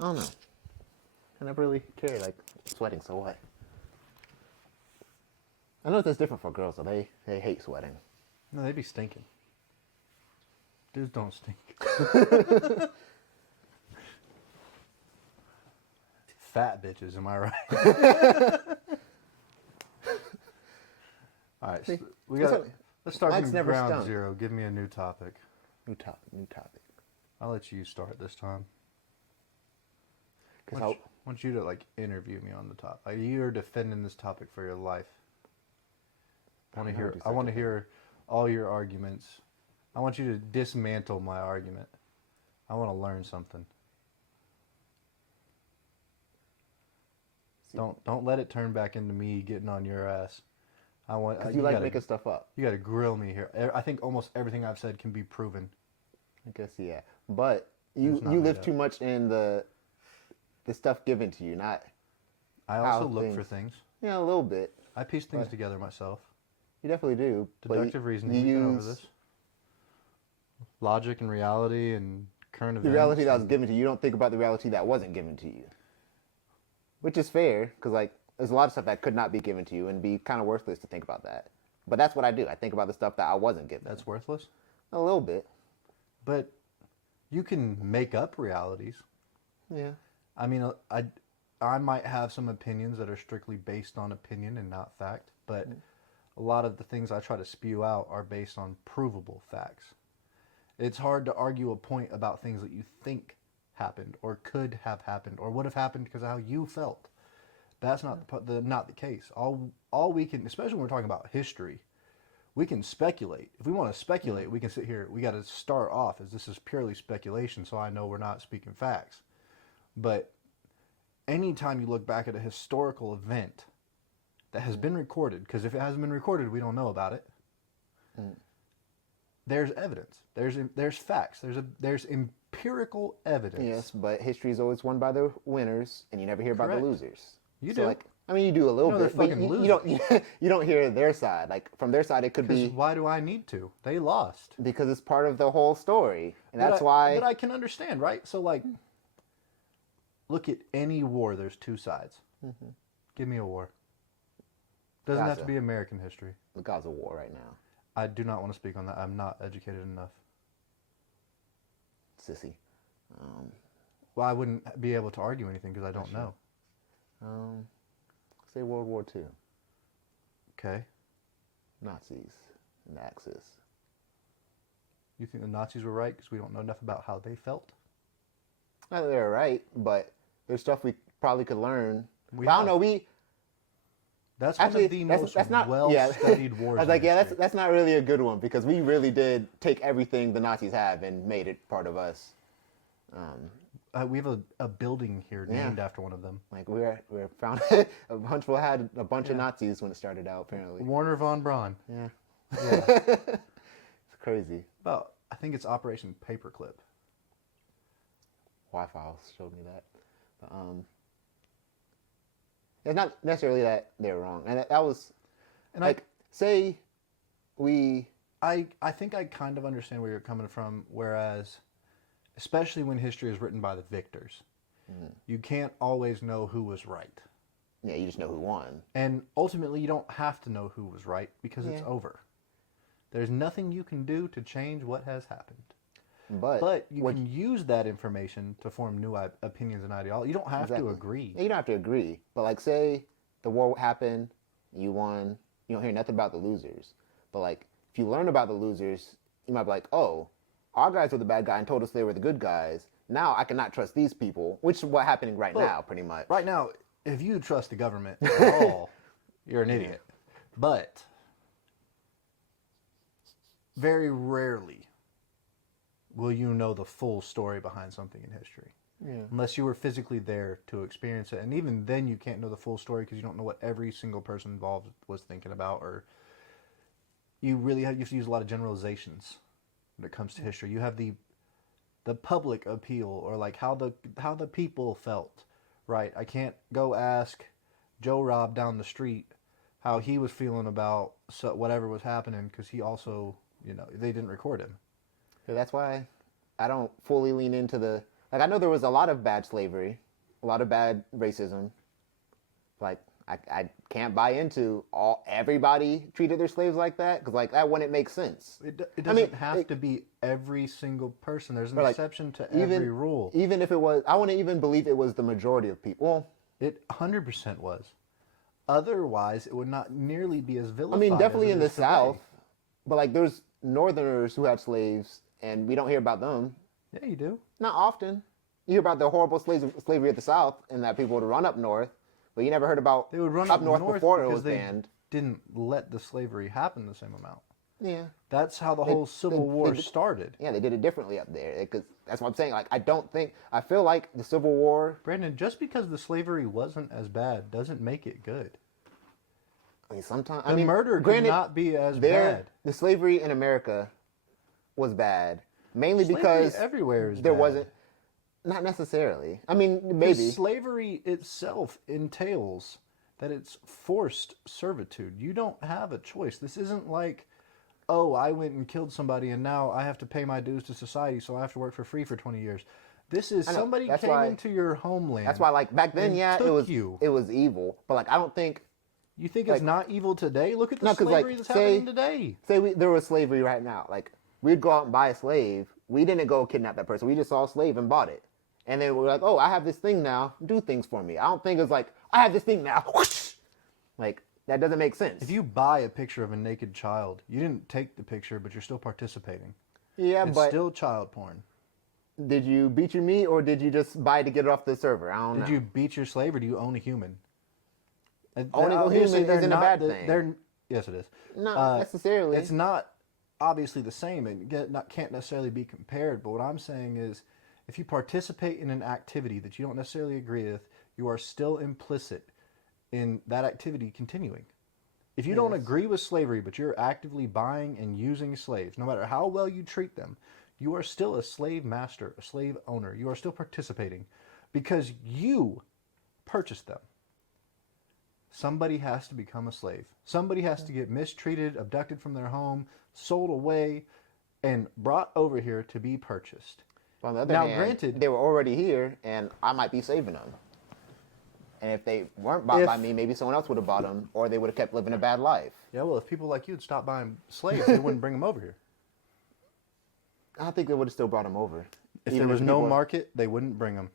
I don't know. I never really cared, like, sweating, so what? I know that's different for girls, though. They hate sweating. No, they'd be stinking. Dudes don't stink. Fat bitches, am I right? All right, so let's start Mike's from never ground stunk. zero. Give me a new topic. New topic. I'll let you start this time. Cause I want you to like interview me on the topic. Like, you're defending this topic for your life. I want to hear all your arguments. I want you to dismantle my argument. I want to learn something. Don't let it turn back into me getting on your ass. I want. Because you like making stuff up. You got to grill me here. I think almost everything I've said can be proven. I guess yeah, but you live too much in the stuff given to you, not. I also look for things. Yeah, a little bit. I piece things together myself. You definitely do. Deductive reasoning. We went over this. Logic and reality and current events. The reality that was given to you, you don't think about the reality that wasn't given to you. Which is fair, because like there's a lot of stuff that could not be given to you and be kind of worthless to think about that. But that's what I do. I think about the stuff that I wasn't given. That's worthless? A little bit. But you can make up realities. Yeah. I mean, I might have some opinions that are strictly based on opinion and not fact, but a lot of the things I try to spew out are based on provable facts. It's hard to argue a point about things that you think happened or could have happened or would have happened because of how you felt. That's not the case. All we can, especially when we're talking about history, we can speculate. If we want to speculate, we can sit here. We got to start off as this is purely speculation, so I know we're not speaking facts. But anytime you look back at a historical event that has been recorded, because if it hasn't been recorded, we don't know about it. There's evidence. There's facts. There's empirical evidence. Yes, but history is always won by the winners, and you never hear about the losers. You so do. Like, I mean, you do a little bit, but you don't. You don't hear their side. Like from their side, it could be. Why do I need to? They lost. Because it's part of the whole story, and that's why. But I can understand, right? So like, look at any war. There's two sides. Give me a war. Doesn't have to be American history. The Gaza war right now. I do not want to speak on that. I'm not educated enough. Sissy. Well, I wouldn't be able to argue anything because I don't know. Say World War II. Okay. Nazis and the Axis. You think the Nazis were right because we don't know enough about how they felt? Not that they're right, but there's stuff we probably could learn. I don't know. That's actually, one of the most not, well-studied wars. I was like, yeah, that's not really a good one because we really did take everything the Nazis have and made it part of us. We have a building here named after one of them. Like we're found a bunch. We had a bunch of Nazis when it started out. Apparently, Werner von Braun. Yeah, Yeah. It's crazy. About, I think it's Operation Paperclip. Wi-Fi showed me that. But, it's not necessarily that they're wrong, and that was And like say we I think I kind of understand where you're coming from, whereas, especially when history is written by the victors, you can't always know who was right. yeah, you just know who won. And ultimately, you don't have to know who was right because it's Yeah. over. There's nothing you can do to change what has happened. But But you can use that information to form new opinions and ideology. You don't have Exactly. to agree. You don't have to agree, but like say the war happened, you won, you don't hear nothing about the losers. But like if you learn about the losers, you might be like, oh, our guys were the bad guy and told us they were the good guys. Now I cannot trust these people, which is what's happening right Well, now, pretty much. Right now, if you trust the government at all, you're an idiot. But very rarely will you know the full story behind something in history. Yeah. Unless you were physically there to experience it. And even then you can't know the full story because you don't know what every single person involved was thinking about, or you have to use a lot of generalizations when it comes to history. You have the public appeal, or like how the people felt, right? I can't go ask Joe Rob down the street how he was feeling about whatever was happening, because he also, they didn't record him. So that's why I don't fully lean into the like. I know there was a lot of bad slavery, a lot of bad racism. Like I can't buy into everybody treated their slaves like that, because like that wouldn't make sense. It doesn't have to be every single person. There's an exception to every rule. Even if it was, I wouldn't even believe it was the majority of people. Well, It 100% was. Otherwise, it would not nearly be as I vilified. mean, definitely as it in the is today. South, but like there's Northerners who had slaves, and we don't hear about them. Yeah, you do. Not often. You hear about the horrible slavery at the South, and that people would run up north, but you never heard about They would run up north before it because was they banned. didn't let the slavery happen the same amount. Yeah. That's how the whole Civil War started. Yeah, they did it differently up there. Because that's what I'm saying. Like, I feel like the Civil War. Brandon, just because the slavery wasn't as bad doesn't make it good. I mean, sometimes The murder could not be as bad. The slavery in America was bad, mainly Slavery because everywhere is there bad. wasn't. Not necessarily. I mean, maybe. Because slavery itself entails that it's forced servitude. You don't have a choice. This isn't like, oh, I went and killed somebody and now I have to pay my dues to society, so I have to work for free for 20 years. This is I know. somebody That's came why- into your homeland. That's why, like back then, and yeah, took it was evil. But like, I don't think. You think it's not evil today? Look at the No, 'cause, slavery like, that's happening today. Say there was slavery right now. Like we'd go out and buy a slave. We didn't go kidnap that person. We just saw a slave and bought it. And then we're like, oh, I have this thing now. Do things for me. I don't think it's like I have this thing now. Whoosh! Like that doesn't make sense. If you buy a picture of a naked child, you didn't take the picture, but you're still participating. yeah, It's but still child porn. did you beat your meat or did you just buy it to get it off the server? I don't know. Did you beat your slave, or do you own a human? Owning a Obviously, human they're isn't a not bad the- thing. They're, yes, it is. Not necessarily. It's not obviously the same, and can't necessarily be compared. But what I'm saying is, if you participate in an activity that you don't necessarily agree with, you are still implicit in that activity continuing. If you don't agree with slavery, but you're actively buying and using slaves, no matter how well you treat them, you are still a slave master, a slave owner. You are still participating because you purchased them. Somebody has to become a slave. Somebody has to get mistreated, abducted from their home, sold away, and brought over here to be purchased. On the other Now, hand, granted- they were already here, and I might be saving them. And if they weren't bought by me, maybe someone else would have bought them, or they would have kept living a bad life. Yeah, well, if people like you had stopped buying slaves, they wouldn't bring them over here. I think they would have still brought them over. If Even there was if no people- market, they wouldn't bring them.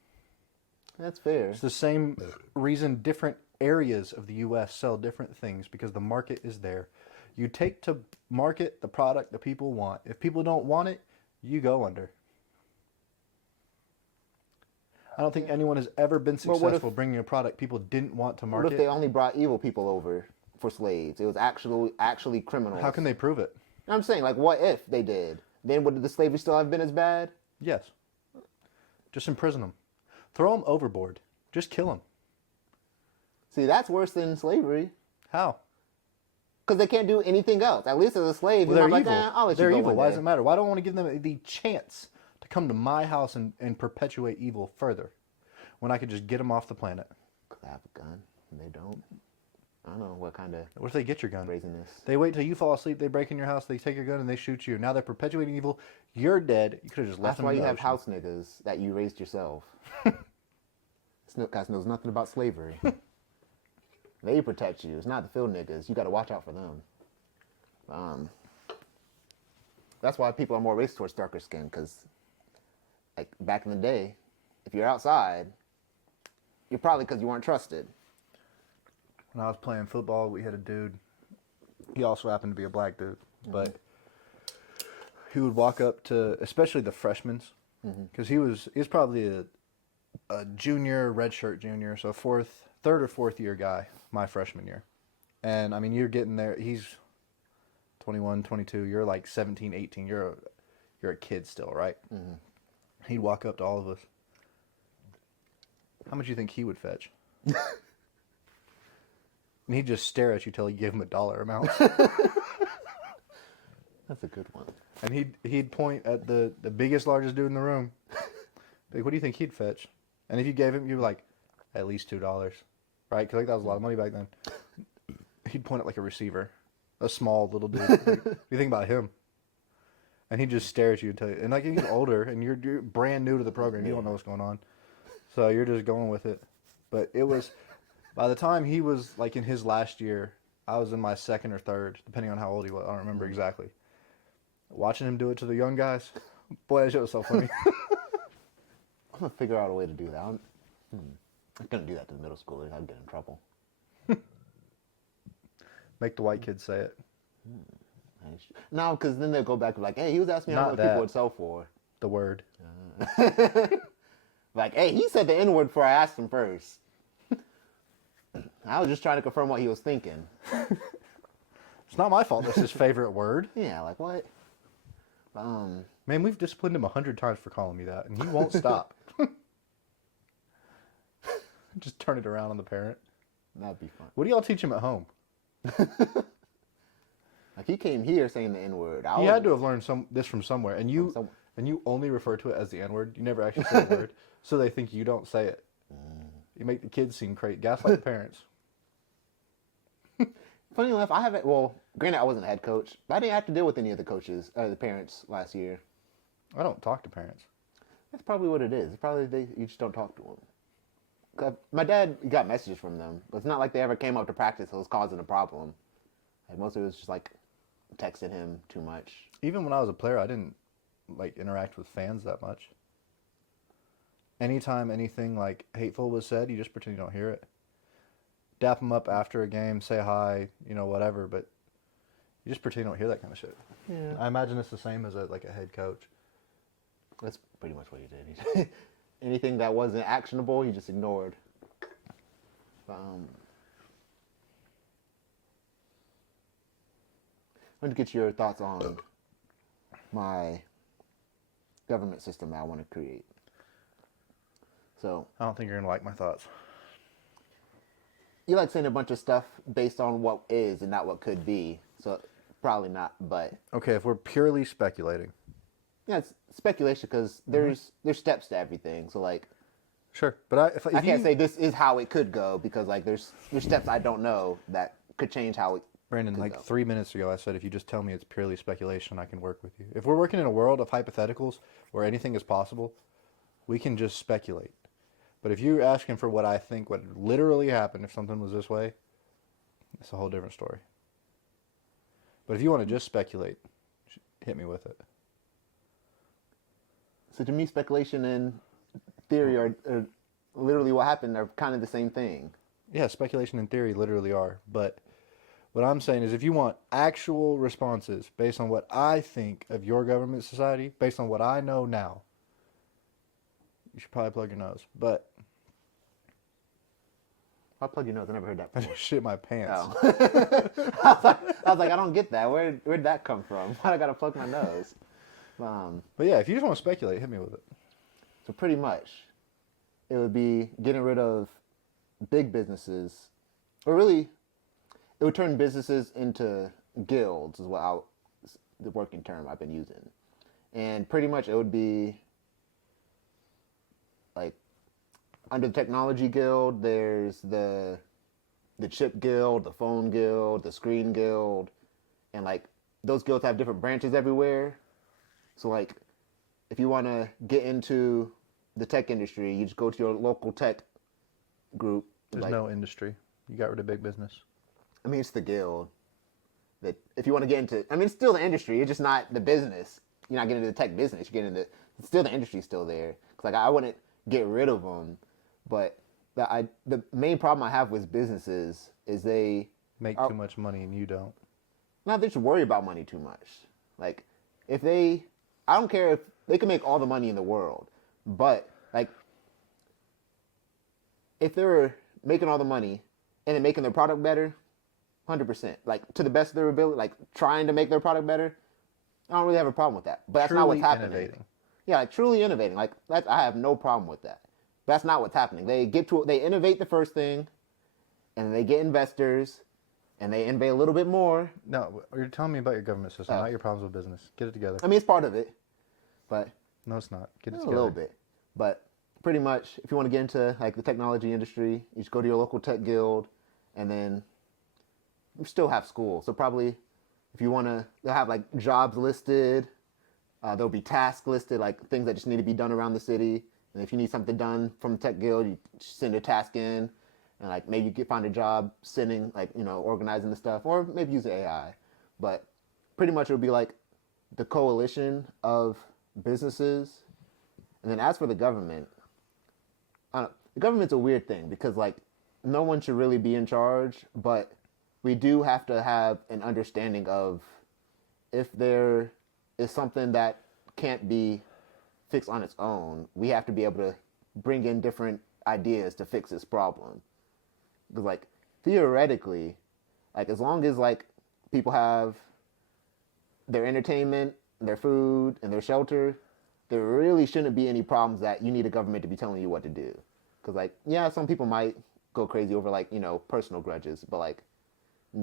That's fair. It's the same reason different areas of the U.S. sell different things, because the market is there. You take to market the product that people want. If people don't want it, you go under. I don't think anyone has ever been Well, what if- successful bringing a product people didn't want to What market. if they only brought evil people over for slaves? It was actually criminals. How can they prove it? I'm saying, like, what if they did? Then would the slavery still have been as bad? Yes. Just imprison them. Throw them overboard. Just kill them. See, that's worse than slavery. How? Because they can't do anything else. At least as a slave, Well, you're they're not like, evil. I'll let They're you go evil. one Why does day. it matter? Why don't I want to give them the chance to come to my house and perpetuate evil further when I could just get them off the planet? Because they have a gun and they don't. I don't know what kind of What if they get your gun? craziness. They wait till you fall asleep, they break in your house, they take your gun, and they shoot you. Now they're perpetuating evil. You're dead. You could have just left That's them why in you the have ocean. house niggas that you raised yourself. This guy knows nothing about slavery. They protect you. It's not the field niggas. You got to watch out for them. That's why people are more racist towards darker skin. Because, like back in the day, if you're outside, you're probably because you weren't trusted. When I was playing football, we had a dude. He also happened to be a black dude, but he would walk up to, especially the freshmen, because he was probably a junior, redshirt junior, so third or fourth year guy, my freshman year. And I mean, you're getting there. He's 21, 22. You're like 17, 18. You're a kid still, right? Mm-hmm. He'd walk up to all of us. How much do you think he would fetch? And he'd just stare at you till he gave him a dollar amount. That's a good one. And he'd point at the biggest, largest dude in the room. Like, what do you think he'd fetch? And if you gave him, you'd be like, at least $2, right? Because like that was a lot of money back then. He'd point at like a receiver, a small little dude. Like, what do you think about him? And he'd just stare at you until, and like he's older, and you're brand new to the program. You don't know what's going on, so you're just going with it. But it was, by the time he was like in his last year, I was in my second or third, depending on how old he was. I don't remember exactly. Watching him do it to the young guys, boy, that shit was so funny. I'm going to figure out a way to do that. I'm going to do that to the middle schoolers. I'd get in trouble. Make the white kids say it. No, because then they'll go back and like, hey, he was asking me how Not much that. people would sell for. The word. Like, hey, he said the N-word before I asked him first. I was just trying to confirm what he was thinking. It's not my fault. That's his favorite word. Yeah, like what? Man, we've disciplined him 100 times for calling me that, and he won't stop. Just turn it around on the parent. That'd be fun. What do y'all teach him at home? Like he came here saying the N-word. He had to have learned this from somewhere, and you only refer to it as the N-word. You never actually say the word, so they think you don't say it. You make the kids seem crazy. Gaslight the parents. Funny enough, I haven't. Well, granted, I wasn't a head coach, but I didn't have to deal with any of the coaches, the parents last year. I don't talk to parents. That's probably what it is. It's probably you just don't talk to them. 'Cause my dad got messages from them, but it's not like they ever came up to practice. So it was causing a problem. Like most of it was just like texting him too much. Even when I was a player, I didn't like interact with fans that much. Anytime anything like hateful was said, you just pretend you don't hear it. Dap them up after a game, say hi, whatever, but you just pretend you don't hear that kind of shit. Yeah. I imagine it's the same as a head coach. That's pretty much what he did. Anything that wasn't actionable, he just ignored. I want to get your thoughts on my government system that I want to create. So, I don't think you're going to like my thoughts. you like saying a bunch of stuff based on what is and not what could be. So, probably not, but... Okay, if we're purely speculating. Yeah, it's speculation because there's steps to everything. So, like... Sure, but I can't say this is how it could go because, like, there's steps I don't know that could change how it Brandon, could like go. 3 minutes ago, I said if you just tell me it's purely speculation, I can work with you. If we're working in a world of hypotheticals where anything is possible, we can just speculate. But if you're asking for what I think would literally happen if something was this way, it's a whole different story. But if you want to just speculate, hit me with it. So to me, speculation and theory are literally what happened. Are kind of the same thing. Yeah, speculation and theory literally are. But what I'm saying is if you want actual responses based on what I think of your government society, based on what I know now, you should probably plug your nose. But I'll plug your nose. I never heard that I before. just shit my pants. Oh. I was like, I don't get that. Where'd that come from? Why I gotta plug my nose? But yeah, if you just want to speculate, hit me with it. So pretty much, it would be getting rid of big businesses, or really, it it would turn businesses into guilds, is the working term I've been using. And pretty much it would be like under the technology guild, there's the chip guild, the phone guild, the screen guild, and like those guilds have different branches everywhere. So like if you want to get into the tech industry, you just go to your local tech group. There's like, no industry. You got rid of big business. I mean, it's the guild. That if you want to get into, I mean, it's still the industry. It's just not the business. You're not getting into the tech business. You're getting into, it's still the industry's still there. Cause like I wouldn't get rid of them, but the main problem I have with businesses is they Make too much money and you don't. not they should worry about money too much. Like if they, I don't care if they can make all the money in the world, but like if they're making all the money and then making their product better, 100%, like to the best of their ability, like trying to make their product better, I don't really have a problem with that. But that's not what's happening. Innovating. Yeah, like truly innovating. Like I have no problem with that. But that's not what's happening. They innovate the first thing, and they get investors, and they innovate a little bit more. No, you're telling me about your government system, not your problems with business. Get it together. I mean, it's part of it, but No, it's not. Get it a together. little bit. But pretty much, if you want to get into like the technology industry, you just go to your local tech guild, and then you still have school. So probably, if you want to, they'll have like jobs listed. There'll be tasks listed, like things that just need to be done around the city. And if you need something done from the tech guild, you send a task in, and like maybe you can find a job sending, like organizing the stuff, or maybe use AI. But pretty much it'll be like the coalition of businesses. And then as for the government, the government's a weird thing because like no one should really be in charge, but we do have to have an understanding of if there is something that can't be fixed on its own, we have to be able to bring in different ideas to fix this problem. Because like theoretically, like as long as like people have their entertainment, their food, and their shelter, there really shouldn't be any problems that you need a government to be telling you what to do. Because like, yeah, some people might go crazy over like, personal grudges, but like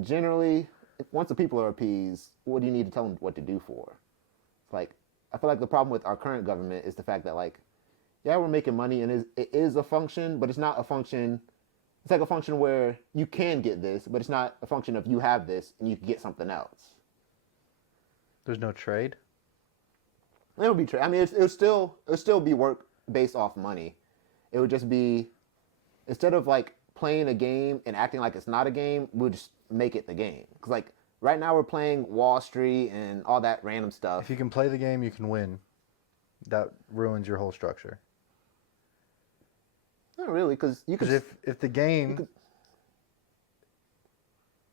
generally, once the people are appeased, what do you need to tell them what to do for? It's like, I feel like the problem with our current government is the fact that like, yeah, we're making money and it is a function, but it's not a function. It's like a function where you can get this, but it's not a function of you have this and you can get something else. There's no trade. It would be true. I mean, it would still be work based off money. It would just be, instead of like playing a game and acting like it's not a game, we'll just make it the game. Because like right now we're playing Wall Street and all that random stuff. If you can play the game, you can win. That ruins your whole structure. Not really, because you could. Because if the game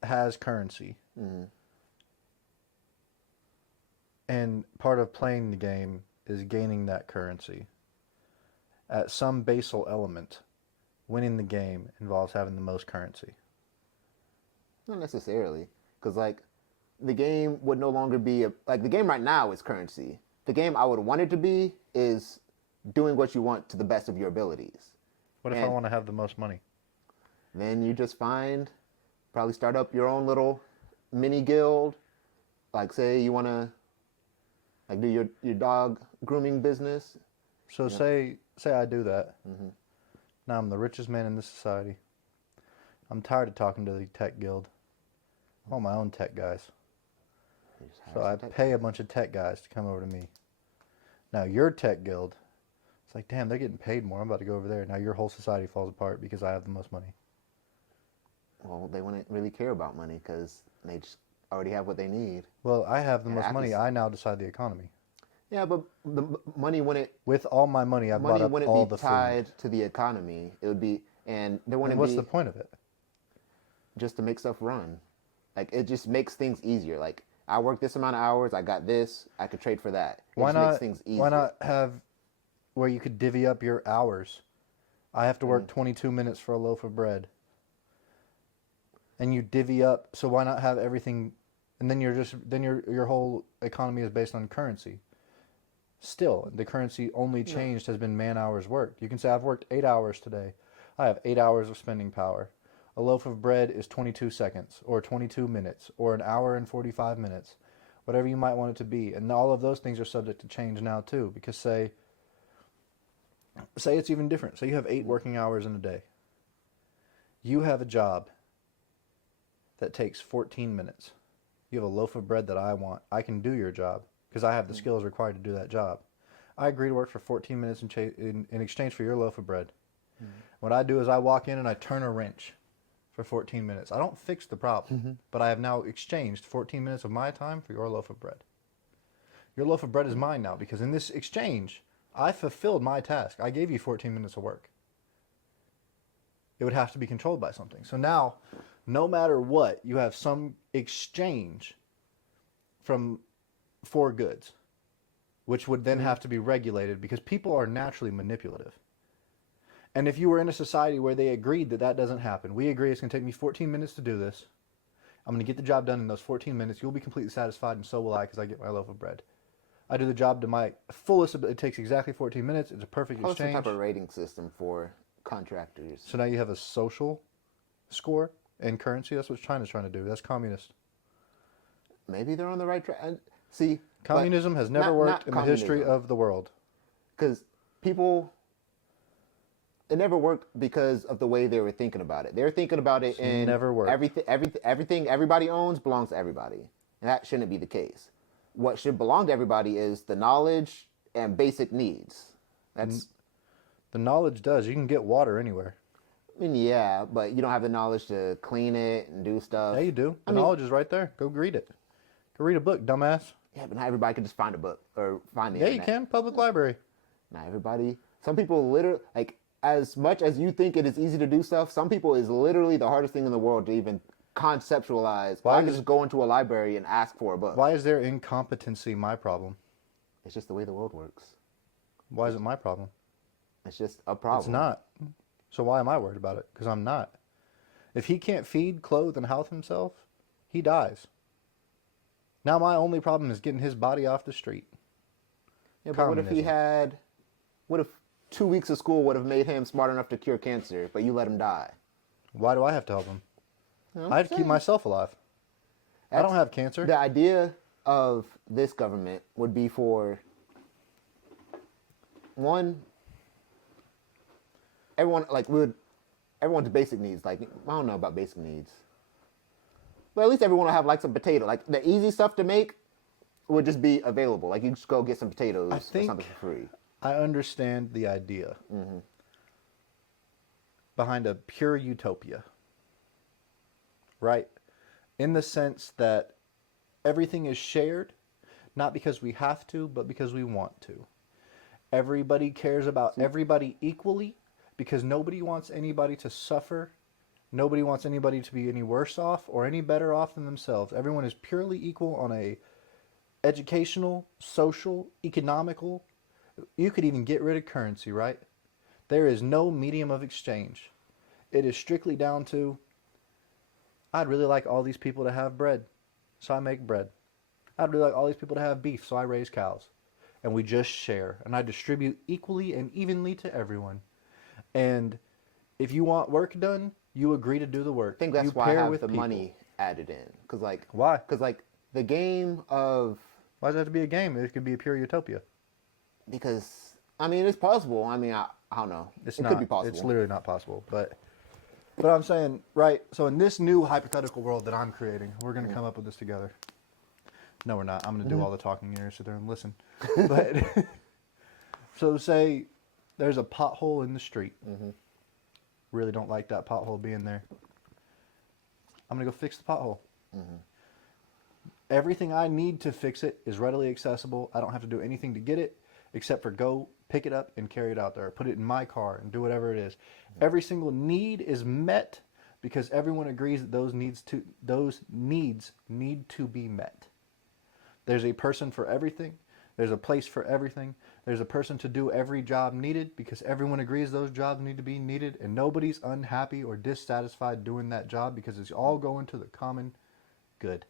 has currency, and part of playing the game is gaining that currency, at some basal element, winning the game involves having the most currency. Not necessarily, because like the game would no longer be like the game right now is currency. The game I would want it to be is doing what you want to the best of your abilities. What if I want to have the most money? Then you just probably start up your own little mini guild. Like say you want to like do your dog grooming business. So say I do that. Now I'm the richest man in this society. I'm tired of talking to the tech guild. I want my own tech guys. So I pay a bunch of tech guys to come over to me. Now your tech guild, it's like, damn, they're getting paid more. I'm about to go over there. Now your whole society falls apart because I have the most money. Well, they wouldn't really care about money because they just already have what they need. Well, I have the most money. I now decide the economy. Yeah, but the money wouldn't. With all my money, I bought up all the food. Money wouldn't be tied to the economy. It would be, and there wouldn't be. What's the point of it? Just to make stuff run. Like it just makes things easier. Like I work this amount of hours, I got this, I could trade for that. Why not? Why not have where you could divvy up your hours? I have to work 22 minutes for a loaf of bread, and you divvy up. So why not have everything? And then your whole economy is based on currency. Still, the currency only changed has been man hours worked. You can say I've worked 8 hours today. I have 8 hours of spending power. a loaf of bread is 22 seconds or 22 minutes or an hour and 45 minutes, whatever you might want it to be. And all of those things are subject to change now too, because say it's even different. Say you have 8 working hours in a day. You have a job that takes 14 minutes. You have a loaf of bread that I want. I can do your job because I have the skills required to do that job. I agree to work for 14 minutes in exchange for your loaf of bread. What I do is I walk in and I turn a wrench for 14 minutes. I don't fix the problem, but I have now exchanged 14 minutes of my time for your loaf of bread. Your loaf of bread is mine now because in this exchange, I fulfilled my task. I gave you 14 minutes of work. It would have to be controlled by something. So now, no matter what, you have some exchange for goods, which would then have to be regulated because people are naturally manipulative. And if you were in a society where they agreed that that doesn't happen, we agree it's going to take me 14 minutes to do this. I'm going to get the job done in those 14 minutes. You'll be completely satisfied, and so will I because I get my loaf of bread. I do the job to my fullest ability. It takes exactly 14 minutes. It's a perfect What's exchange. some type of rating system for contractors? So now you have a social score and currency. That's what China's trying to do. That's communist. Maybe they're on the right track. See, Communism has never worked in the history of the world. Because people, it never worked because of the way they were thinking about it. They were thinking about it in never worked. Everything everybody owns belongs to everybody, and that shouldn't be the case. What should belong to everybody is the knowledge and basic needs. That's The knowledge does. You can get water anywhere. I mean, yeah, but you don't have the knowledge to clean it and do stuff. Yeah, you do. The knowledge is right there. Go read it. Go read a book, dumbass. Yeah, but not everybody can just find a book or find the Yeah, internet. you can. Public library. Not everybody. Some people literally, like, as much as you think it is easy to do stuff, some people is literally the hardest thing in the world to even conceptualize. I can just go into a library and ask for a book. Why is their incompetency my problem? It's just the way the world works. Why is it my problem? It's just a problem. It's not. So why am I worried about it? Because I'm not. If he can't feed, clothe, and house himself, he dies. Now my only problem is getting his body off the street. Yeah, but what if 2 weeks of school would have made him smart enough to cure cancer, but you let him die? Why do I have to help him? You know what I I'm have to keep saying? myself alive. I don't have cancer. The idea of this government would be for one, everyone's basic needs. Like, I don't know about basic needs, but at least everyone will have like some potato. Like the easy stuff to make would just be available. Like you just go get some potatoes or something for free. I understand the idea behind a pure utopia, right? In the sense that everything is shared, not because we have to, but because we want to. Everybody cares about everybody equally because nobody wants anybody to suffer. Nobody wants anybody to be any worse off or any better off than themselves. Everyone is purely equal on a educational, social, economical. You could even get rid of currency, right? There is no medium of exchange. It is strictly down to, I'd really like all these people to have bread, so I make bread. I'd really like all these people to have beef, so I raise cows. And we just share. And I distribute equally and evenly to everyone. And if you want work done, you agree to do the work. I think that's you why I have the people. money added in. Cause like Why? Because like the game of Why does it have to be a game? It could be a pure utopia. because I mean it's possible. I mean I don't know. It could be possible. It's literally not possible. But I'm saying, right, so in this new hypothetical world that I'm creating, we're going to come up with this together. No, we're not. I'm going to do all the talking. You're going to sit there and listen. But so say there's a pothole in the street. Really don't like that pothole being there. I'm going to go fix the pothole. Everything I need to fix it is readily accessible. I don't have to do anything to get it except for go pick it up and carry it out there. Put it in my car and do whatever it is. Every single need is met because everyone agrees that those needs need to be met. There's a person for everything. There's a place for everything. There's a person to do every job needed because everyone agrees those jobs need to be needed, and nobody's unhappy or dissatisfied doing that job because it's all going to the common good.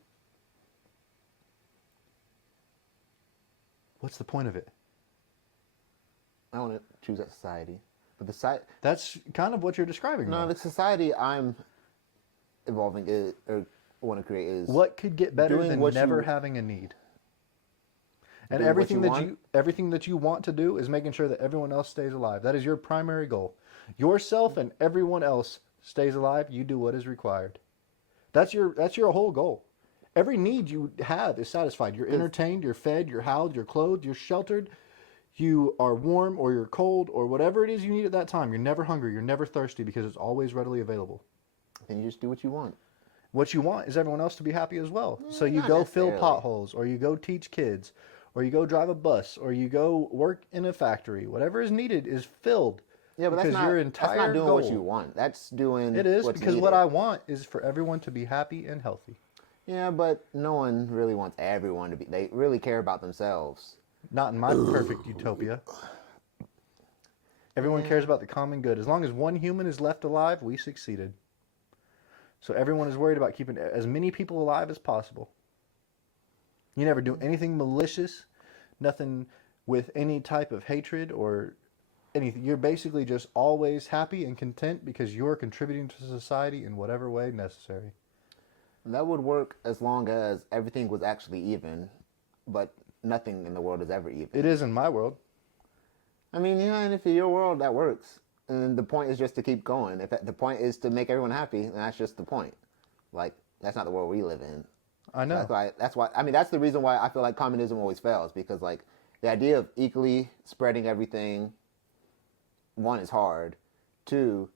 What's the point of it? I want to choose that society, but That's kind of what you're describing. no, though. the society I'm evolving is or want to create is What could get better doing than what never you- having a need? And doing what everything you that want? everything that you want to do is making sure that everyone else stays alive. That is your primary goal. Yourself and everyone else stays alive. You do what is required. That's your whole goal. Every need you have is satisfied. You're entertained, you're fed, you're housed, you're clothed, you're sheltered, you are warm or you're cold or whatever it is you need at that time. You're never hungry, you're never thirsty because it's always readily available. Then you just do what you want. What you want is everyone else to be happy as well. So you not go fill necessarily. potholes, or you go teach kids, or you go drive a bus, or you go work in a factory. Whatever is needed is filled. Yeah, but because that's not, your entire that's not doing goal, what you want. That's doing It is what's because needed. what I want is for everyone to be happy and healthy. Yeah, but no one really wants everyone to be. They really care about themselves. Not in my perfect utopia. Everyone cares about the common good. As long as one human is left alive, we succeeded. So everyone is worried about keeping as many people alive as possible. You never do anything malicious, nothing with any type of hatred or anything. You're basically just always happy and content because you're contributing to society in whatever way necessary. That would work as long as everything was actually even, but nothing in the world is ever even. It is in my world. I mean, yeah, and if in your world that works, and the point is just to keep going. If the point is to make everyone happy, then that's just the point. Like, that's not the world we live in. I know. That's why. I mean, that's the reason why I feel like communism always fails, because like the idea of equally spreading everything, one, is hard. Two,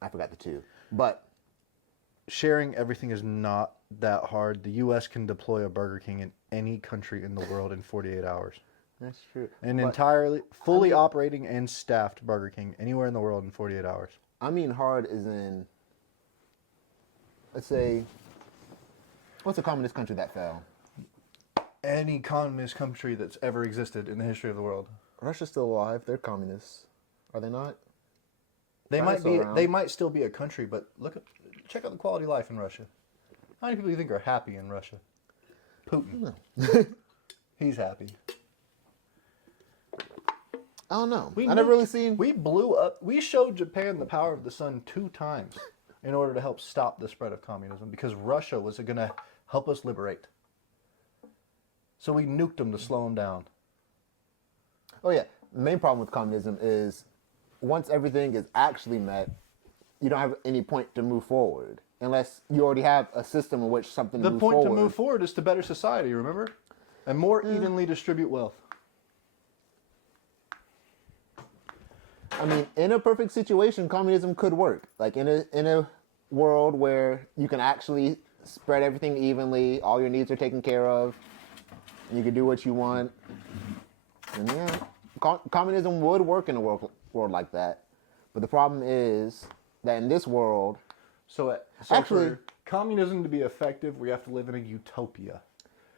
I forgot the two, but Sharing everything is not that hard. The U.S. can deploy a Burger King in any country in the world in 48 hours. that's true. An But, entirely, fully I mean- operating and staffed Burger King anywhere in the world in 48 hours. I mean, hard is in. Let's say, what's a communist country that fell? Any communist country that's ever existed in the history of the world. Russia's still alive. They're communists, are they not? They China's might still be. around. They might still be a country, but check out the quality of life in Russia. How many people do you think are happy in Russia? Putin. He's happy. I don't know. We I never nuked- really seen. We blew up. We showed Japan the power of the sun 2 times in order to help stop the spread of communism because Russia was going to help us liberate. So we nuked them to slow them down. Oh yeah, the main problem with communism is once everything is actually met, you don't have any point to move forward unless you already have a system in which something The moves point forward. to move forward is to better society, remember? And more evenly distribute wealth. I mean, in a perfect situation, communism could work. Like in a world where you can actually spread everything evenly, all your needs are taken care of, and you can do what you want. And yeah, communism would work in a world like that. But the problem is that in this world, So Actually- for communism to be effective, we have to live in a utopia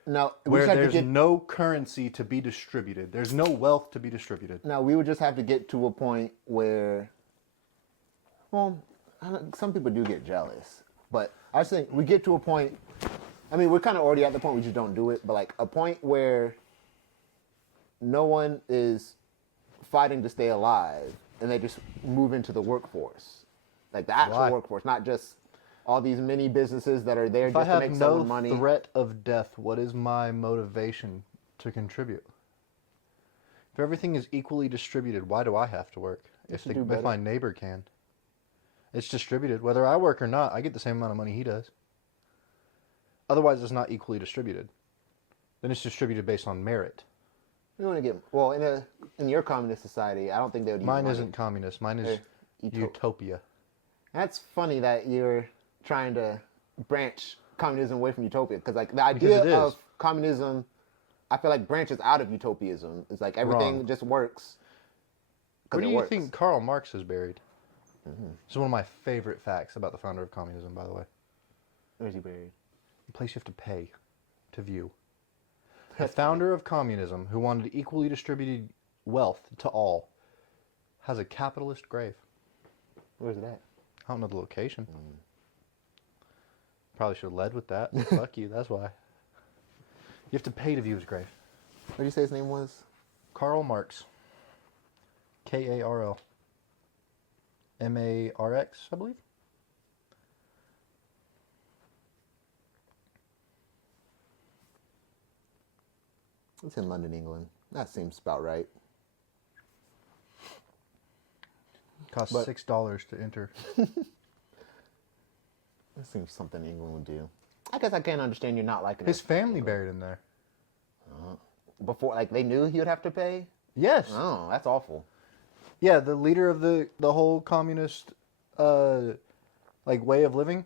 now we where just have to there's get. no currency to be distributed. There's no wealth to be distributed. Now we would just have to get to a point where, well, some people do get jealous, but I just think we get to a point. I mean, we're kind of already at the point we just don't do it, but like a point where no one is fighting to stay alive, and they just move into the workforce, like the actual Why? workforce, not just all these mini businesses that are there If I just to have make no someone money. threat of death, what is my motivation to contribute? If everything is equally distributed, why do I have to work? If to do if better. my neighbor can. It's distributed. Whether I work or not, I get the same amount of money he does. Otherwise, it's not equally distributed. Then it's distributed based on merit. You want to get well in your communist society. I don't think they would. Use Mine money. isn't communist. Mine is utopia. That's funny that you're trying to branch communism away from utopia, because like the idea it is. of communism, I feel like branches out of utopianism. It's like everything Wrong. just works. 'cause Where do it you works. think Karl Marx is buried? This is one of my favorite facts about the founder of communism, by the way. Where's he buried? A place you have to pay to view. The founder of communism, who wanted equally distributed wealth to all, has a capitalist grave. Where's it at? I don't know the location. Probably should have led with that. Fuck you, that's why. You have to pay to view his grave. What did you say his name was? Karl Marx. Karl. Marx, I believe. It's in London, England. That seems about right. Costs But- $6 to enter. That seems something England would do. I guess I can't understand you not liking His it. family buried him there. Before, like, they knew he would have to pay? Yes. Oh, that's awful. Yeah, the leader of the whole communist way of living.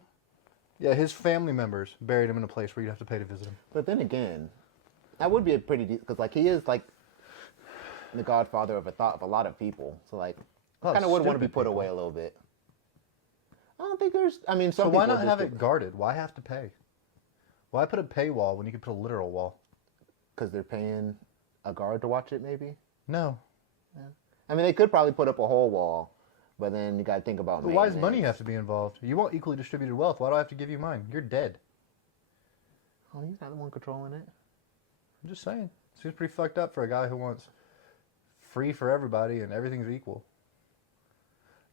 Yeah, his family members buried him in a place where you'd have to pay to visit him. But then again, that would be a pretty because like he is like the godfather of a lot of people. So like, kind of would want to be stupid put people. away a little bit. I don't think there's. I mean, some So people why not just have do- it guarded? Why have to pay? Why put a paywall when you could put a literal wall? because they're paying a guard to watch it. Maybe. No. I mean, they could probably put up a whole wall, but then you got to think about. But why does maintenance. money have to be involved? You want equally distributed wealth. Why do I have to give you mine? You're dead. Oh, he's not the one controlling it. I'm just saying. Seems pretty fucked up for a guy who wants free for everybody and everything's equal.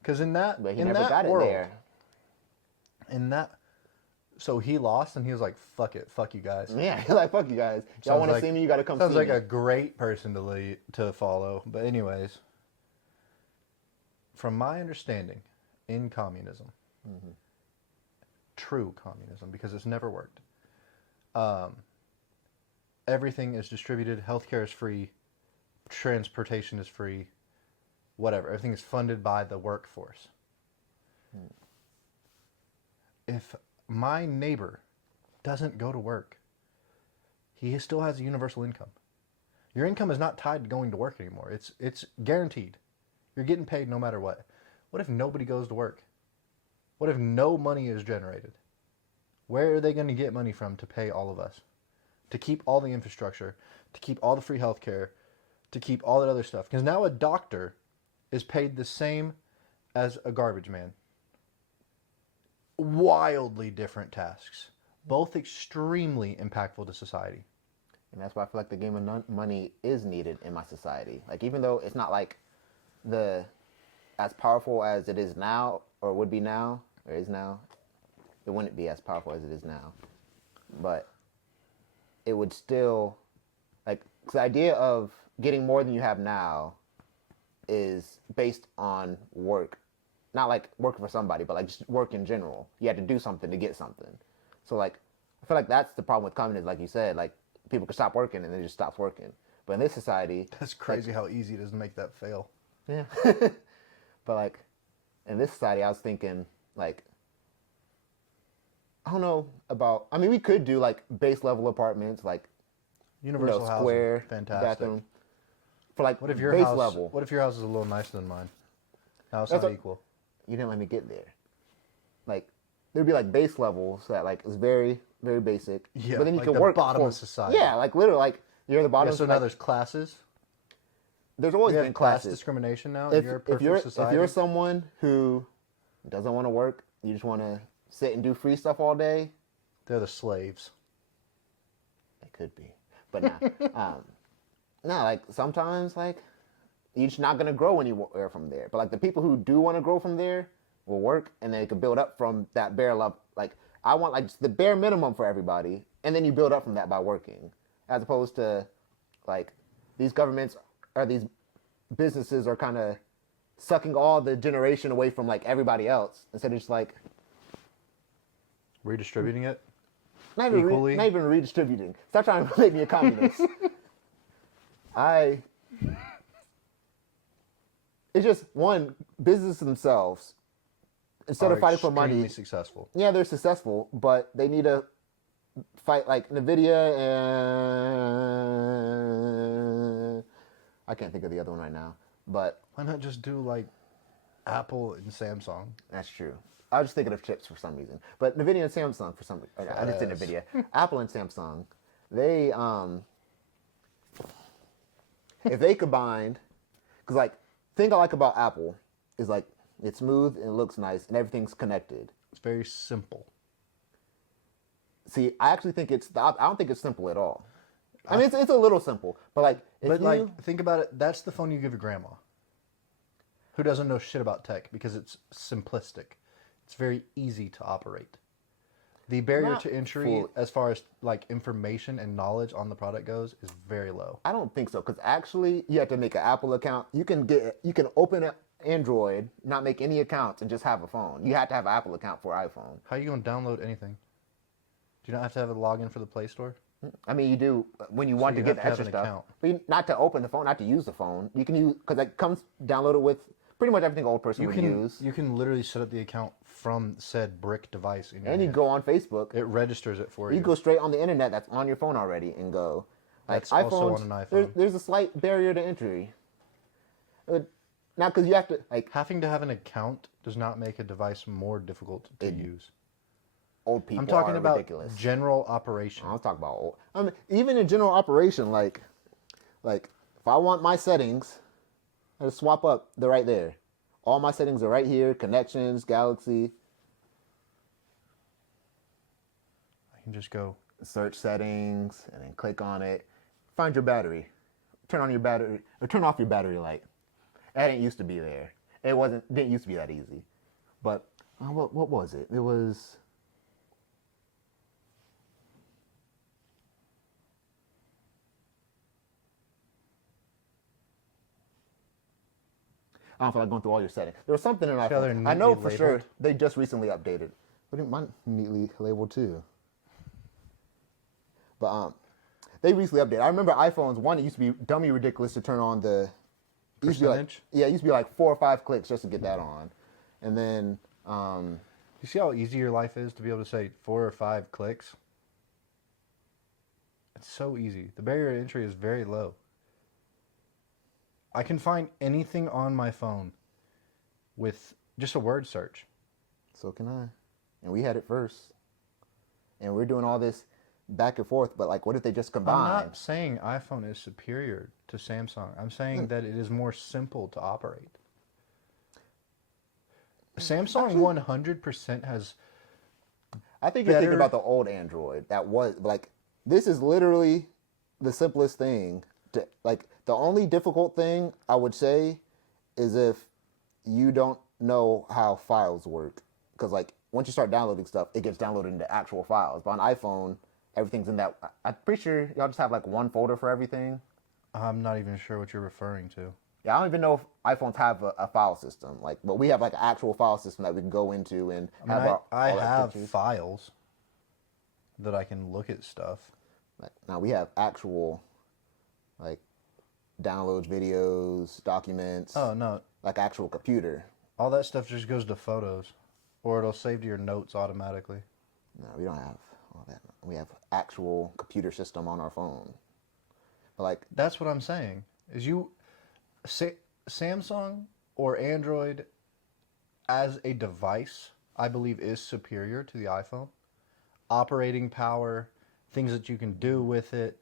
Because in that, But he in never that got world, it there. in that, so he lost and he was like, "Fuck it, fuck you guys." Yeah, like fuck you guys. Y'all Sounds want to like- see me? You got to come Sounds see like me. a great person to follow. But anyways, from my understanding, in communism, true communism, because it's never worked, everything is distributed, healthcare is free, transportation is free, whatever. Everything is funded by the workforce. If my neighbor doesn't go to work, he still has a universal income. Your income is not tied to going to work anymore. It's guaranteed. You're getting paid no matter what. What if nobody goes to work? What if no money is generated? Where are they going to get money from to pay all of us? To keep all the infrastructure, to keep all the free healthcare, to keep all that other stuff. Because now a doctor is paid the same as a garbage man. Wildly different tasks. Both extremely impactful to society. And that's why I feel like the game of money is needed in my society. Like, even though it's not like as powerful as it is now, or would be now, or is now, it wouldn't be as powerful as it is now. But it would still, like, 'cause the idea of getting more than you have now is based on work. Not like working for somebody, but like just work in general. You had to do something to get something. So like, I feel like that's the problem with communism, like you said. Like, people can stop working and then it just stops working. But in this society, That's crazy how easy it is to make that fail. yeah. But like, in this society, I was thinking like, I don't know about. I mean, we could do like base level apartments, like Universal housing, square fantastic. bathroom, for like What if your base house? level. What if your house is a little nicer than mine? Now it's That's not a- equal. You didn't let me get there. Like, there'd be like base levels that like is very very basic. Yeah, but then you like can the work bottom for, of society. Yeah, like literally, like you're the Yeah, bottom. so now there's classes. there's always We been have class classes. discrimination now in your perfect society. If you're someone who doesn't want to work, you just want to sit and do free stuff all day, They're the slaves. it could be. But nah, no, like sometimes like you're just not gonna grow anywhere from there. But like the people who do want to grow from there will work, and they can build up from that bare level. Like, I want like just the bare minimum for everybody, and then you build up from that by working, as opposed to like these governments or these businesses are kind of sucking all the generation away from like everybody else instead of just like Redistributing it. not even, Equally? not even redistributing. Stop trying to make me a communist. It's just one, businesses themselves, instead Are of fighting for extremely money, successful. yeah, they're successful, but they need to fight like Nvidia and I can't think of the other one right now, but Why not just do like Apple and Samsung? that's true. I was just thinking of chips for some reason, but Nvidia and Samsung for some reason. I just said Yes. Nvidia. Apple and Samsung, they if they combined, because like thing I like about Apple is like it's smooth and it looks nice and everything's connected. It's very simple. See, I actually think I don't think it's simple at all. I mean, it's a little simple, but like, if But you, like, think about it. That's the phone you give your grandma. Who doesn't know shit about tech because it's simplistic. It's very easy to operate. The barrier Not to entry, fully. as far as like information and knowledge on the product goes, is very low. I don't think so, because actually you have to make an Apple account. You can open an Android, not make any accounts, and just have a phone. You have to have an Apple account for iPhone. How are you going to download anything? Do you not have to have a login for the Play Store? I mean, you do when you want you to get have the to have extra an stuff, account. but not to open the phone, not to use the phone. You can use because it comes downloaded with pretty much everything an old person would use. You can literally set up the account from said brick device in your And you hand. go on Facebook. It registers it for you. You go straight on the internet that's on your phone already and go. Like That's also iPhones, on an iPhone. There's a slight barrier to entry. Not because you have to like Having to have an account does not make a device more difficult to use. old people. I'm talking are about ridiculous. general operation. I was talking about old. I mean, even in general operation, like if I want my settings, I just swap up. They're right there. All my settings are right here. Connections, Galaxy, I can just go. search settings, and then click on it. Find your battery. Turn on your battery or turn off your battery light. That didn't used to be there. Didn't used to be that easy. But what was it? It was. I don't feel like going through all your settings. There was something in how they're iPhone. I know neatly for sure labeled? they just recently updated. But it might neatly labeled too. But they recently updated. I remember iPhones 1, it used to be dummy ridiculous to turn on the it used to be like, Percentage? yeah, it used to be like 4 or 5 clicks just to get that on. And then You see how easy your life is to be able to say 4 or 5 clicks? It's so easy. The barrier to entry is very low. I can find anything on my phone with just a word search. so can I. And we had it first. And we're doing all this back and forth, but like what if they just I'm combine? not saying iPhone is superior to Samsung. I'm saying that it is more simple to operate. Samsung 100% has I think you're thinking better- about the old Android. That was like this is literally the simplest thing. Like the only difficult thing I would say is if you don't know how files work, because like once you start downloading stuff, it gets downloaded into actual files. But on iPhone, everything's in that. I'm pretty sure y'all just have like one folder for everything. I'm not even sure what you're referring to. Yeah, I don't even know if iPhones have a file system. Like, but we have like an actual file system that we can go into and I mean, have I all our have pictures. files that I can look at stuff. Like, now we have actual like downloads, videos, documents. Oh, no. Like actual computer. All that stuff just goes to photos, or it'll save to your notes automatically. No, we don't have all that. We have actual computer system on our phone. But like, That's what I'm saying. Is Samsung or Android as a device, I believe, is superior to the iPhone. Operating power, things that you can do with it.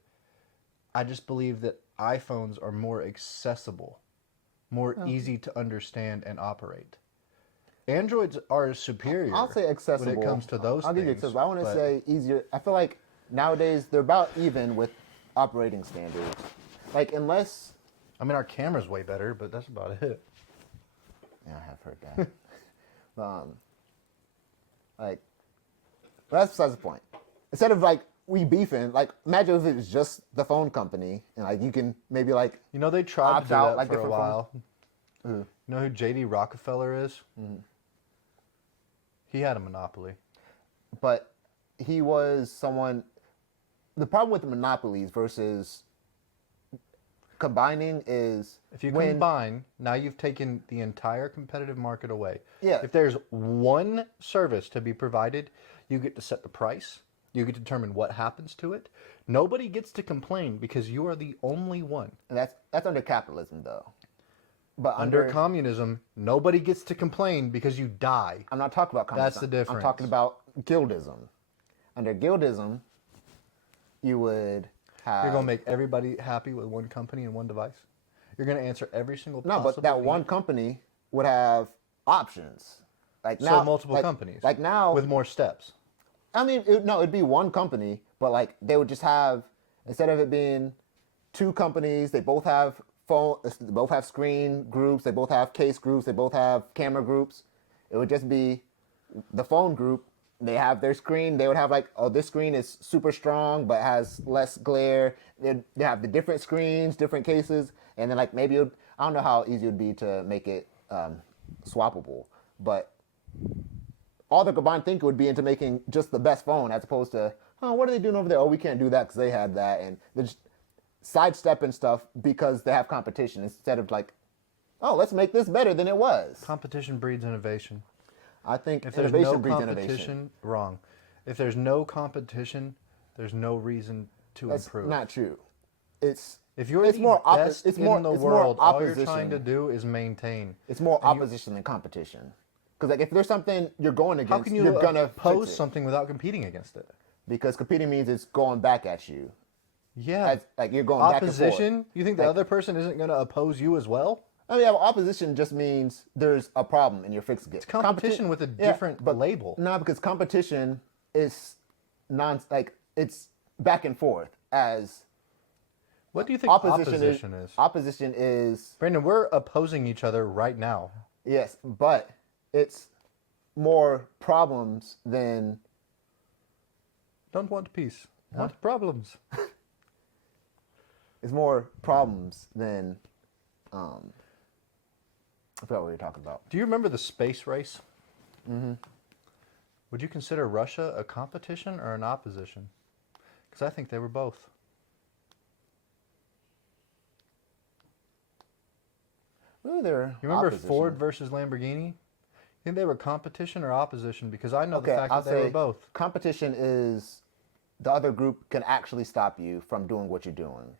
I just believe that iPhones are more accessible, more easy to understand and operate. Androids are superior. I'll say accessible. when it comes to those I'll give you things, accessible. I want to but- say easier. I feel like nowadays they're about even with operating standards. Like unless, I mean, our camera's way better, but that's about it. yeah, I have heard that. Like, but that's besides the point. Instead of like we beefing, like imagine if it was just the phone company and like you can maybe like You know, they tried to Opt do out, that like, for a different while. Who? You know who J.D. Rockefeller is? He had a monopoly. but he was someone. The problem with monopolies versus combining is If you when combine, now you've taken the entire competitive market away. Yeah. If there's one service to be provided, you get to set the price. You get to determine what happens to it. Nobody gets to complain because you are the only one. and that's under capitalism though. But Under communism, nobody gets to complain because you die. I'm not talking about communism. That's the difference. I'm talking about guildism. Under guildism, you would have You're going to make everybody happy with one company and one device. You're going to answer every single no, possible but that need. one company would have options. Like So now, multiple like- companies. Like now, with more steps. I mean, it'd be one company, but like they would just have instead of it being two companies, they both have phone. They both have screen groups. They both have case groups. They both have camera groups. It would just be the phone group. They have their screen. They would have like, oh, this screen is super strong but has less glare. They have the different screens, different cases, and then like maybe I don't know how easy it would be to make it swappable, but all the combined thinking would be into making just the best phone as opposed to, oh, what are they doing over there? Oh, we can't do that because they had that, and they're just sidestepping stuff because they have competition instead of like, oh, let's make this better than it was. Competition breeds innovation. I think If there's innovation no breeds competition, innovation. wrong. If there's no competition, there's no reason to That's improve. not true. It's If you're it's the more best it's in more the it's world, more all opposition. you're trying to do is maintain. It's more And you- opposition than competition. Because like if there's something you're going against, How can you you're gonna oppose fix it. something without competing against it? Because competing means it's going back at you. Yeah. As, like you're going back and forth. Opposition? You think the Like- other person isn't going to oppose you as well? I mean, yeah, well, opposition just means there's a problem and you're fixing it. It's competition with a different label. No, because competition is it's back and forth. As What do you think opposition is? Opposition is Brandon, we're opposing each other right now. yes, but it's more problems than Don't want peace. Want problems. it's more problems than I forgot what we were talking about. Do you remember the space race? Mm-hmm. Would you consider Russia a competition or an opposition? Because I think they were both. Really, they're You remember opposition. Ford versus Lamborghini? You think they were competition or opposition? Because I know Okay, the fact I'll that they were say both. competition is the other group can actually stop you from doing what you're doing.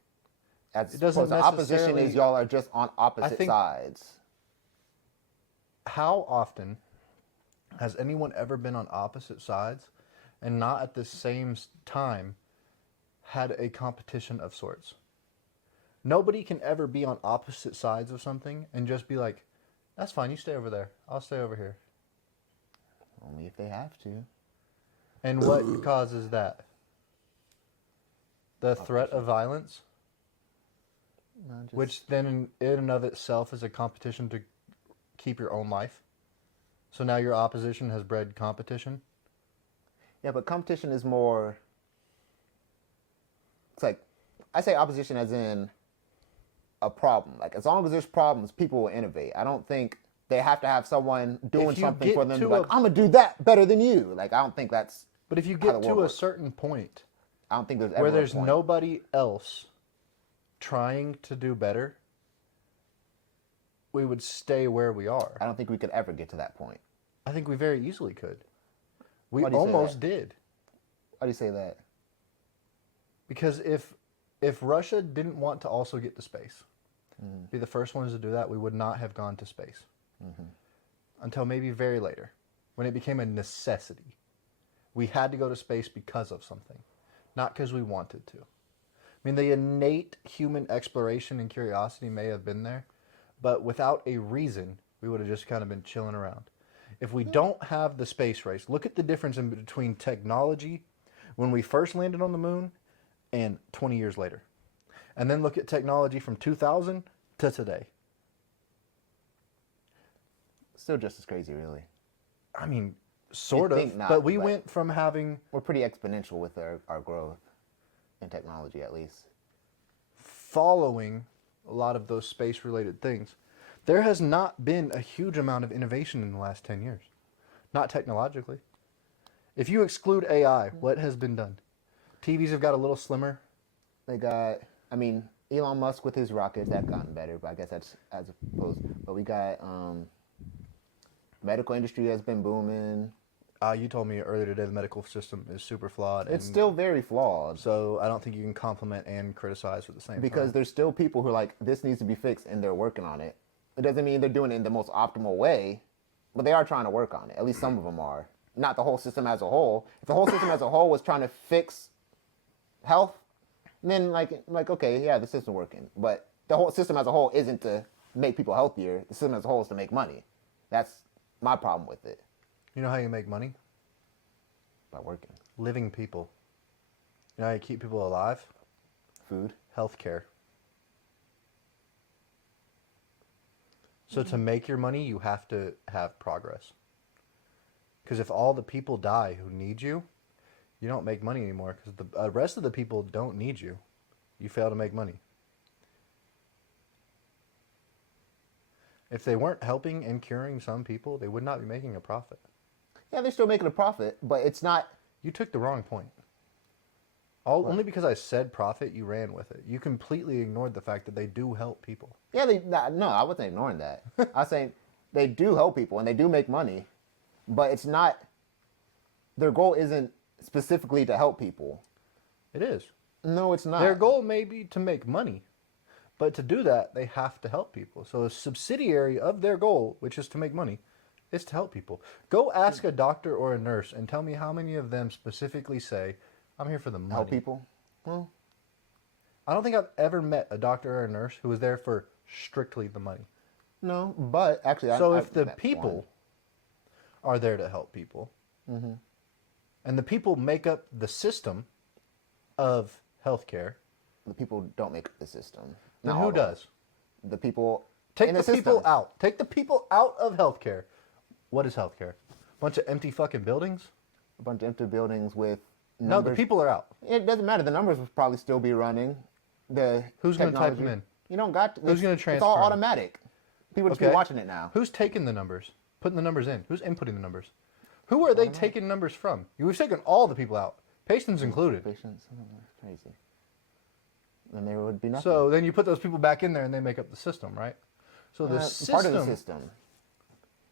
As It doesn't opposed to opposition necessarily- is y'all are just on opposite think- sides. How often has anyone ever been on opposite sides and not at the same time had a competition of sorts? Nobody can ever be on opposite sides of something and just be like, that's fine, you stay over there. I'll stay over here. Only if they have to. And what causes that? The threat of violence, No, just- which then in and of itself is a competition to keep your own life. So now your opposition has bred competition. yeah, but competition is more. It's like I say opposition as in a problem. Like as long as there's problems, people will innovate. I don't think they have to have someone doing If you something get for them to to be like, a- I'm gonna do that better than you. Like I don't think that's. But if you How get the to world a works. certain point I don't think there's ever where a there's point. nobody else trying to do better, we would stay where we are. I don't think we could ever get to that point. I think we very easily could. We Why do you say almost that? did. Why do you say that? Because if Russia didn't want to also get to space, be the first ones to do that, we would not have gone to space. Until maybe very later, when it became a necessity. We had to go to space because of something, not because we wanted to. I mean, the innate human exploration and curiosity may have been there, but without a reason, we would have just kind of been chilling around. If we don't have the space race, look at the difference in between technology when we first landed on the moon and 20 years later. And then look at technology from 2000 to today. Still just as crazy, really. I mean, sort think of, not, but we but- went from having We're pretty exponential with our growth in technology, at least. following a lot of those space-related things. There has not been a huge amount of innovation in the last 10 years. Not technologically. If you exclude AI, what has been done? TVs have got a little slimmer. They got, I mean, Elon Musk with his rockets, that gotten better, but I guess that's as opposed. But we got medical industry has been booming. You told me earlier today the medical system is super flawed. It's and still very flawed so I don't think you can compliment and criticize at the same because time. there's still people who are like, this needs to be fixed, and they're working on it. It doesn't mean they're doing it in the most optimal way, but they are trying to work on it. At least some of them are. Not the whole system as a whole. If the whole system as a whole was trying to fix health, then like okay, yeah, the system's working. But the whole system as a whole isn't to make people healthier. The system as a whole is to make money. That's my problem with it. You know how you make money? By working. Living people. You know how you keep people alive? Food. Healthcare. So to make your money, you have to have progress. Because if all the people die who need you, you don't make money anymore. Because the rest of the people don't need you. You fail to make money. If they weren't helping and curing some people, they would not be making a profit. Yeah, they're still making a profit, but it's not. You took the wrong point. Only because I said profit, you ran with it. You completely ignored the fact that they do help people. Yeah, no, I wasn't ignoring that. I was saying they do help people and they do make money, but it's not. Their goal isn't specifically to help people. It is. No, it's not. Their goal may be to make money, but to do that, they have to help people. So a subsidiary of their goal, which is to make money, is to help people. Go ask a doctor or a nurse and tell me how many of them specifically say, I'm here for the money. Help people? Well, I don't think I've ever met a doctor or a nurse who was there for strictly the money. no, but actually, So I've if the met people are there to help people, and the people make up the system of healthcare, the people don't make the system. then Not who all of does? them. The people Take in the system. people out. Take the people out of healthcare. What is healthcare? Bunch of empty fucking buildings? A bunch of empty buildings with No, numbers. the people are out. It doesn't matter. The numbers will probably still be running. Who's gonna type them in? You don't got. Who's gonna It's transfer all 'em? automatic. People just be watching it now. Who's taking the numbers? Putting the numbers in? Who's inputting the numbers? Who are they taking numbers from? We've taken all the people out, patients included. Patients, that's crazy. Then there would be nothing. So then you put those people back in there and they make up the system, right? So the system, part of the system,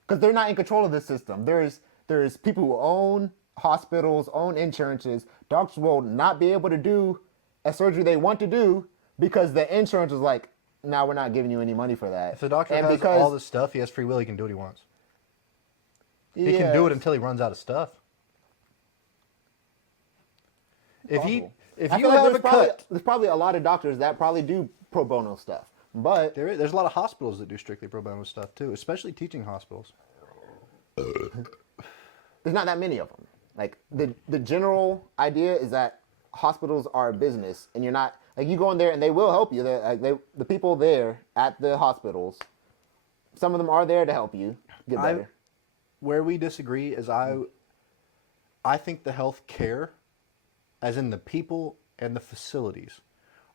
because they're not in control of the system. There's people who own hospitals, own insurances. Doctors will not be able to do a surgery they want to do because the insurance is like, "Now we're not giving you any money for that." if the doctor and has because, all this stuff, he has free will, he can do what he wants. He can do it until he runs out of stuff. If I you feel like have a cut, there's probably a lot of doctors that probably do pro bono stuff, but there's a lot of hospitals that do strictly pro bono stuff too, especially teaching hospitals. there's not that many of them. Like the general idea is that hospitals are a business, and you're not like you go in there and they will help you. The people there at the hospitals, some of them are there to help you get better. Where we disagree is I think the health care, as in the people and the facilities,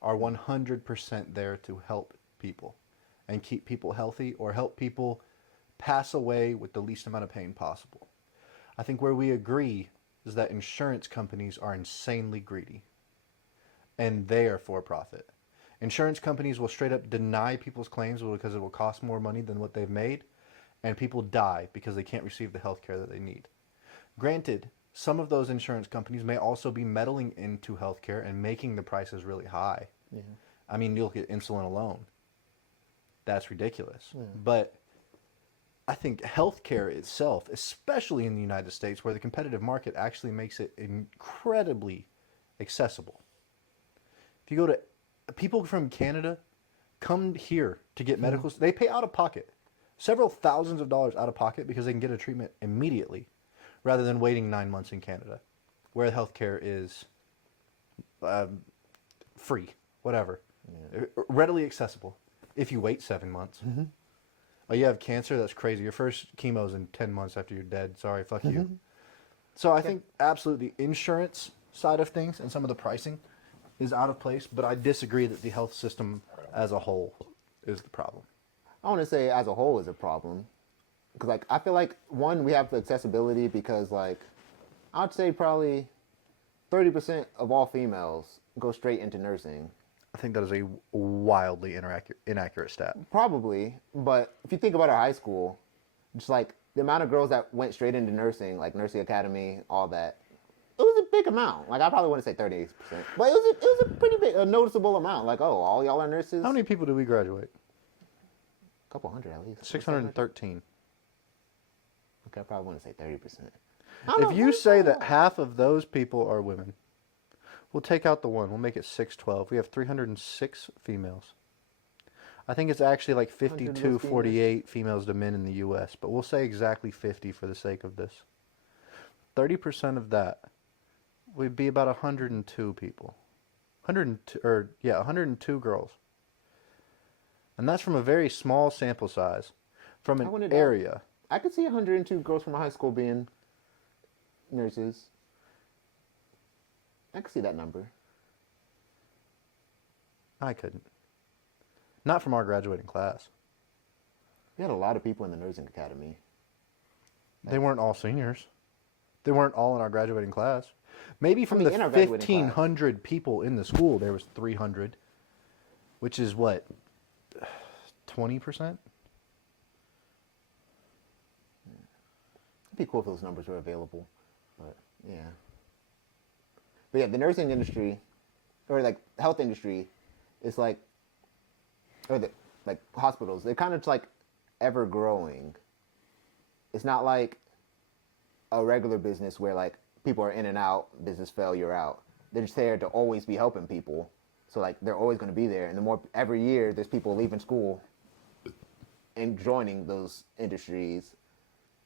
are 100% there to help people and keep people healthy or help people pass away with the least amount of pain possible. I think where we agree is that insurance companies are insanely greedy and they are for profit. Insurance companies will straight up deny people's claims because it will cost more money than what they've made, and people die because they can't receive the health care that they need. Granted, some of those insurance companies may also be meddling into healthcare and making the prices really high. Yeah. I mean, you look at insulin alone. That's ridiculous. Yeah. But I think healthcare itself, especially in the United States, where the competitive market actually makes it incredibly accessible. If you go to people from Canada, come here to get medical. They pay out of pocket, several thousands of dollars out of pocket because they can get a treatment immediately, rather than waiting 9 months in Canada, where healthcare is free, whatever, readily accessible. If you wait 7 months, oh, you have cancer. That's crazy. Your first chemo's in 10 months after you're dead. Sorry, fuck you. So I think absolutely the insurance side of things and some of the pricing is out of place, but I disagree that the health system as a whole is the problem. I want to say as a whole is a problem. Because, like, I feel like, one, we have the accessibility because, like, I'd say probably 30% of all females go straight into nursing. I think that is a wildly inaccurate stat. Probably, but if you think about our high school, just, like, the amount of girls that went straight into nursing, like nursing academy, all that, it was a big amount. Like, I probably wouldn't say 38%, but it was a pretty big, a noticeable amount. Like, oh, all y'all are nurses? How many people do we graduate? A couple hundred at least. 613. Okay, I probably wouldn't say 30%. If you say that half of those people are women, we'll take out the one. We'll make it 612. We have 306 females. I think it's actually like 52-48 females to men in the U.S., but we'll say exactly 50 for the sake of this. 30% of that would be about 102 people. 102 girls. And that's from a very small sample size. from I an wouldn't doubt- area. I could see 102 girls from a high school being nurses. I could see that number. I couldn't. Not from our graduating class. We had a lot of people in the nursing academy. They weren't all seniors. They weren't all in our graduating class. Maybe from in the our graduating class. 1,500 people in the school, there was 300, which is what, 20%? It'd be cool if those numbers were available, but yeah. But yeah, the nursing industry, or like health industry, is like, or the like hospitals. They're kind of like ever growing. It's not like a regular business where like people are in and out, business fail, you're out. They're just there to always be helping people. So like they're always going to be there, and the more every year there's people leaving school and joining those industries,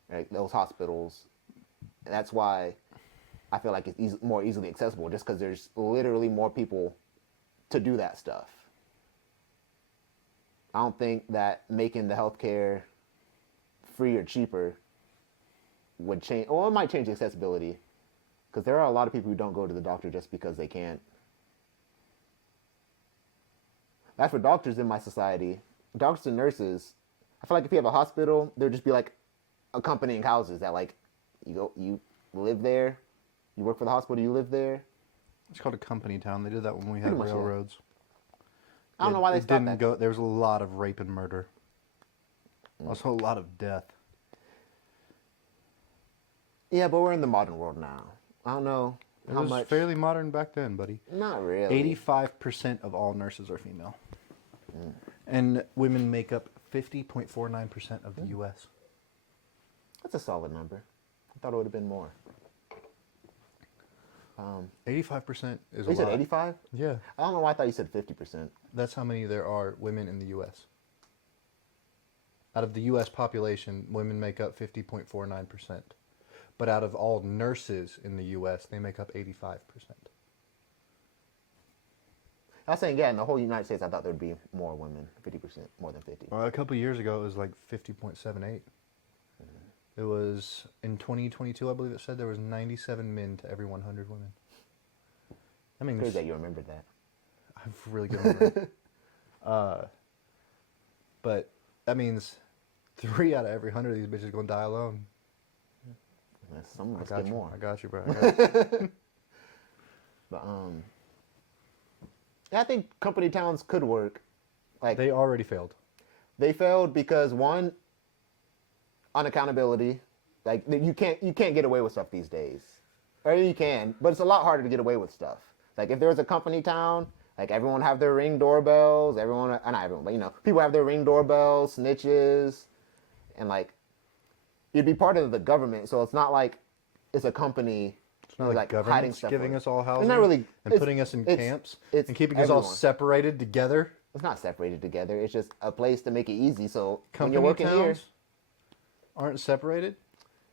right, those hospitals. And that's why I feel like it's more easily accessible, just because there's literally more people to do that stuff. I don't think that making the healthcare free or cheaper would change, or it might change accessibility, because there are a lot of people who don't go to the doctor just because they can't. That's for doctors in my society. Doctors and nurses, I feel like if you have a hospital, there'd just be like accompanying houses that like you live there, you work for the hospital, you live there. It's called a company town. They did that when we had Pretty much, yeah. railroads. I don't know why they stopped didn't that. go. There was a lot of rape and murder. Also, a lot of death. Yeah, but we're in the modern world now. I don't know It how was much. fairly modern back then, buddy. Not really. 85% of all nurses are female. And women make up 50.49% of the U.S. That's a solid number. I thought it would have been more. 85% is a You said lot. 85? Yeah. I don't know why I thought you said 50%. That's how many there are women in the U.S. Out of the U.S. population, women make up 50.49%. But out of all nurses in the U.S., they make up 85%. I was saying, yeah, in the whole United States, I thought there'd be more women, 50%, more than 50. Well, a couple of years ago, it was like 50.78. It was, in 2022, I believe it said there was 97 men to every 100 women. I mean, Crazy that you remembered that. I've really good memory. But that means 3 out of every 100 of these bitches going to die alone. Some of us I got get you. more. I got you, bro. I got you. But yeah, I think company towns could work. Like They already failed. they failed because one, unaccountability. Like you can't get away with stuff these days, or you can, but it's a lot harder to get away with stuff. Like if there was a company town, like everyone have their Ring doorbells. Everyone, not everyone, but you know, people have their Ring doorbells, snitches, and like you'd be part of the government. So it's not like it's a company. It's not like hiding government's stuff giving away. us all housing It's not really and putting us in camps it's and keeping us all everyone. separated together. It's not separated together. It's just a place to make it easy. So when Company you're working towns here, aren't separated.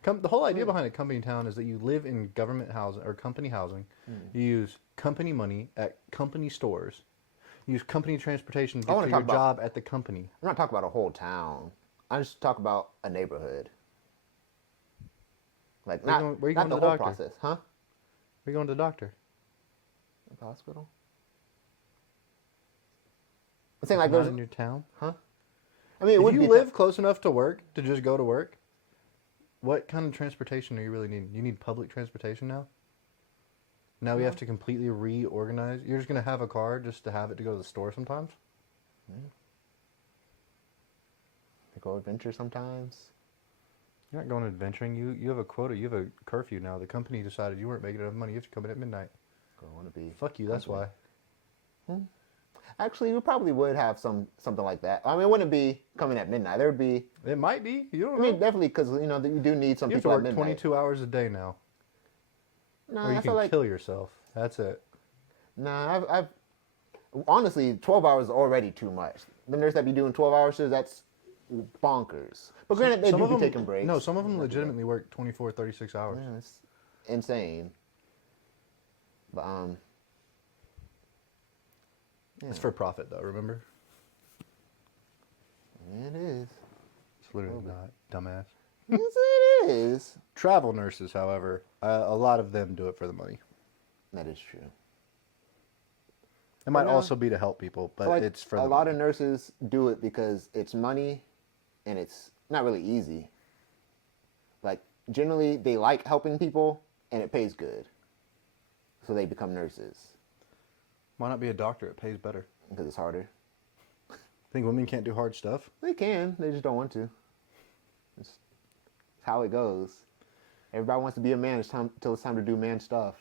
The whole idea behind a company town is that you live in government housing or company housing. You use company money at company stores. You use company transportation to get wanna to your talk about- job at the company. I'm not talking about a whole town. I just talk about a neighborhood. Like Where not, you going- where you not going the to the whole doctor? process, huh? We're going to the doctor. At the hospital. I'm saying It's like not there's, in your town. huh? I mean, it If would you be live close enough to work to just go to work, what kind of transportation are you really needing? You need public transportation now? Now we have to completely reorganize. You're just going to have a car just to have it to go to the store sometimes? They go adventure sometimes. You're not going adventuring. You have a quota. You have a curfew now. The company decided you weren't making enough money. You have to come in at midnight. Go want to be. Fuck you. That's why. Actually, we probably would have something like that. I mean, it wouldn't be coming at midnight. There would be. It might be. You don't I know. mean, definitely because you know you do need some You have to people at work midnight. 22 hours a day now, No, or you I can feel like kill yourself. That's it. nah. I've honestly 12 hours is already too much. The nurse that be doing 12-hour shifts, that's bonkers. But granted, they Some do of be them, taking breaks. No, some of them legitimately work 24, 36 hours. Yeah, it's insane. But It's for profit, though. Remember, it is. It's literally not, dumbass. Yes, it is. Travel nurses, however, a lot of them do it for the money. That is true. It might no. also be to help people, but Like, it's for a the lot money. of nurses do it because it's money, and it's not really easy. Like, generally, they like helping people, and it pays good. So they become nurses Why not be a doctor? It pays better. because it's harder. Think women can't do hard stuff? They can. They just don't want to. It's how it goes. Everybody wants to be a man until it's time to do man stuff.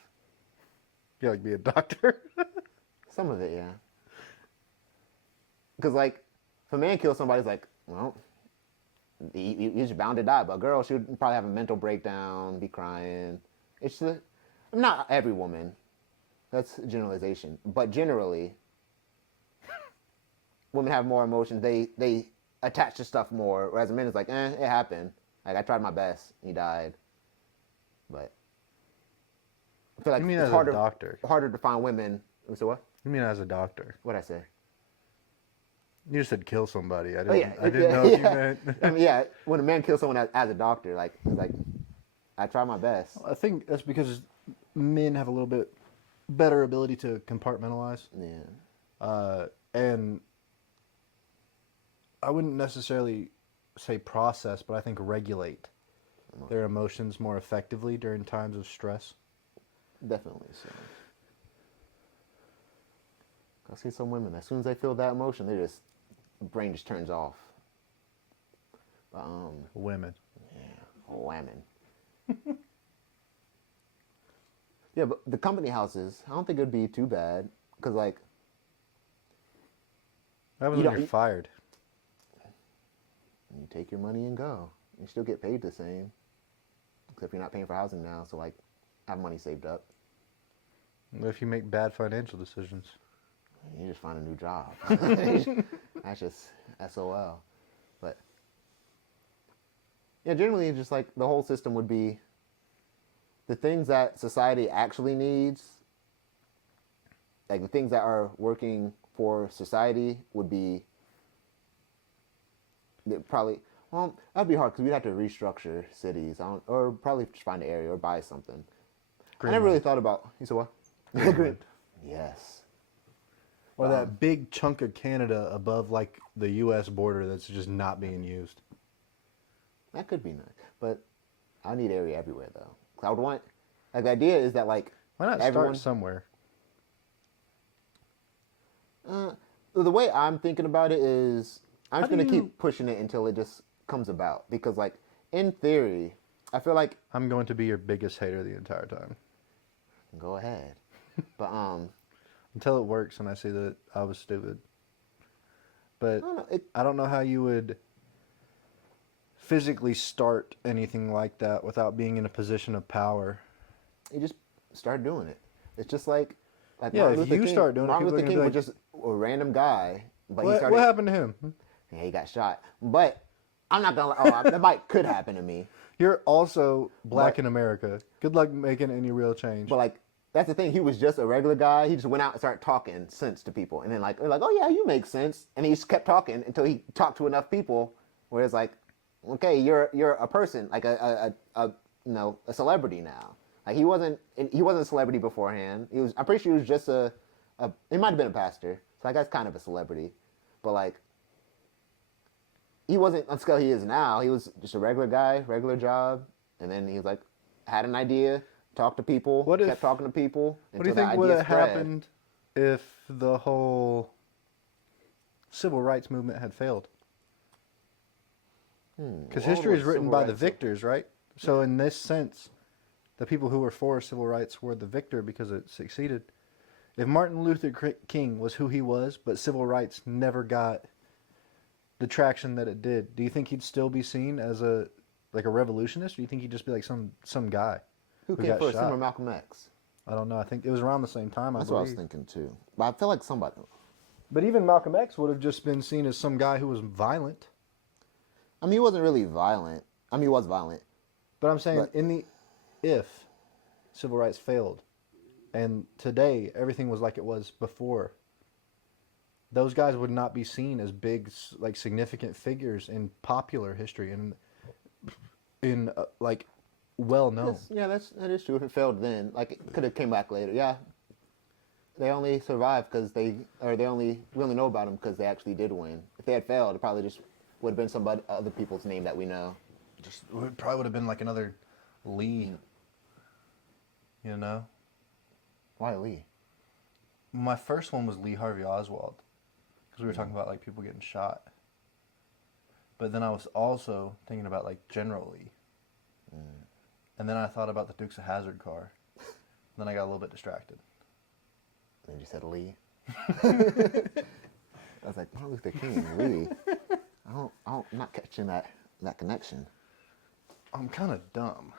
Yeah, like be a doctor. Some of it, yeah. Because, like, if a man kills somebody, it's like, well, he's bound to die. But a girl, she would probably have a mental breakdown, be crying. It's not every woman. That's a generalization. But generally, women have more emotions. They attach to stuff more. Whereas a man is like, it happened. Like, I tried my best. He died. But I feel like You mean it's as a doctor? harder to find women. So what? You mean as a doctor? What'd I say? You just said kill somebody. I Oh, yeah. didn't know what you meant. I mean, yeah, when a man kills someone as a doctor, like, it's like, I try my best. I think that's because men have a little bit better ability to compartmentalize. Yeah. And I wouldn't necessarily say process, but I think regulate their emotions more effectively during times of stress. Definitely so. I see some women, as soon as they feel that emotion, brain just turns off. But, Women. women. Yeah, but the company houses, I don't think it would be too bad. Because, like, That was when you're fired. you take your money and go. You still get paid the same. Except you're not paying for housing now, so, like, have money saved up. What if you make bad financial decisions? You just find a new job. That's just SOL. But yeah, generally, it's just like the whole system would be the things that society actually needs, like the things that are working for society would be probably, well, that'd be hard because we'd have to restructure cities, or probably just find an area or buy something. I never really thought about, you said what? Greenland. Yes. Or that big chunk of Canada above like the U.S. border that's just not being used. That could be nice, but I need area everywhere though. 'Cause I would want, like, the idea is that, like, Why not everyone, start somewhere? the way I'm thinking about it is I'm How just gonna do you- keep pushing it until it just comes about. Because, like, in theory, I feel like, I'm going to be your biggest hater the entire time. go ahead, but Until it works and I see that I was stupid. But I don't know. I don't know how you would physically start anything like that without being in a position of power. You just start doing it. It's just like Yeah, Martin if Luther you King. start doing it, Martin people are Luther gonna King be was just a random guy, but he What started. happened to him? Yeah, he got shot. But I'm not gonna. That could happen to me. You're also black But- in America. Good luck making any real change. But, like, that's the thing. He was just a regular guy. He just went out and started talking sense to people, and then, like, they're like, oh yeah, you make sense, and he just kept talking until he talked to enough people where it's like, okay, you're a person, like a celebrity now. Like, he wasn't a celebrity beforehand. I'm pretty sure he was just he might have been a pastor, so that guy's kind of a celebrity, but, like, he wasn't on the scale he is now. He was just a regular guy, regular job, and then he was like, had an idea, talked to people, kept talking to people. What do you think would have happened if the whole civil rights movement had failed? Because history is written by the victors, right? So in this sense, the people who were for civil rights were the victor because it succeeded. If Martin Luther King was who he was, but civil rights never got the traction that it did, do you think he'd still be seen as a revolutionist, or do you think he'd just be like some guy Who came got first, him shot? or Malcolm X? I don't know. I think it was around the same time. That's what I was thinking too. But I feel like somebody. But even Malcolm X would have just been seen as some guy who was violent. I mean, he wasn't really violent. I mean, he was violent. But I'm saying if civil rights failed and today everything was like it was before, those guys would not be seen as big, like significant figures in popular history and in like well known. Yeah, that is true. If it failed then, like it could have came back later. Yeah, they only survived because we only know about them because they actually did win. If they had failed, it probably just would have been somebody other people's name that we know. Just it probably would have been like another Lee. You know, Why Lee? my first one was Lee Harvey Oswald because we were talking about like people getting shot. But then I was also thinking about like General Lee. And then I thought about the Dukes of Hazzard car. Then I got a little bit distracted. Then you said Lee. I was like, Martin Luther King, Lee. I'm not catching that connection. I'm kind of dumb.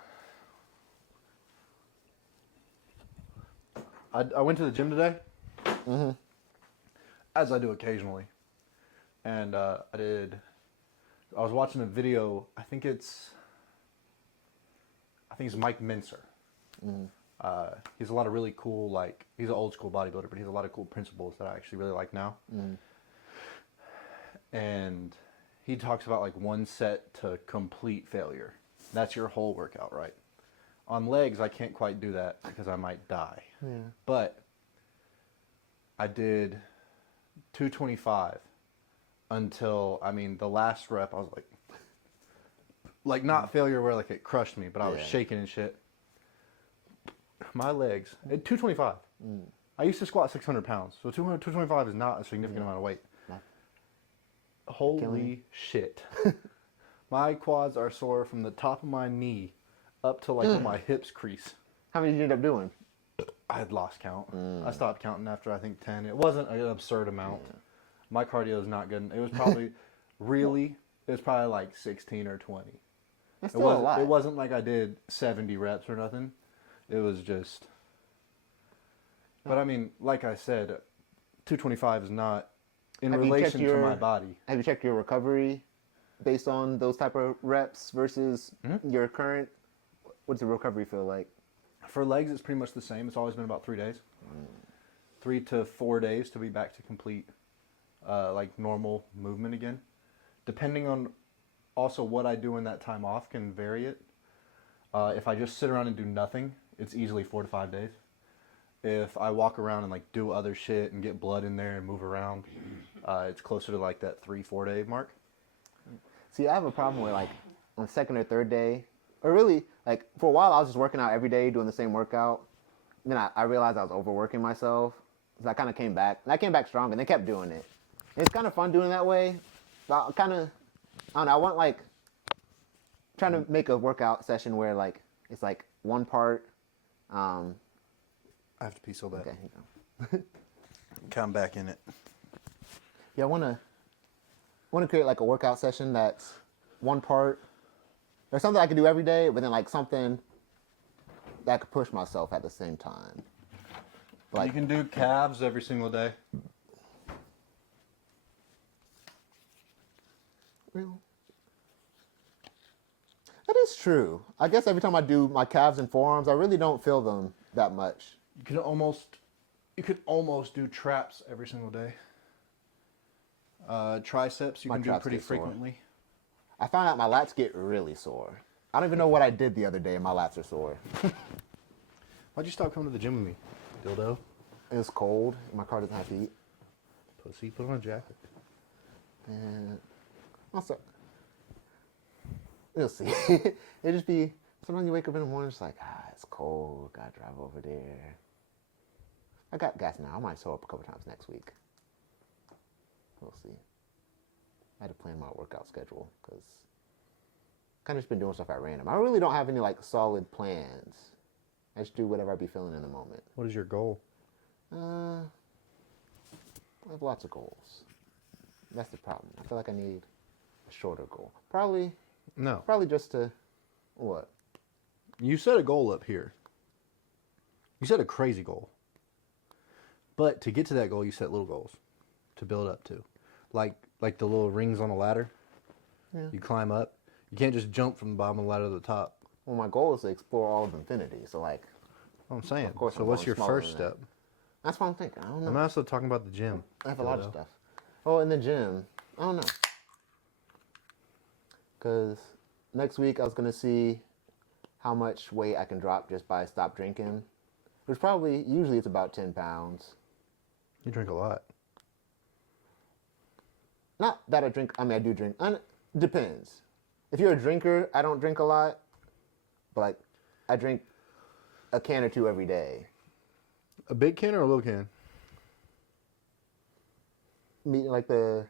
I went to the gym today, as I do occasionally, and I was watching a video. I think it's Mike Mincer. He's a lot of really cool, like he's an old school bodybuilder, but he has a lot of cool principles that I actually really like now. And he talks about like one set to complete failure. That's your whole workout, right? On legs, I can't quite do that because I might die. Yeah. But I did 225 until, the last rep, I was like not failure where like it crushed me, but I was shaking and shit. My legs, at 225. I used to squat 600 pounds, so 225 is not a significant amount of weight. No. Holy shit. My quads are sore from the top of my knee up to like my hips crease. How many did you end up doing? I had lost count. I stopped counting after I think 10. It wasn't an absurd amount. My cardio is not good. It was probably like 16 or 20. That's still a lot. It wasn't like I did 70 reps or nothing. It was just. But I mean, like I said, 225 is not in relation to my body. Have you checked your recovery based on those type of reps versus your current? What's the recovery feel like? For legs, it's pretty much the same. It's always been about 3 days. 3 to 4 days to be back to complete, like normal movement again. Depending on also what I do in that time off can vary it. If I just sit around and do nothing, it's easily 4 to 5 days. If I walk around and like do other shit and get blood in there and move around, it's closer to like that 3-4 day mark. See, I have a problem with like on the second or third day, or really like for a while I was just working out every day doing the same workout. And then I realized I was overworking myself, so I kind of came back. And I came back strong, and they kept doing it. And it's kind of fun doing it that way. But I don't know. I want like trying to make a workout session where like it's like one part. I have to pee so bad. Okay, here you Come back in it. Yeah, I want to create like a workout session that's one part. There's something I can do every day, but then like something that I could push myself at the same time. Like, you can do calves every single day. Real. That is true. I guess every time I do my calves and forearms, I really don't feel them that much. You could almost do traps every single day. Triceps you My can do traps pretty get sore. frequently. I found out my lats get really sore. I don't even know what I did the other day and my lats are sore. Why'd you stop coming to the gym with me, dildo? It was cold. My car doesn't have heat. Pussy, put on a jacket. And also, you'll see. It just be, sometimes you wake up in the morning, it's like, it's cold. Gotta drive over there. I got gas now. I might show up a couple times next week. We'll see. I had to plan my workout schedule because kind of just been doing stuff at random. I really don't have any like solid plans. I just do whatever I be feeling in the moment. What is your goal? I have lots of goals. That's the problem. I feel like I need a shorter goal. Probably just to, what? You set a goal up here. You set a crazy goal. But to get to that goal, you set little goals to build up to. Like the little rings on a ladder. Yeah. You climb up. You can't just jump from the bottom of the ladder to the top. Well, my goal is to explore all of infinity. So like, What I'm saying. Of course So I'm what's going your smaller first than that. step? That's what I'm thinking. I don't know. I'm also talking about the gym. I have a lot of stuff. Oh, in the gym. I don't know. Because next week I was going to see how much weight I can drop just by stop drinking. Which probably, usually it's about 10 pounds. You drink a lot. Not that I drink, I mean, I do drink. Depends. If you're a drinker, I don't drink a lot. But, like, I drink a can or two every day. A big can or a little can? Like the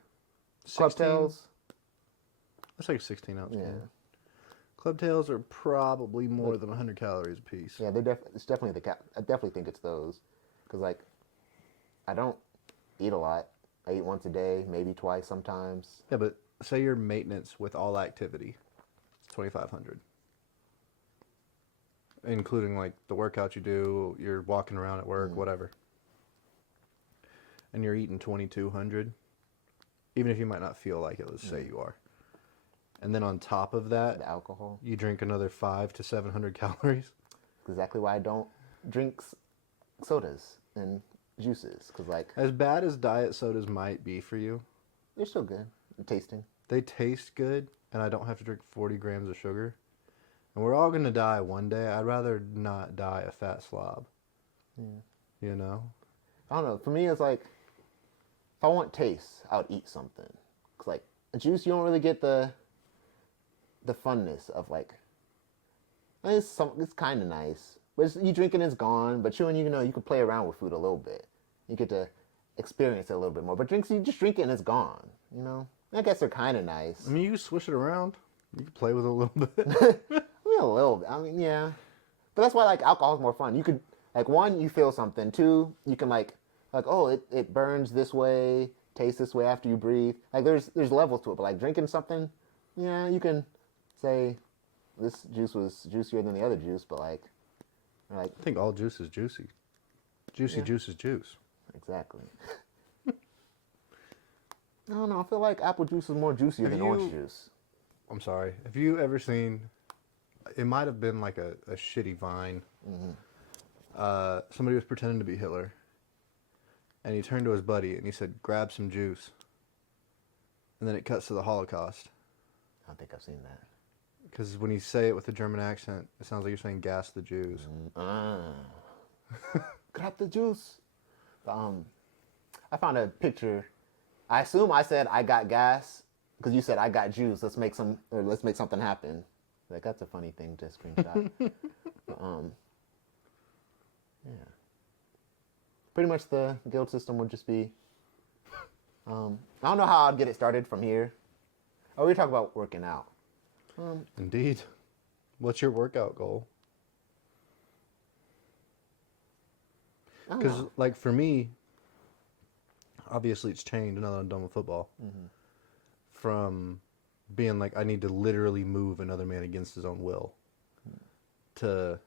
16? club tails. That's like a 16-ounce Yeah. can. Club tails are probably more than 100 calories a piece. Yeah, it's definitely the cap. I definitely think it's those. Because, like, I don't eat a lot. I eat once a day, maybe twice sometimes. Yeah, but say your maintenance with all activity, 2,500. Including, like, the workout you do, you're walking around at work, whatever. And you're eating 2,200. Even if you might not feel like it, let's say you are. And then on top of that, The alcohol. you drink another 500 to 700 calories. Exactly why I don't drink sodas and juices. Because, like, As bad as diet sodas might be for you, they're still good. Tasting. they taste good, and I don't have to drink 40 grams of sugar. And we're all going to die one day. I'd rather not die a fat slob. You know? I don't know. For me, it's like, if I want taste, I would eat something. Because, like, a juice, you don't really get the funness of, like, it's kind of nice. But you drink it, it's gone. But chewing, you know, you can play around with food a little bit. You get to experience it a little bit more. But drinks, you just drink it and it's gone, you know? I guess they're kind of nice. I mean, you can swish it around. You can play with it a little bit. I mean, a little bit. I mean, yeah. But that's why, like, alcohol is more fun. You could, like, one, you feel something. Two, you can, like, oh, it burns this way, tastes this way after you breathe. Like, there's levels to it. But, like, drinking something, yeah, you can say this juice was juicier than the other juice, but, like, I think all juice is juicy. Juicy juice is juice. exactly. I don't know. I feel like apple juice is more juicier than orange juice. I'm sorry. Have you ever seen, it might have been like a shitty Vine. Somebody was pretending to be Hitler. And he turned to his buddy and he said, grab some juice. And then it cuts to the Holocaust. I don't think I've seen that. Because when you say it with a German accent, it sounds like you're saying gas the Jews. Grab the juice. I found a picture. I assume I said I got gas because you said I got juice. Let's make something happen. Like, that's a funny thing to screenshot. But, yeah. Pretty much the guild system would just be. I don't know how I'd get it started from here. Oh, we talk about working out. Indeed. What's your workout goal? Because, like, for me, obviously it's changed now that I'm done with football. From being like, I need to literally move another man against his own will, to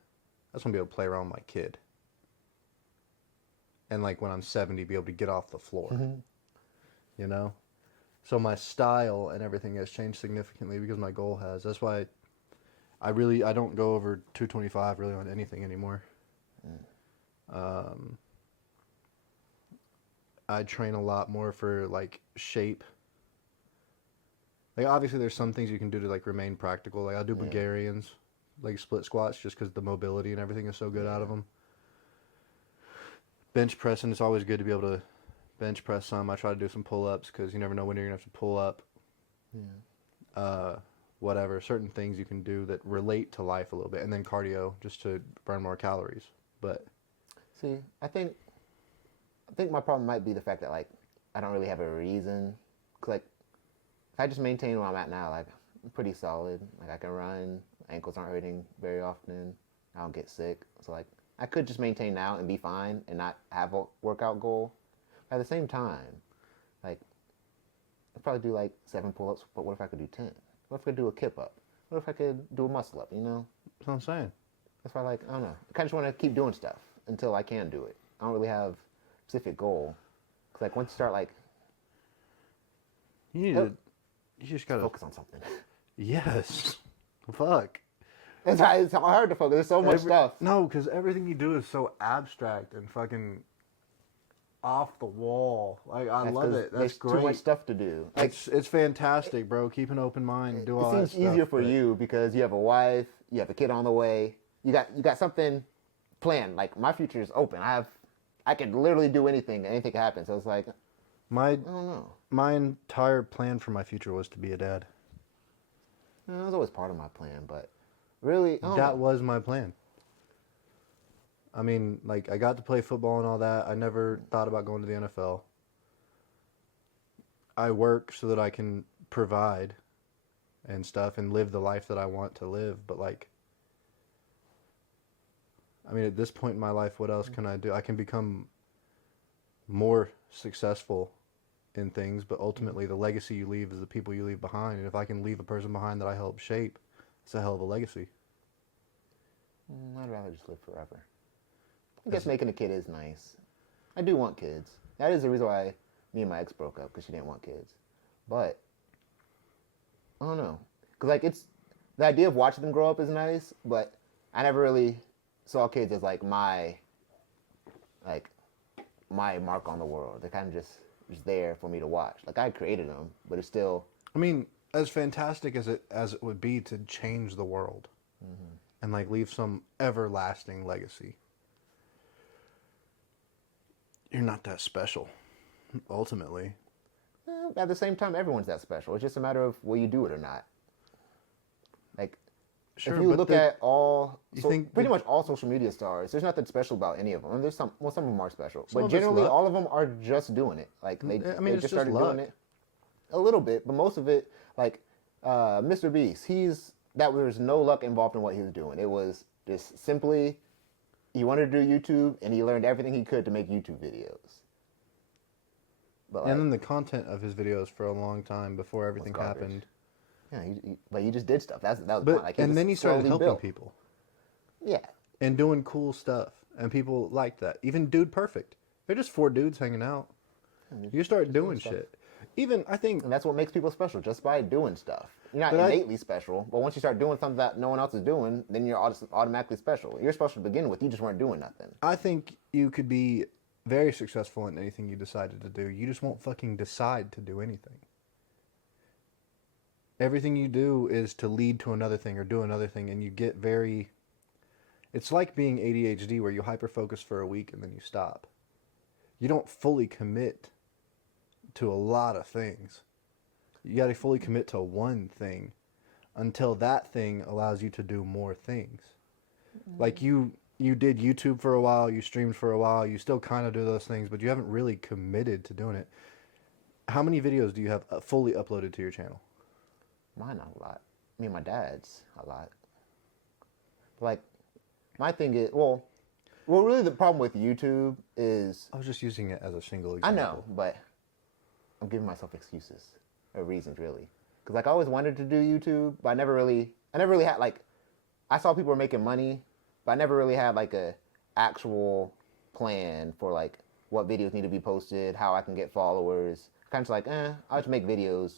I just want to be able to play around with my kid. And, like, when I'm 70, be able to get off the floor. You know? So my style and everything has changed significantly because my goal has. That's why I don't go over 225 really on anything anymore. I train a lot more for, like, shape. Like, obviously there's some things you can do to, like, remain practical. Like, I'll do Bulgarians, like split squats, just because the mobility and everything is so good out of them. Bench pressing, it's always good to be able to bench press some. I try to do some pull-ups because you never know when you're going to have to pull up. Whatever. Certain things you can do that relate to life a little bit. And then cardio, just to burn more calories. But see, I think my problem might be the fact that, like, I don't really have a reason. 'Cause, like, if I just maintain where I'm at now, like, I'm pretty solid. Like, I can run. Ankles aren't hurting very often. I don't get sick. So, like, I could just maintain now and be fine and not have a workout goal. At the same time, like, I'd probably do, like, 7 pull-ups, but what if I could do 10? What if I could do a kip-up? What if I could do a muscle-up, you know? that's what I'm saying. That's why, like, I don't know. I kind of just want to keep doing stuff until I can do it. I don't really have a specific goal. Because, like, once you start, like, You just gotta focus on something. Yes. Fuck. It's hard to focus. There's so much stuff. No, because everything you do is so abstract and fucking. off the wall. Like I That's love 'cause it. That's there's great. too much stuff to do. Like It's fantastic, bro. Keep an open mind. Do it all that seems stuff. easier for but- you because you have a wife, you have a kid on the way. You got something planned. Like my future is open. I can literally do anything. Anything can happen. So it's like My I don't know. my entire plan for my future was to be a dad. That was always part of my plan, but really, I don't That know. was my plan. I mean, like I got to play football and all that. I never thought about going to the NFL. I work so that I can provide and stuff and live the life that I want to live, but like I mean, at this point in my life, what else can I do? I can become more successful in things, but ultimately the legacy you leave is the people you leave behind. And if I can leave a person behind that I help shape, it's a hell of a legacy. I'd rather just live forever. I guess making a kid is nice. I do want kids. That is the reason why me and my ex broke up, because she didn't want kids. But I don't know, because like it's the idea of watching them grow up is nice, but I never really saw kids as like my mark on the world. They're kind of just there for me to watch. Like I created them, but it's still. I mean, as fantastic as it would be to change the world and like leave some everlasting legacy, you're not that special, ultimately. At the same time, everyone's that special. It's just a matter of will you do it or not. Like, Sure, if you but look at all, you so think pretty the- much all social media stars, there's nothing special about any of them. I mean, there's some of them are special, Some but of it's generally luck. all of them are just doing it. Like I mean, they it's just just started luck. doing it a little bit, but most of it, like Mr. Beast, there was no luck involved in what he was doing. It was just simply he wanted to do YouTube, and he learned everything he could to make YouTube videos. But like, And then the content of his videos for a long time before everything garbage. happened. yeah, but he just did stuff. That was the But point. Like, and just then he started slowly helping built. people Yeah, and doing cool stuff, and people liked that. Even Dude Perfect, they're just four dudes hanging out. You start doing stuff. shit. Even I think and that's what makes people special, just by doing stuff. You're not But innately special, but once you start doing something that no one else is doing, then you're automatically special. You're special to begin with. You just weren't doing nothing. I think you could be very successful in anything you decided to do. You just won't fucking decide to do anything. Everything you do is to lead to another thing or do another thing, and you get very. It's like being ADHD, where you hyper focus for a week and then you stop. You don't fully commit to a lot of things. You got to fully commit to one thing until that thing allows you to do more things. Like you did YouTube for a while, you streamed for a while, you still kind of do those things, but you haven't really committed to doing it. How many videos do you have fully uploaded to your channel? Mine not a lot. Me and my dad's a lot. Like, my thing is, well, really the problem with YouTube is, I was just using it as a single I example. know, but I'm giving myself excuses or reasons really. Because like I always wanted to do YouTube, but I never really had like, I saw people were making money, but I never really had like a actual plan for like what videos need to be posted, how I can get followers. Kind of like, I'll just make videos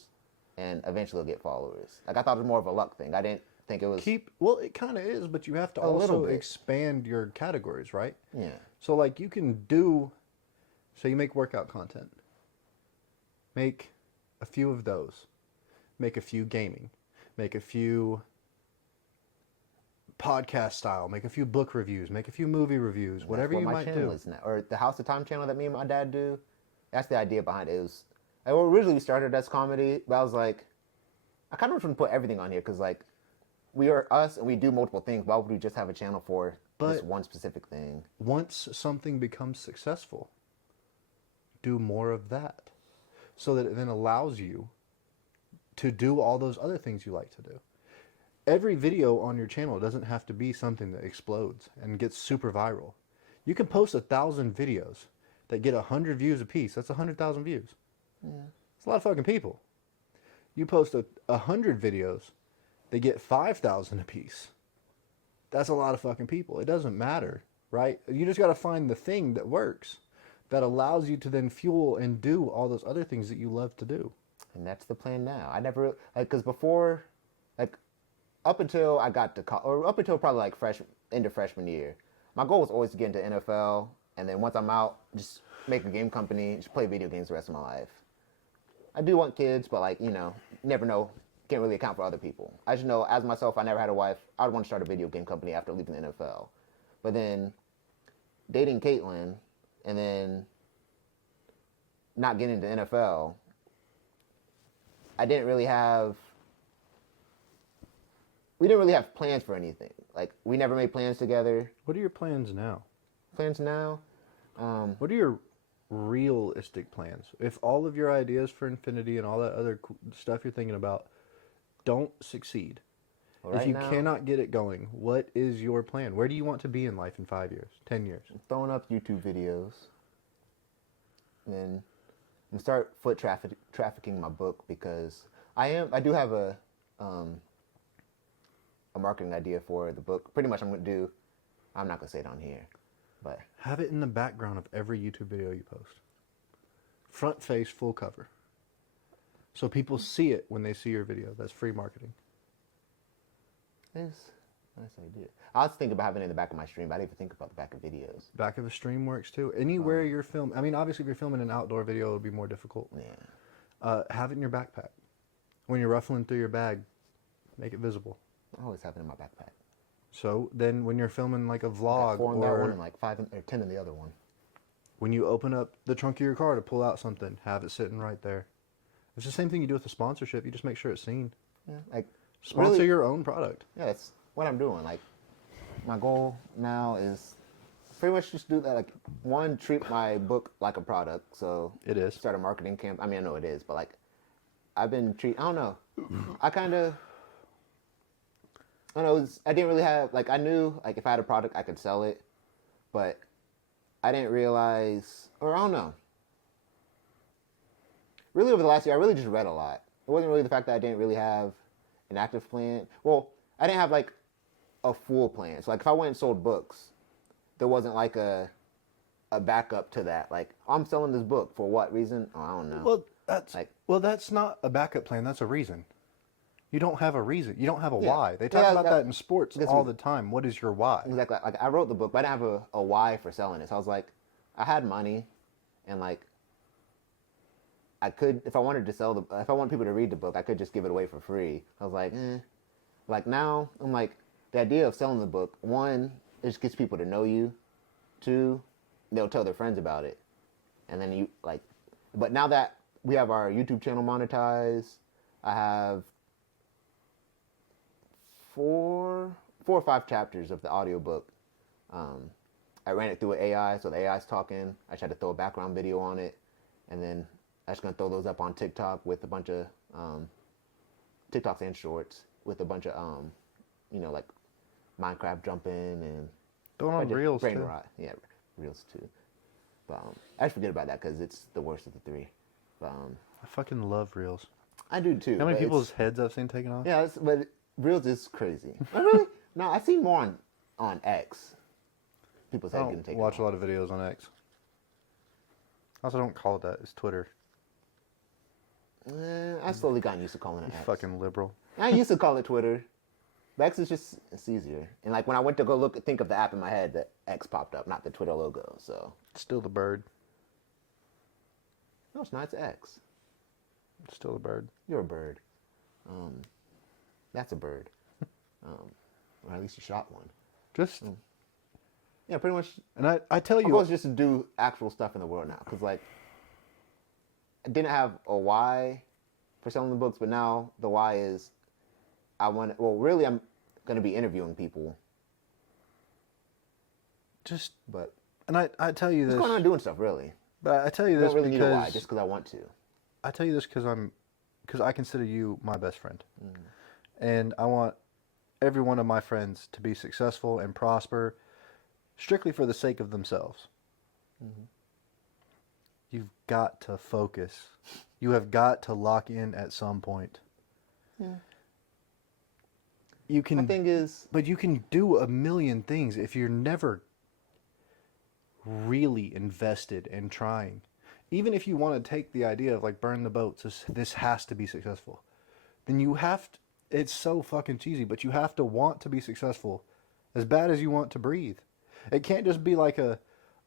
and eventually I'll get followers. Like I thought it was more of a luck thing. I didn't think it was. Well, it kind of is, but you have to A little also bit. expand your categories, right? Yeah. So like you can do, so you make workout content. Make a few of those. Make a few gaming. Make a few podcast style. Make a few book reviews. Make a few movie reviews. Whatever That's you what my might channel do. is now. Or the House of Time channel that me and my dad do. That's the idea behind it. It was, like, well, originally we started as comedy, but I was like, I kind of want to put everything on here because like we are us and we do multiple things. Why would we just have a channel for just But- one specific thing? Once something becomes successful, do more of that. So that it then allows you to do all those other things you like to do. Every video on your channel doesn't have to be something that explodes and gets super viral. You can post 1,000 videos that get 100 views apiece. That's 100,000 views. Yeah. It's a lot of fucking people. You post 100 videos, they get 5,000 apiece. That's a lot of fucking people. It doesn't matter, right? You just got to find the thing that works, that allows you to then fuel and do all those other things that you love to do. And that's the plan now. I never, like, because before, like, up until I got to college, or up until probably like end of freshman year, my goal was always to get into NFL and then once I'm out, just make a game company, just play video games the rest of my life. I do want kids, but like, you know, never know. Can't really account for other people. I just know, as myself, I never had a wife. I would want to start a video game company after leaving the NFL. But then dating Caitlin and then not getting into NFL, we didn't really have plans for anything. Like, we never made plans together. What are your plans now? Plans now? What are your realistic plans? If all of your ideas for Infinity and all that other stuff you're thinking about don't succeed, if you cannot get it going, what is your plan? Where do you want to be in life in 5 years, 10 years? Throwing up YouTube videos. And then start trafficking my book, because I do have a marketing idea for the book. Pretty much I'm not going to say it on here, but have it in the background of every YouTube video you post. Front face, full cover. So people see it when they see your video. That's free marketing. it's a nice idea. I was thinking about having it in the back of my stream, but I didn't even think about the back of videos. Back of a stream works too. Anywhere you're filming. I mean, obviously if you're filming an outdoor video, it'll be more difficult. Yeah. Have it in your backpack. When you're ruffling through your bag, make it visible. I always have it in my backpack. So then when you're filming like a vlog, 4 in that or one and like 5 or 10 in the other one. when you open up the trunk of your car to pull out something, have it sitting right there. It's the same thing you do with a sponsorship. You just make sure it's seen. Yeah, like Sponsor really, your own product. yeah, that's what I'm doing. Like, my goal now is pretty much just do that. Like, one, treat my book like a product. So It is. start a marketing camp. I mean, I know it is, but like, I don't know. I don't know. I didn't really have, like, I knew, like, if I had a product, I could sell it, but I didn't realize, or I don't know. Really, over the last year, I really just read a lot. It wasn't really the fact that I didn't really have an active plan. Well, I didn't have, like, a full plan. So, like, if I went and sold books, there wasn't, like, a backup to that. Like, I'm selling this book for what reason? Oh, I don't know. Well, that's not a backup plan. That's a reason. You don't have a reason. You don't have a Yeah. why. They talk Yeah, about that in sports that's all what- the time. What is your why? Exactly. Like, I wrote the book, but I didn't have a why for selling it. So I was like, I had money, and like, I could, if I wanted to if I want people to read the book, I could just give it away for free. I was like, eh. Like, now, I'm like, the idea of selling the book, one, it just gets people to know you. Two, they'll tell their friends about it. And then but now that we have our YouTube channel monetized, I have 4 or 5 chapters of the audiobook. I ran it through an AI, so the AI's talking. I tried to throw a background video on it, and then I'm just gonna throw those up on TikTok with a bunch of TikToks and shorts with a bunch of like Minecraft jumping and Throwing on Reels brain too. rot. Yeah, Reels too. But I just forget about that because it's the worst of the 3. But I fucking love Reels. I do too. How many but people's heads I've seen taken off? Yeah, but Reels is crazy. Really? No, I see more on X. People's I head getting don't taken watch off. a lot of videos on X. I also don't call it that. It's Twitter. I slowly gotten used to calling it You X. fucking liberal. I used to call it Twitter. But X is just, it's easier. And like when I went to go think of the app in my head, the X popped up, not the Twitter logo. So It's still the bird. no, it's not. It's X. It's still the bird. You're a bird. That's a bird. Or at least you shot one. Just, Yeah, pretty much. and I tell I'm you, supposed just to do actual stuff in the world now, because like I didn't have a why for selling the books, but now the why is really I'm going to be interviewing people, just, but and I tell you just this, going on doing stuff really. but I tell you I this don't really need a why, because just because I want to. I tell you this because I consider you my best friend, and I want every one of my friends to be successful and prosper, strictly for the sake of themselves. You've got to focus. You have got to lock in at some point. Yeah. You can, The thing is, but you can do a million things if you're never really invested in trying. Even if you want to take the idea of like burn the boats, this has to be successful, then you have to, it's so fucking cheesy, but you have to want to be successful as bad as you want to breathe. It can't just be like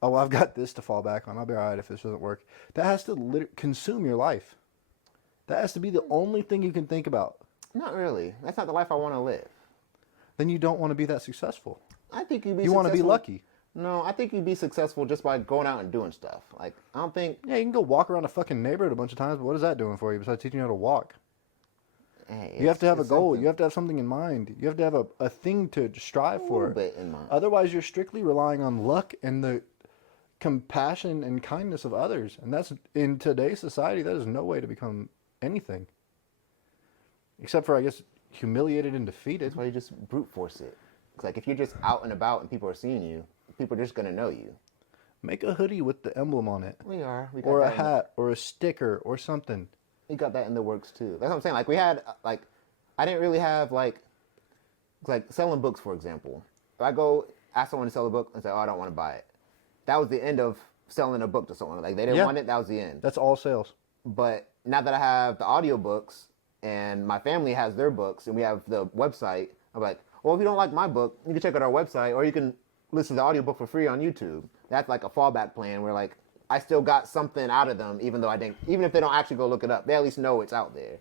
oh, well, I've got this to fall back on. I'll be all right if this doesn't work. That has to consume your life. That has to be the only thing you can think about. Not really. That's not the life I want to live. Then you don't want to be that successful. I think you'd be You want to be lucky. No, I think you'd be successful just by going out and doing stuff. Like, I don't think... Yeah, you can go walk around a fucking neighborhood a bunch of times, but what is that doing for you besides teaching you how to walk? Hey, You have to have a goal. something. You have to have something in mind. You have to have a thing to strive for. A little bit in mind. Otherwise, you're strictly relying on luck and the compassion and kindness of others. And that's, in today's society, that is no way to become anything. Except for, I guess, humiliated and defeated. That's why you just brute force it. It's like, if you're just out and about and people are seeing you, people are just going to know you. Make a hoodie with the emblem on it. We got Or a that hat, or a sticker, or something. We got that in the works, too. That's what I'm saying. Like, we had, like, I didn't really have, like selling books, for example. If I go ask someone to sell a book and say, oh, I don't want to buy it. That was the end of selling a book to someone. Like, they didn't want it, that was the end. That's all sales. But now that I have the audiobooks and my family has their books and we have the website, I'm like, well, if you don't like my book, you can check out our website or you can listen to the audiobook for free on YouTube. That's like a fallback plan where, like, I still got something out of them, even if they don't actually go look it up, they at least know it's out there.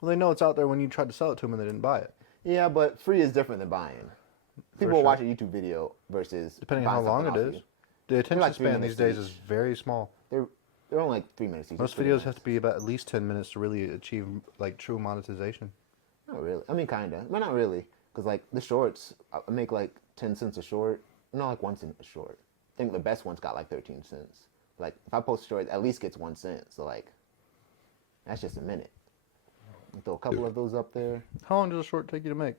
Well, they know it's out there when you tried to sell it to them and they didn't buy it. Yeah, but free is different than buying. People will watch a YouTube video versus depending on how long it is. The attention like 3 span these minutes days each. is very small. They're only like 3 minutes each. Most videos have to be about at least 10 minutes to really achieve like true monetization. Not really. I mean, kind of. But not really. Because, like, the shorts, I make like 10 cents a short. No, like 1 cent a short. I think the best one's got like 13 cents. Like, if I post a short, it at least gets 1 cent. So, like, that's just a minute. Throw a couple of those up there. How long does a short take you to make?